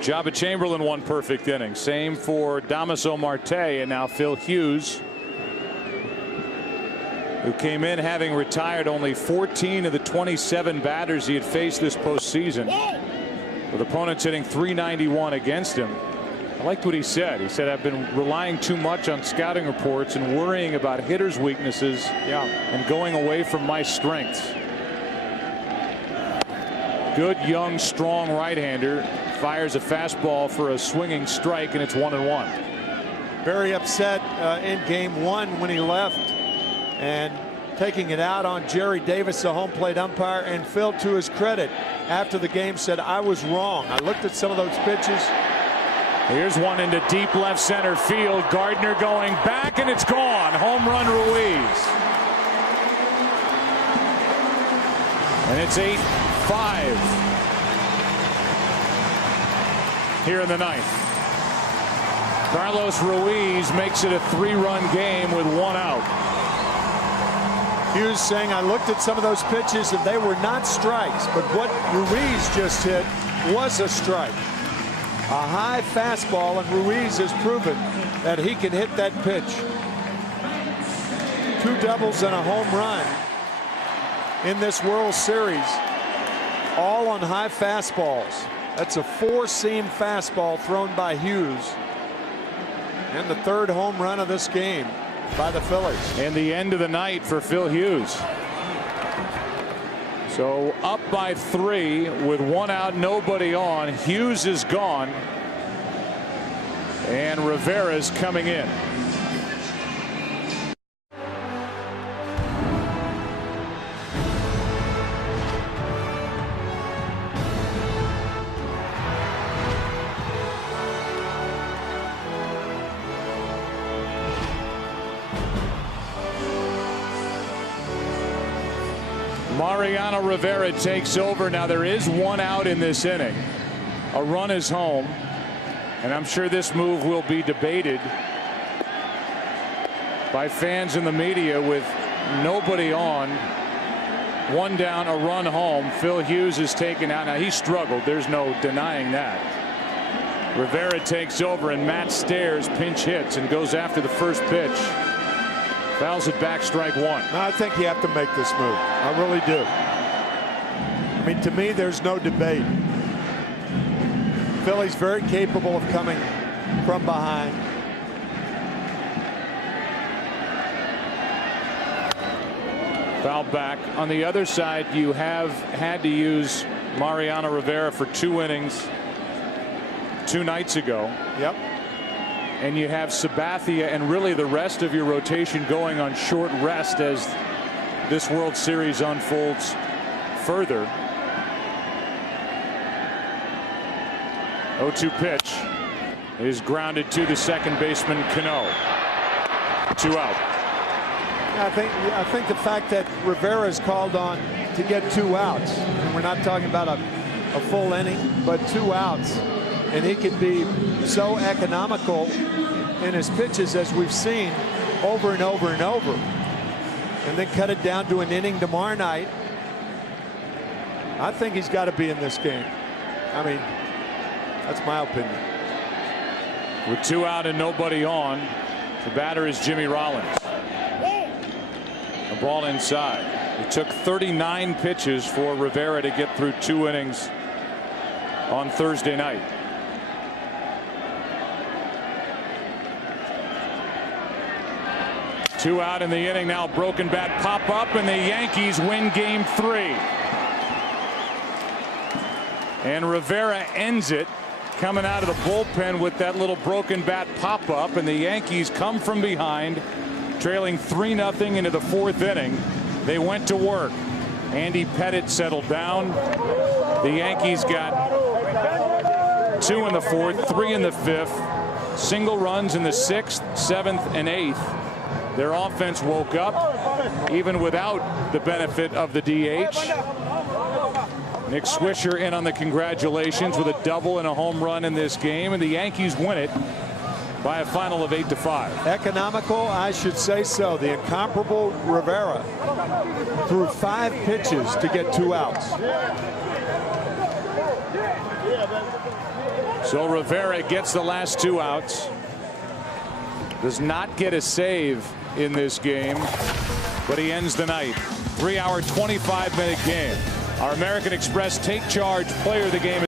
Jabba Chamberlain, 1 perfect inning. Same for Damaso Marte, and now Phil Hughes, who came in having retired only 14 of the 27 batters he had faced this postseason, with opponents hitting .391 against him. I liked what he said. He said, I've been relying too much on scouting reports and worrying about hitters' weaknesses and going away from my strengths. Good, young, strong right-hander fires a fastball for a swinging strike, and it's 1-1. Very upset in game 1 when he left, and taking it out on Jerry Davis, the home plate umpire. And Phil, to his credit, after the game said, I was wrong. I looked at some of those pitches. Here's one into deep left center field. Gardner going back, and it's gone. Home run, Ruiz. And it's 8-5 here in the 9th. Carlos Ruiz makes it a 3-run game with 1 out. Hughes saying, I looked at some of those pitches and they were not strikes, but what Ruiz just hit was a strike. A high fastball, and Ruiz has proven that he can hit that pitch. 2 doubles and a home run in this World Series, all on high fastballs. That's a 4-seam fastball thrown by Hughes, and the 3rd home run of this game by the Phillies. And the end of the night for Phil Hughes. So up by 3 with 1 out, nobody on. Hughes is gone, and Rivera's coming in. Mariano Rivera takes over. Now there is 1 out in this inning. A run is home, and I'm sure this move will be debated by fans in the media. With nobody on, 1 down, a run home. Phil Hughes is taken out. Now he struggled, there's no denying that. Rivera takes over, and Matt Stairs pinch hits and goes after the first pitch. Fouls it back, strike 1. No, I think you have to make this move. I really do. I mean, to me, there's no debate. Philly's very capable of coming from behind. Foul back. On the other side, you have had to use Mariano Rivera for 2 innings 2 nights ago. Yep. And you have Sabathia and really the rest of your rotation going on short rest as this World Series unfolds further. 0-2 pitch is grounded to the second baseman, Cano. 2 out. I think the fact that Rivera is called on to get 2 outs, and we're not talking about a a full inning, but 2 outs. And he can be so economical in his pitches, as we've seen over and over and over. And then cut it down to an inning tomorrow night. I think he's got to be in this game. I mean, that's my opinion. With 2 out and nobody on, the batter is Jimmy Rollins. A ball inside. It took 39 pitches for Rivera to get through 2 innings on Thursday night. Two out in the inning now. Broken bat pop up, and the Yankees win game 3. And Rivera ends it, coming out of the bullpen with that little broken bat pop up, and the Yankees come from behind, trailing 3-0 into the 4th inning. They went to work. Andy Pettitte settled down. The Yankees got 2 in the 4th, 3 in the 5th, single runs in the 6th, 7th, and 8th. Their offense woke up even without the benefit of the DH. Nick Swisher in on the congratulations with a double and a home run in this game, and the Yankees win it by a final of 8-5. Economical, I should say so. The incomparable Rivera threw 5 pitches to get 2 outs. So Rivera gets the last 2 outs. Does not get a save in this game, but he ends the night. 3-hour, 25-minute game. Our American Express Take Charge player of the game